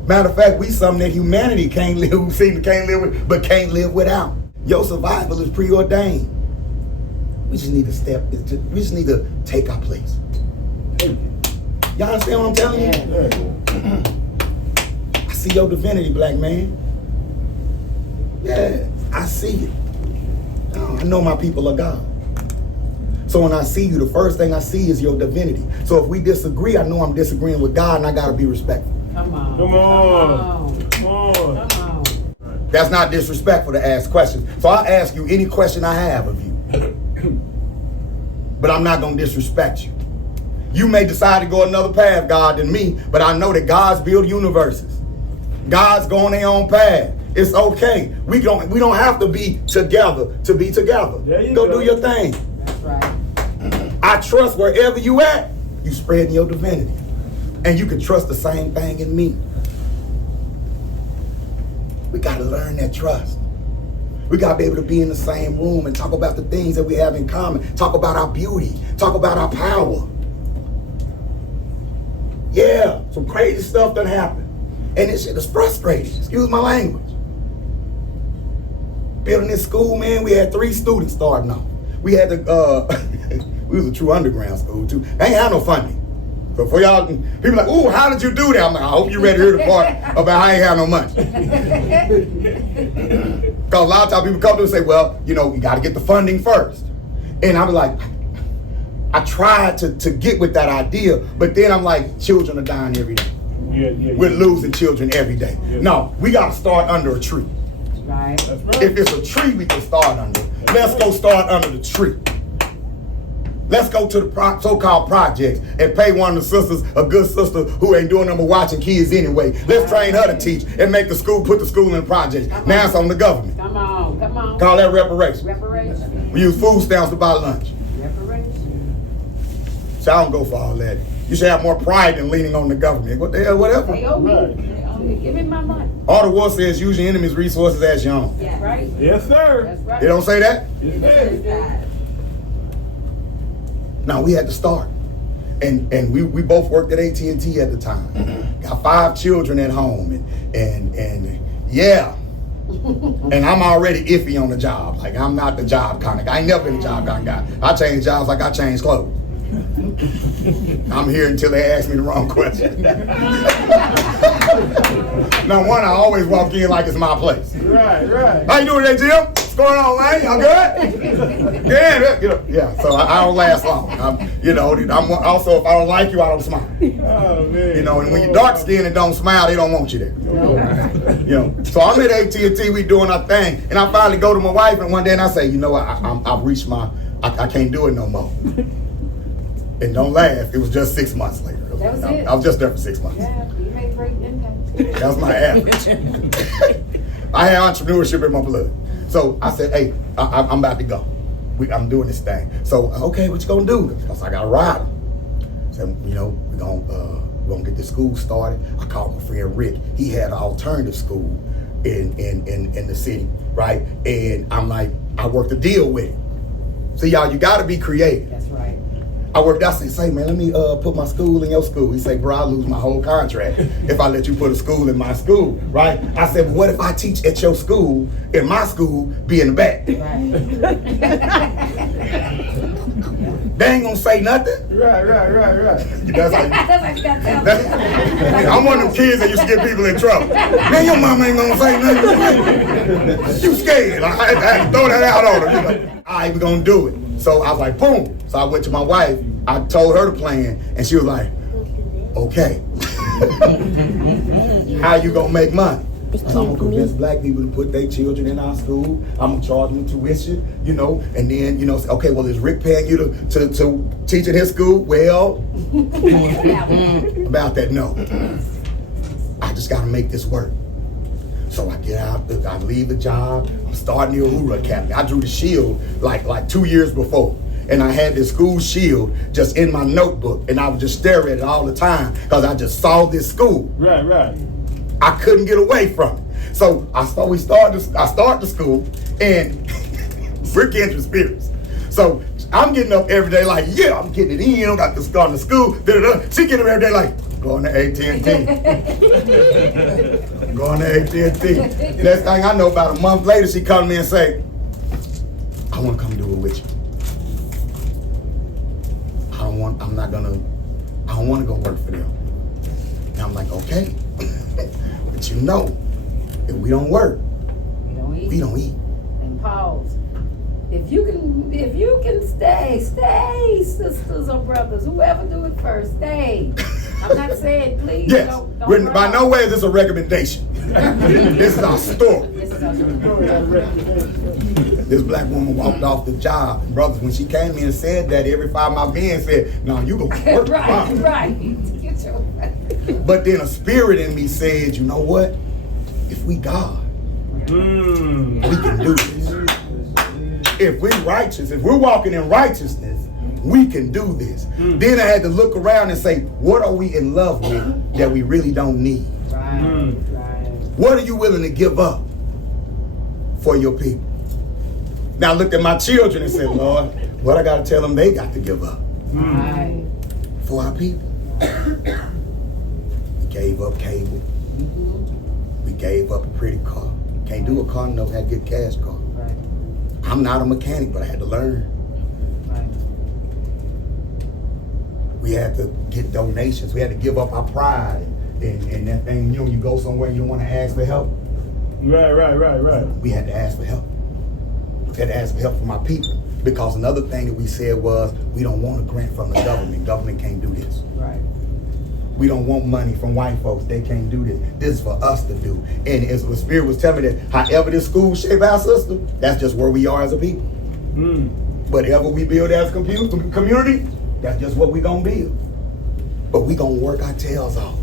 Matter of fact, we something that humanity can't live with but can't live without. Your survival is preordained. We just need to we just need to take our place. Y'all understand what I'm telling you? I see your divinity, black man. Yeah, I see it. I know my people are God. So when I see you, the first thing I see is your divinity. So if we disagree, I know I'm disagreeing with God and I gotta be respectful. Come on. Come on. Come on. Come on. That's not disrespectful to ask questions. So I'll ask you any question I have of you. But I'm not gonna disrespect you. You may decide to go another path, God, than me, but I know that God's built universes. God's going their own path. It's okay. We don't have to be together to be together. Go do your thing. That's right. I trust wherever you at, you spreading your divinity. And you can trust the same thing in me. We got to learn that trust. We got to be able to be in the same room and talk about the things that we have in common. Talk about our beauty. Talk about our power. Yeah, some crazy stuff done happened. And this shit is frustrating, excuse my language. Building this school, man, we had 3 students starting off. We had we was a true underground school too. They ain't had no funding. So for y'all, people like, ooh, how did you do that? I'm like, I hope you ready to hear the part about how I ain't have no money. Because a lot of times people come to and say, well, you know, you got to get the funding first. And I was like, I tried to get with that idea, but then I'm like, children are dying every day. We're losing children every day. No, we got to start under a tree. Right. If it's a tree we can start under, let's go start under the tree. Let's go to the so-called projects and pay one of the sisters, a good sister who ain't doing nothing but watching kids anyway. Let's train her to teach and make the school, put the school in the projects. Now it's on the government. Come on, come on. Call that reparation. Reparation. We use food stamps to buy lunch. Reparation. So I don't go for all that. You should have more pride than leaning on the government. What the hell, whatever. They owe me. Give me my money. All the war says use your enemy's resources as your own. Yeah. Right? Yes, sir. That's right. They don't say that? Yes, sir. No, we had to start. And we both worked at AT&T at the time. Got 5 children at home. And yeah. And I'm already iffy on the job. Like, I'm not the job kind of guy. I ain't never been a job kind of guy. I change jobs like I change clothes. I'm here until they ask me the wrong question. Now, one, I always walk in like it's my place. Right, right. How you doing today, Jim? What's going on, man? Y'all good? Yeah. So I don't last long. I'm also, if I don't like you, I don't smile. Oh, man. You know, and when you're dark skinned and don't smile, they don't want you there. You know. So I'm at AT&T, we doing our thing, and I finally go to my wife, and one day and I say, you know what? I've reached I can't do it no more. And don't laugh, it was just 6 months later. That was it. I was just there for 6 months. Yeah, you made great impact. That was my average. I had entrepreneurship in my blood. So I said, hey, I'm about to go. I'm doing this thing. So, okay, what you gonna do? Because I got a rider. So, you know, we're gonna get this school started. I called my friend Rick. He had an alternative school in the city, right? And I'm like, I worked a deal with it. See, y'all, you gotta be creative. That's right. I said, say, man, let me put my school in your school. He said, bro, I'll lose my whole contract if I let you put a school in my school, right? I said, well, what if I teach at your school, in my school, be in the back? They ain't gonna say nothing. Right. I'm one of them kids that used to get people in trouble. Man, your mama ain't gonna say nothing. You scared. I had to throw that out on her. You know? All right, we're gonna do it. So I was like, boom. So I went to my wife. I told her the plan, and she was like, okay. How you gonna make money? I'm gonna convince black people to put their children in our school. I'm gonna charge them tuition, you know, and then, you know, say, okay, well, is Rick paying you to teach at his school? Well, about that, no. I just gotta make this work. So I get out, I leave the job, I'm starting the Uhuru Academy. I drew the shield like 2 years before. And I had this school shield just in my notebook, and I would just stare at it all the time because I just saw this school. Right. I couldn't get away from it. So I start the school, and Rick entering spirits. So I'm getting up every day like, yeah, I'm getting it in, I got this going to school, She getting up every day like, going to AT&T. Going to AT&T. Next thing I know, about a month later, she come to me and say, I want to come do it with you. I don't want to go work for them. And I'm like, okay. But you know, if we don't work, we don't eat. And pause. If you can stay, sisters or brothers, whoever do it first, stay. I'm not saying please. Yes. Don't By no way is this a recommendation. This is our story. This black woman walked off the job, and brothers, when she came in and said that, every 5 of my men said, no, you gonna work. Right. But then a spirit in me said, you know what? If we God, we can do this. If we're righteous, if we're walking in righteousness, we can do this. Then I had to look around and say, what are we in love with that we really don't need? What are you willing to give up for your people? Now I looked at my children and said, Lord, what I got to tell them they got to give up for our people. We gave up cable. We gave up a pretty car. Can't do a car, no, had good cash car. Right. I'm not a mechanic, but I had to learn. Right. We had to get donations. We had to give up our pride. And that thing, you know, you go somewhere and you don't want to ask for help. Right. We had to ask for help. We had to ask for help from our people. Because another thing that we said was, we don't want a grant from the government. Government can't do this. Right. We don't want money from white folks. They can't do this. This is for us to do. And as the Spirit was telling me that however this school shape our system, that's just where we are as a people. Whatever we build as a community, that's just what we gonna build. But we gonna work our tails off.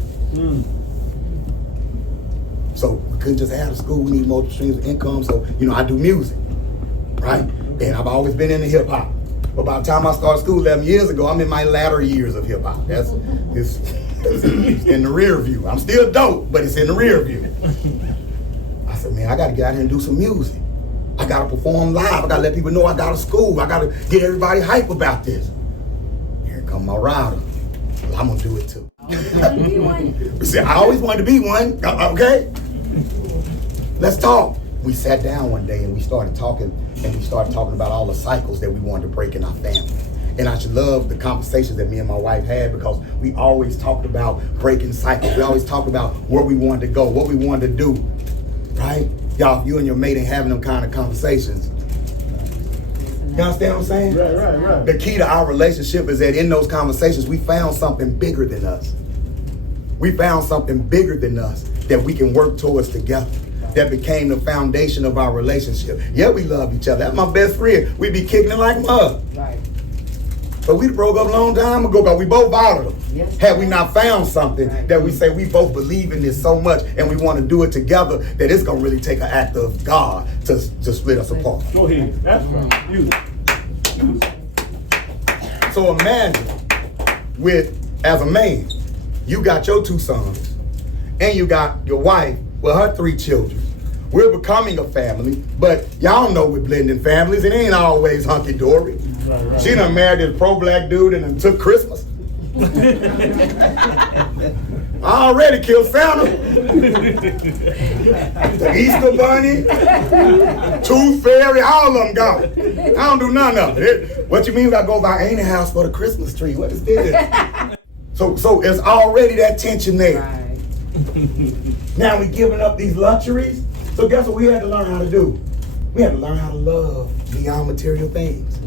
So we couldn't just have a school. We need multiple streams of income. So, you know, I do music, right? And I've always been into hip hop. But by the time I started school 11 years ago, I'm in my latter years of hip hop. It's in the rear view. I'm still dope, but it's in the rear view. I said, man, I gotta get out here and do some music. I gotta perform live. I gotta let people know I got a school. I gotta get everybody hype about this. Here come my rider. Well, I'm gonna do it too. See, I always wanted to be one, okay? Let's talk. We sat down one day and we started talking about all the cycles that we wanted to break in our family. And I should love the conversations that me and my wife had, because we always talked about breaking cycles. We always talked about where we wanted to go, what we wanted to do, right? Y'all, if you and your mate ain't having them kind of conversations, you understand what I'm saying? Right. The key to our relationship is that in those conversations, we found something bigger than us. We found something bigger than us that we can work towards together. That became the foundation of our relationship. Yeah, we love each other. That's my best friend. We be kicking it like mud. Right. But we broke up a long time ago, because we both out of them. Yes. Had we not found something that we say we both believe in this so much and we want to do it together, that it's gonna really take an act of God to split us apart. Go ahead. That's right. You. So imagine as a man, you got your 2 sons and you got your wife with her 3 children. We're becoming a family, but y'all know we're blending families. It ain't always hunky-dory. Right. She done married this pro-black dude and then took Christmas. I already killed Santa. The Easter Bunny, Tooth Fairy, all of them gone. I don't do none of it. What you mean if I go by Ain't House for the Christmas tree? What is this? So it's already that tension there. Right. Now we giving up these luxuries. So guess what we had to learn how to do? We had to learn how to love beyond material things.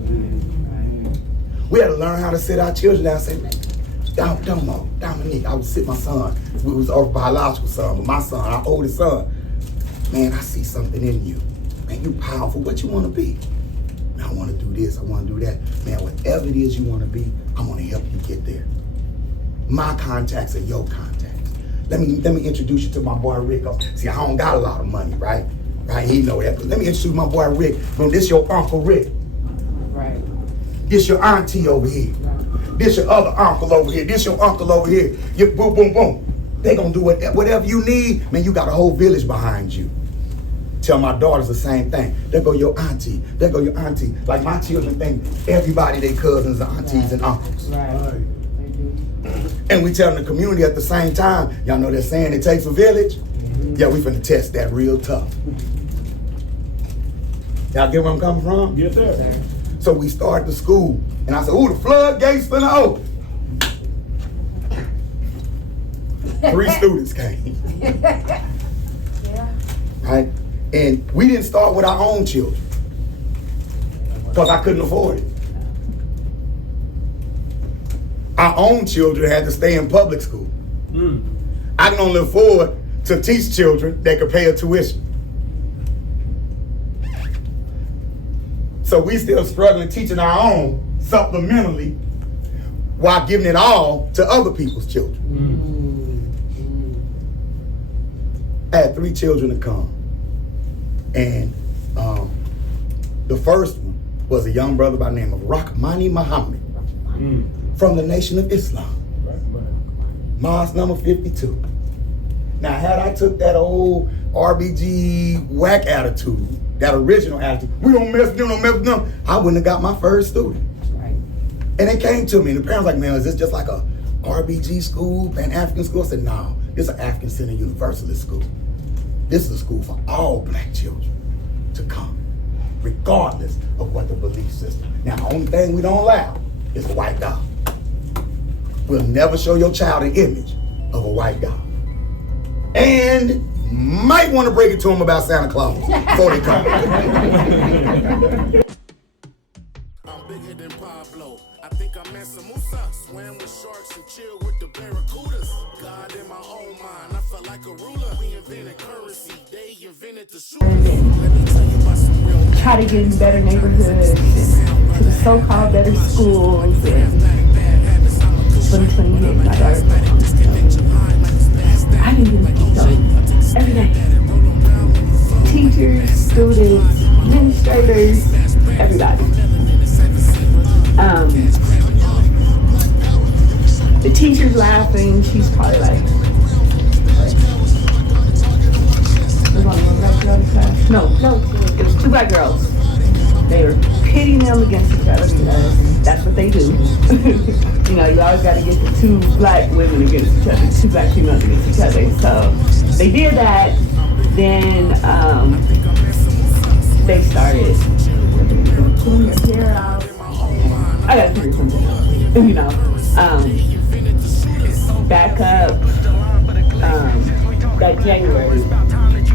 We had to learn how to sit our children down and say, Dominique, I would sit my son. We was our biological son, but my son, our oldest son. Man, I see something in you. Man, you powerful. What you want to be? Man, I want to do this. I want to do that. Man, whatever it is you want to be, I'm going to help you get there. My contacts are your contacts. Let me introduce you to my boy Rick. See, I don't got a lot of money, right? Right? He know that. But let me introduce my boy Rick. Boom, this your Uncle Rick. Right. This your auntie over here. This your other uncle over here. This your uncle over here. You boom, boom, boom. They gonna do whatever you need. Man, you got a whole village behind you. Tell my daughters the same thing. There go your auntie. There go your auntie. Like my children think everybody, they cousins, aunties, and uncles. Right. And we tell the community at the same time, y'all know that saying, it takes a village? Yeah, we finna test that real tough. Y'all get where I'm coming from? Yes, sir. So we started the school, and I said, ooh, the floodgates finna open. 3 students came. Right? And we didn't start with our own children, because I couldn't afford it. Our own children had to stay in public school. I can only afford to teach children that could pay a tuition. So we still struggling teaching our own supplementally while giving it all to other people's children. I had 3 children to come. And the first one was a young brother by the name of Rahmani Muhammad from the Nation of Islam. Mosque number 52. Now, had I took that old RBG whack attitude, that original attitude, we don't mess with them, I wouldn't have got my first student. Right. And they came to me, and the parents were like, man, is this just like a RBG school, Pan-African school? I said, no, This is an African Center Universalist school. This is a school for all black children to come, regardless of what the belief system. Now, the only thing we don't allow is a white God. We'll never show your child an image of a white God. And might want to break it to them about Santa Claus before they come. I'm bigger than Pablo. I think I'm Mansa swam with sharks and chill with the barracudas. God in my own mind, I felt like a ruler. We invented currency, they invented the shooter. Let me tell you about some real. Try to get in better neighborhoods, and to the so-called better schools, and 2020 hit, my daughter. I didn't get those every day. Teachers, students, administrators, everybody. The teacher's laughing, she's probably like, no, it was 2 black girls. They were pitting them against each other because that's what they do. You know, you always got to get the 2 black women against each other, 2 black females against each other. So they did that. Then they started pulling their hair out. I got to figure something out. You know, back up that January,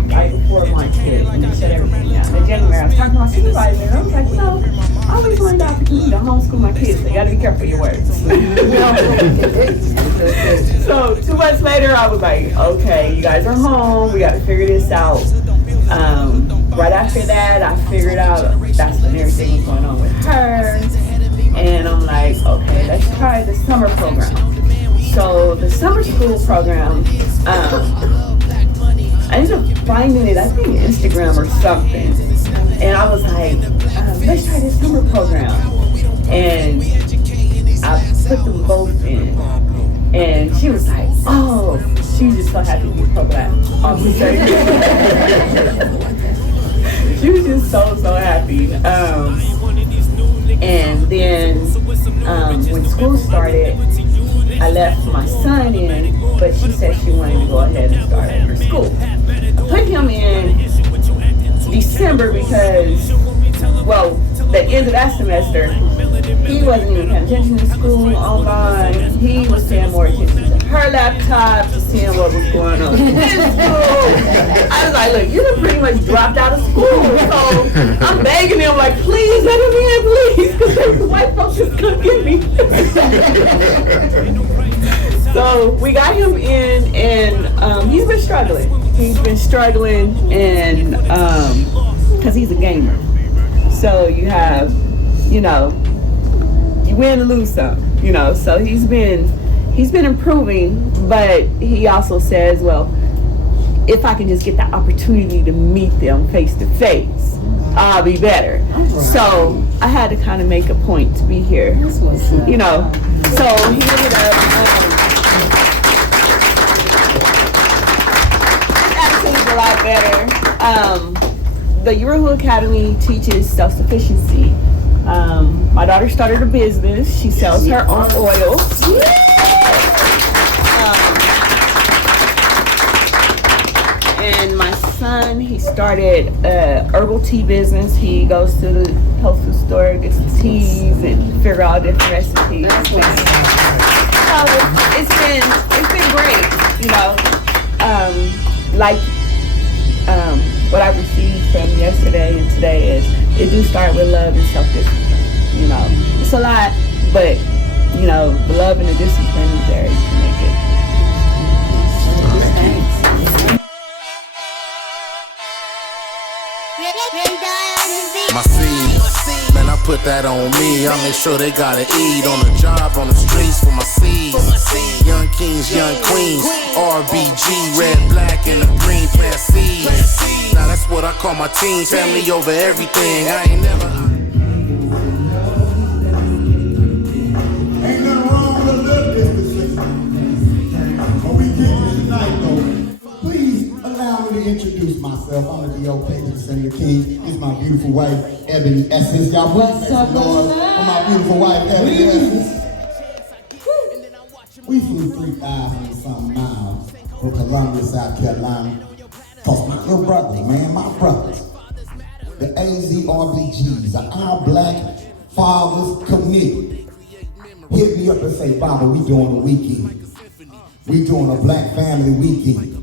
right before March hit, when they shut everything down. In January, I was talking to my supervisor, and I was like, I always learned out to homeschool my kids, so you gotta be careful of your words. So 2 months later, I was like, okay, you guys are home, we gotta figure this out. Right after that, I figured out that's when everything was going on with her. And I'm like, okay, let's try the summer program. So the summer school program, I ended up finding it, I think Instagram or something. And I was like, let's try this summer program. And I put them both in. And she was like, oh, she was just so happy to be pro-black. She was just so happy. And then when school started, I left my son in, but she said she wanted to go ahead and start at her school. I put him in December because, well, the end of that semester, he wasn't even paying attention to school online. He was paying more attention to her laptop, to seeing what was going on in his school. I was like, look, you done pretty much dropped out of school. So I'm begging him, like, please let him in, please, because the white folks just couldn't get me. So we got him in, and he's been struggling. And because he's a gamer. So you have, you know, you win and lose some, you know. So he's been improving, but he also says, well, if I can just get the opportunity to meet them face to face, I'll be better. So I had to kind of make a point to be here, you know. So he ended up. His attitude's a lot better. The Urahu Academy teaches self-sufficiency. My daughter started a business. She sells her own oil. And my son, he started a herbal tea business. He goes to the health food store, gets the teas, and figure out different recipes. So it's been great, you know. What I received from yesterday and today is it do start with love and self-discipline. You know, it's a lot, but you know, the love and the discipline is there. You can make it. My seeds, man, I put that on me. I make sure they gotta eat on the job, on the streets for my seeds. Young kings, young queens, RBG, red, black, and the green plant seeds. Now that's what I call my team, family over everything. I ain't never. Ain't nothing wrong with a little business. But we get you tonight, though. Please allow me to introduce myself. I'm the O.B.F.C Senator King. This is my beautiful wife, Ebony Essence. Y'all what's up, Lord? For my beautiful wife, Ebony Essence. We flew 3,000 and something miles from Columbia, South Carolina. Cause my little brothers, man, my brothers, the AZRBGs, the Our Black Fathers Committee, hit me up and say, Baba, we doing a weekend. We doing a Black Family Weekend.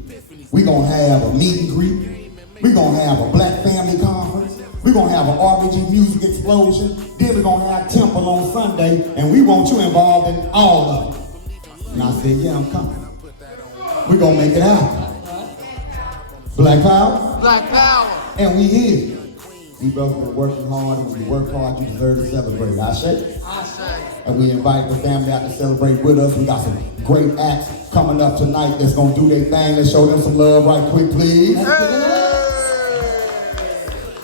We gonna have a meet and greet. We gonna have a Black Family Conference. We gonna have an RBG Music Explosion. Then we gonna have Temple on Sunday, and we want you involved in all of it. And I said, yeah, I'm coming. We gonna make it happen. Black Power? Black Power. And we here. We brothers been working hard, and when you work hard, you deserve to celebrate. I say. And we invite the family out to celebrate with us. We got some great acts coming up tonight that's gonna do their thing. Let's show them some love right quick, please.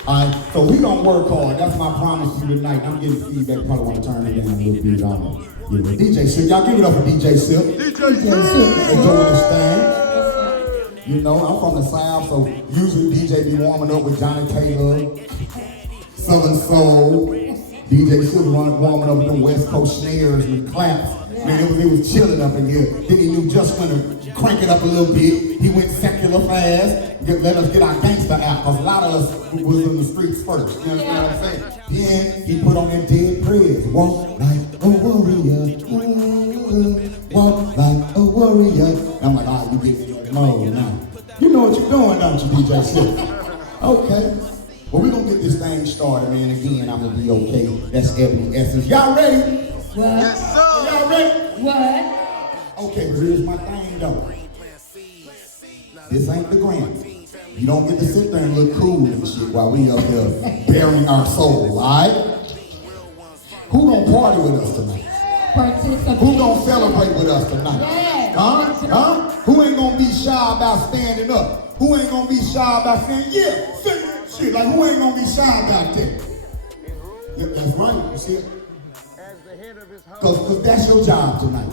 All right, so we gonna work hard. That's my promise to you tonight. I'm getting feedback. Probably want to turn it down a little bit. Yeah, DJ Silk, y'all give it up for DJ Silk. DJ Silk, they doing this thing. You know, I'm from the South, so usually DJ be warming up with Johnny Taylor, Southern Soul. DJ Silk warming up with the West Coast snares and claps. Man, it was chilling up in here. Then he knew just when to crank it up a little bit. He went secular fast. Let us get our gangster out, because a lot of us was in the streets first. You understand what I'm saying? Then he put on them dead prayers. Walk like a warrior. Walk like a warrior. And I'm like, all right, you get in that mode now. You know what you're doing, don't you, DJ Silk? Okay. Well, we're going to get this thing started, man. Again, I'm going to be okay. That's Ebony Essence. Y'all ready? What? Yes, sir. Y'all ready? What? Okay, but here's my thing, though. This ain't the Grammy. You don't get to sit there and look cool and shit while we up there bearing our soul, all right? Who gonna party with us tonight? Who gonna celebrate with us tonight? Yeah. Huh? Who ain't gonna be shy about standing up? Who ain't gonna be shy about saying, yeah, say that shit? Like, who ain't gonna be shy about that? Yeah, that's right, you see it? Because that's your job tonight.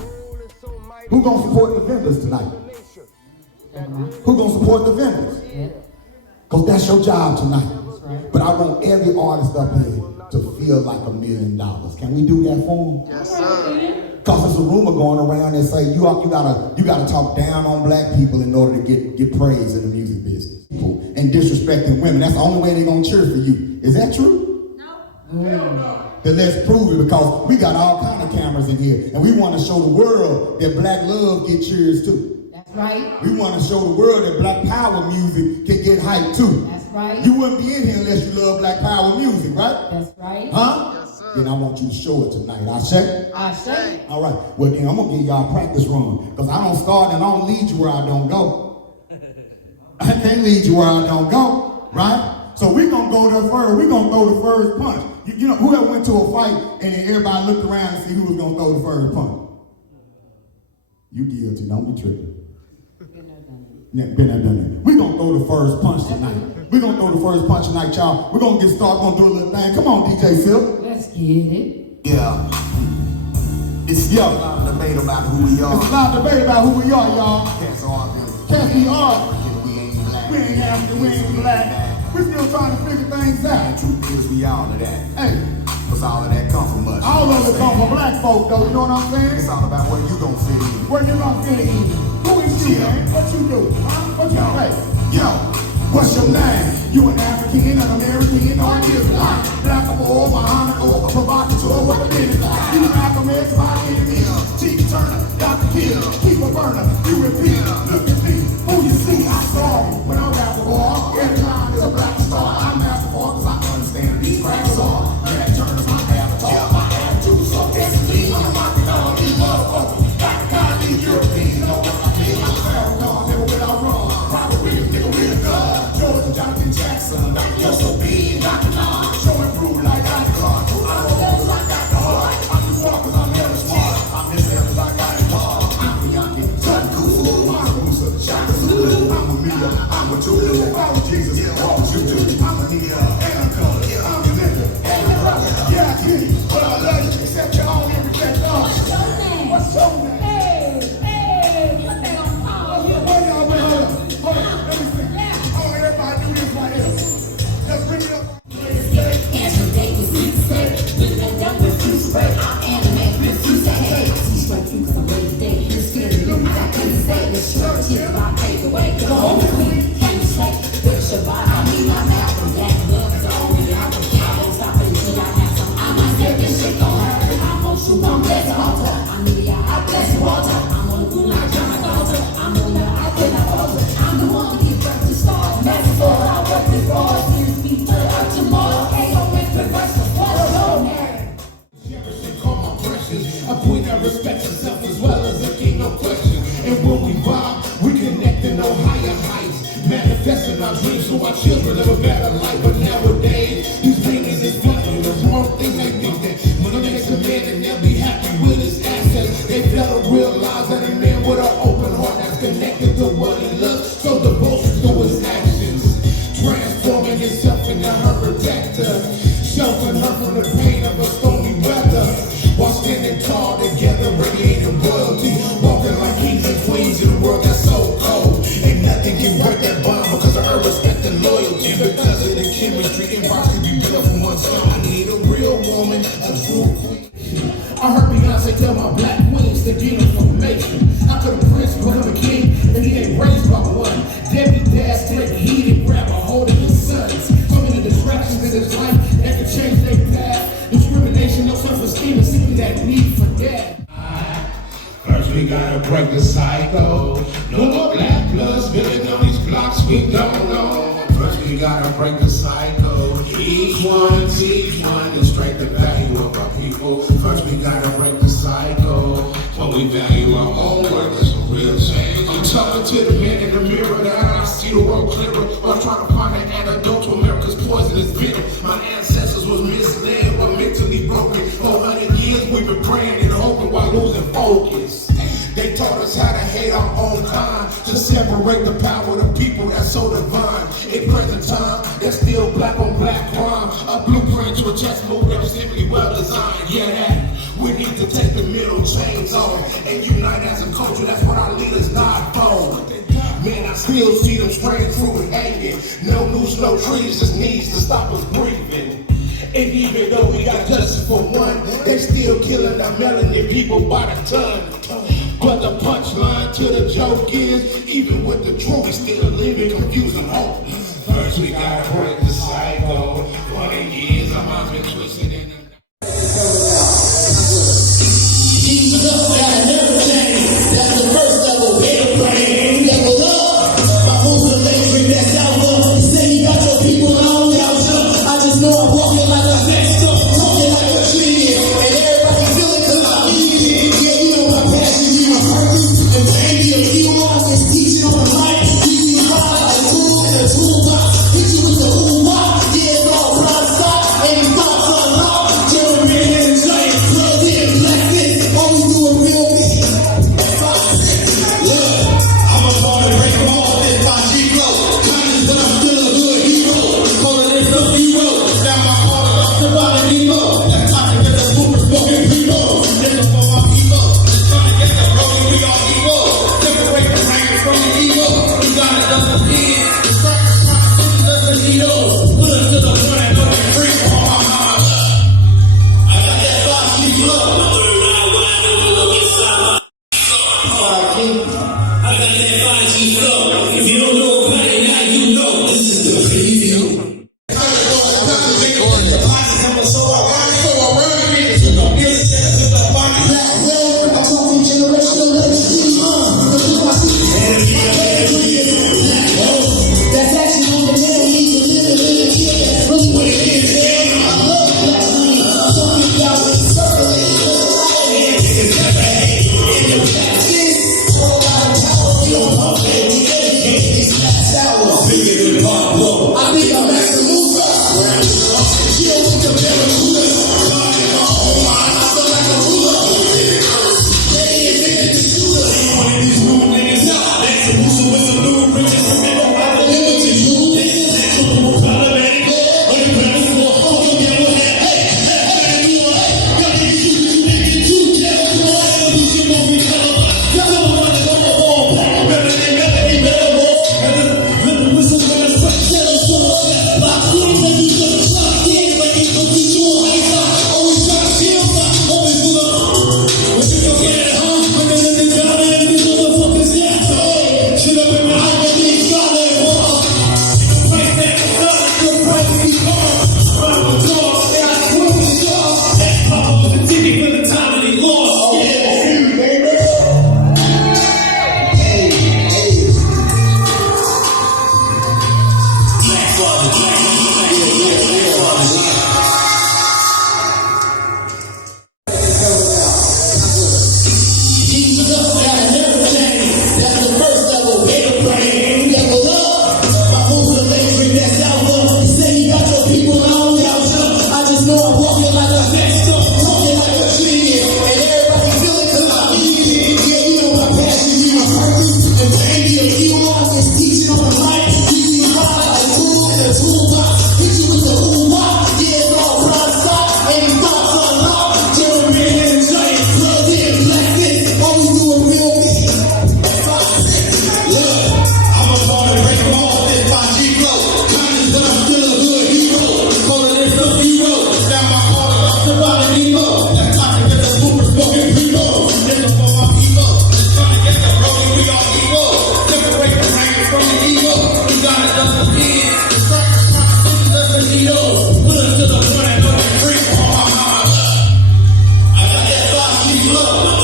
Who gonna support the vendors tonight? Who gonna support the vendors? Because that's your job tonight. But I want every artist up here to feel like $1 million. Can we do that for them? Yes, sir. Because there's a rumor going around that say you gotta talk down on black people in order to get praise in the music business. And disrespecting women. That's the only way they're gonna cheer for you. Is that true? No. Then let's prove it, because we got all kind of cameras in here, and we want to show the world that black love get cheers too. That's right. We want to show the world that black power music can get hyped too. That's right. You wouldn't be in here unless you love black power music, right? That's right. Huh? Yes, sir. Then I want you to show it tonight. I say? I say. All right. Well, then I'm going to give y'all a practice run, because I don't start and I don't lead you where I don't go. I can't lead you where I don't go, right? So we're going to go there first. We're going to throw the first punch. You know, whoever went to a fight and then everybody looked around and see who was going to throw the first punch? You guilty. Don't be tripping. Yeah, been there, done that. We're going to throw the first punch tonight. We're going to throw the first punch tonight, y'all. We're going to get started. We're going to do a little thing. Come on, DJ Silk. Let's get it. Yeah. It's a lot of debate about who we are. It's a lot of debate about who we are, y'all. Cats are. Cats we are. We ain't African, we ain't black. We're still trying to figure things out. The truth is, we all of that. Hey. Because all of that come from us. All of it come from black folk, though. You know what I'm saying? It's all about where you gonna fit in. Where you gonna fit in. Who is you, man? What you do? Huh? What you say? Yo, what's your name? You an African, an American, or an Israelite? Black or Muhammad or provocateur, what it is. You Malcolm X, my enemy. Chief Turner, Dr. Kill, keep a burner. You repeat, look at me. Who you see? I saw when I rap the ball. Every line is a black star. I'm master for because I understand these cracks are. That Turner's my avatar. My attitude so disciplined. I'm rocking on these motherfuckers. Got the kind of European. You know what I mean? I'm Farrakhan, never without wrong. Robert Williams, nigga with a gun. George Jonathan Jackson. You're so big, Dr. Khan. Showing through like Dr. Khan. I don't know if I got the heart. I'm just walking, I'm hella smart. I'm this because I got it hard. I'm the young kid. respect yourself as well as a king, no question. And when we vibe, we connecting on higher heights, manifesting our dreams so our children live a better life. But nowadays, these niggas is funny. The wrong thing they think that money makes a man and they'll be happy with his assets. They fail to realize that a man with an open heart that's connected to what he looks, so devotion to his actions, transforming himself into her protector, sheltering her from the pain of a stormy weather, while standing tall together, radiating royalty, walking like kings and queens in a world that's so cold. Ain't nothing can break that bond because of her respect and loyalty, because of the chemistry and rocks can be built from one stone. I need a real woman, a true queen. I heard Beyonce tell my black queens to get information. How could a prince become a king if he ain't raised by one? Debbie dads take heat and grab a hold of his sons. So many distractions in his life that could change their path. Discrimination, no self-esteem, and simply that need for death. First we gotta break the cycle. No more black blood spilling on these blocks we don't know. First we gotta break the cycle. Each one teach one to strengthen the value of our people. First we gotta break the cycle. When we value our own work, there's some real change. I'm talking to the man in the mirror now. I see the world clearer while trying to find an antidote to America's poisonous venom. My ancestors was misled or mentally broken. For 100 years we've been praying and hoping while losing focus. They taught us how to hate our own kind, to separate the power of the people that's so divine. In present time, there's still black on black crime. A blueprint to a chess move that was simply well designed. Yeah, that we need to take the middle chains off and unite as a culture. That's what our leaders died for. Man, I still see them spraying through and hanging. No loose, no trees, just needs to stop us breathing. And even though we got justice for one, they still killing our melanin people by the ton. But the punchline to the joke is, even with the truth, we still living confused and hope. First we gotta break the cycle. 20 years, our minds been twisted in the Jesus got never changed. That's the first level. Airplane, level up. My moves are electric, that's out. You say you got your people on out. I just know I'm walking like a next up, talking like a tree. And everybody feeling cause I'm easy. Yeah, you know my passion, you my purpose. And baby, if you want this teaching on the mic, you can ride like tools in a toolbox. Hit you with the ooh-wah. Yeah, it's all blind stop. And it's not unlocked. walking like a next up, talking like a genius. And everybody feel it 'cause I mean it. Yeah, you know my passion, be my purpose. And baby, if you want to teach it on the mic, you be fine like tools in a toolbox. Hit you with the ooh-wah. Yeah, it's all prime stock. Any thoughts unlocked. Jeremy and Giant, plugged in, blacked in. Always doing real big. Look, I'm a born to break them off this 5G flow. Conscious, but I'm still a good hero. Calling this a hero. Down my heart, I'm surviving Nemo. That's toxic, get the boomer smoking primo. Nigga for my people. Just trying to get the rolling, we all equal. Separate the rank from the ego. We got it done again. The suckers trying to push us to Neo. Put us to the point and don't drink on my mama. I got that 5G flow.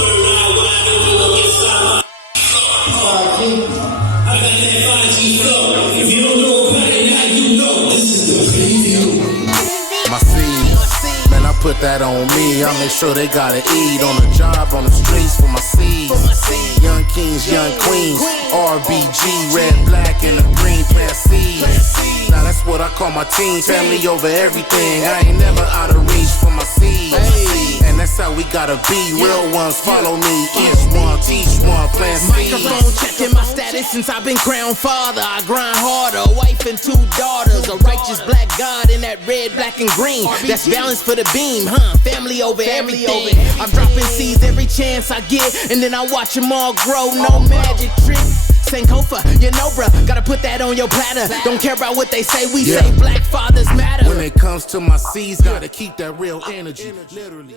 I got that 5G flow. If you don't know about it now, you know. This is the preview. My seeds, man, I put that on me. I make sure they gotta eat on the job, on the streets for my seeds. Young kings, young queens, RBG, red, black, and the green, plant seeds. Now that's what I call my team, family over everything. I ain't never out of reach for my seeds. And that's how we gotta be. Real ones follow me. Each one, teach one, plant seeds. Microphone checking my status since I've been crowned father. I grind harder, a wife and 2 daughters. A righteous black God in that red, black, and green. That's balance for the beam, huh? Family over everything. I'm dropping seeds every chance I get, and then I watch them all grow. No magic trick. Sankofa, you know, bruh, gotta put that on your platter. Don't care about what they say, we say black fathers matter. When it comes to my seeds, gotta keep that real energy. Literally.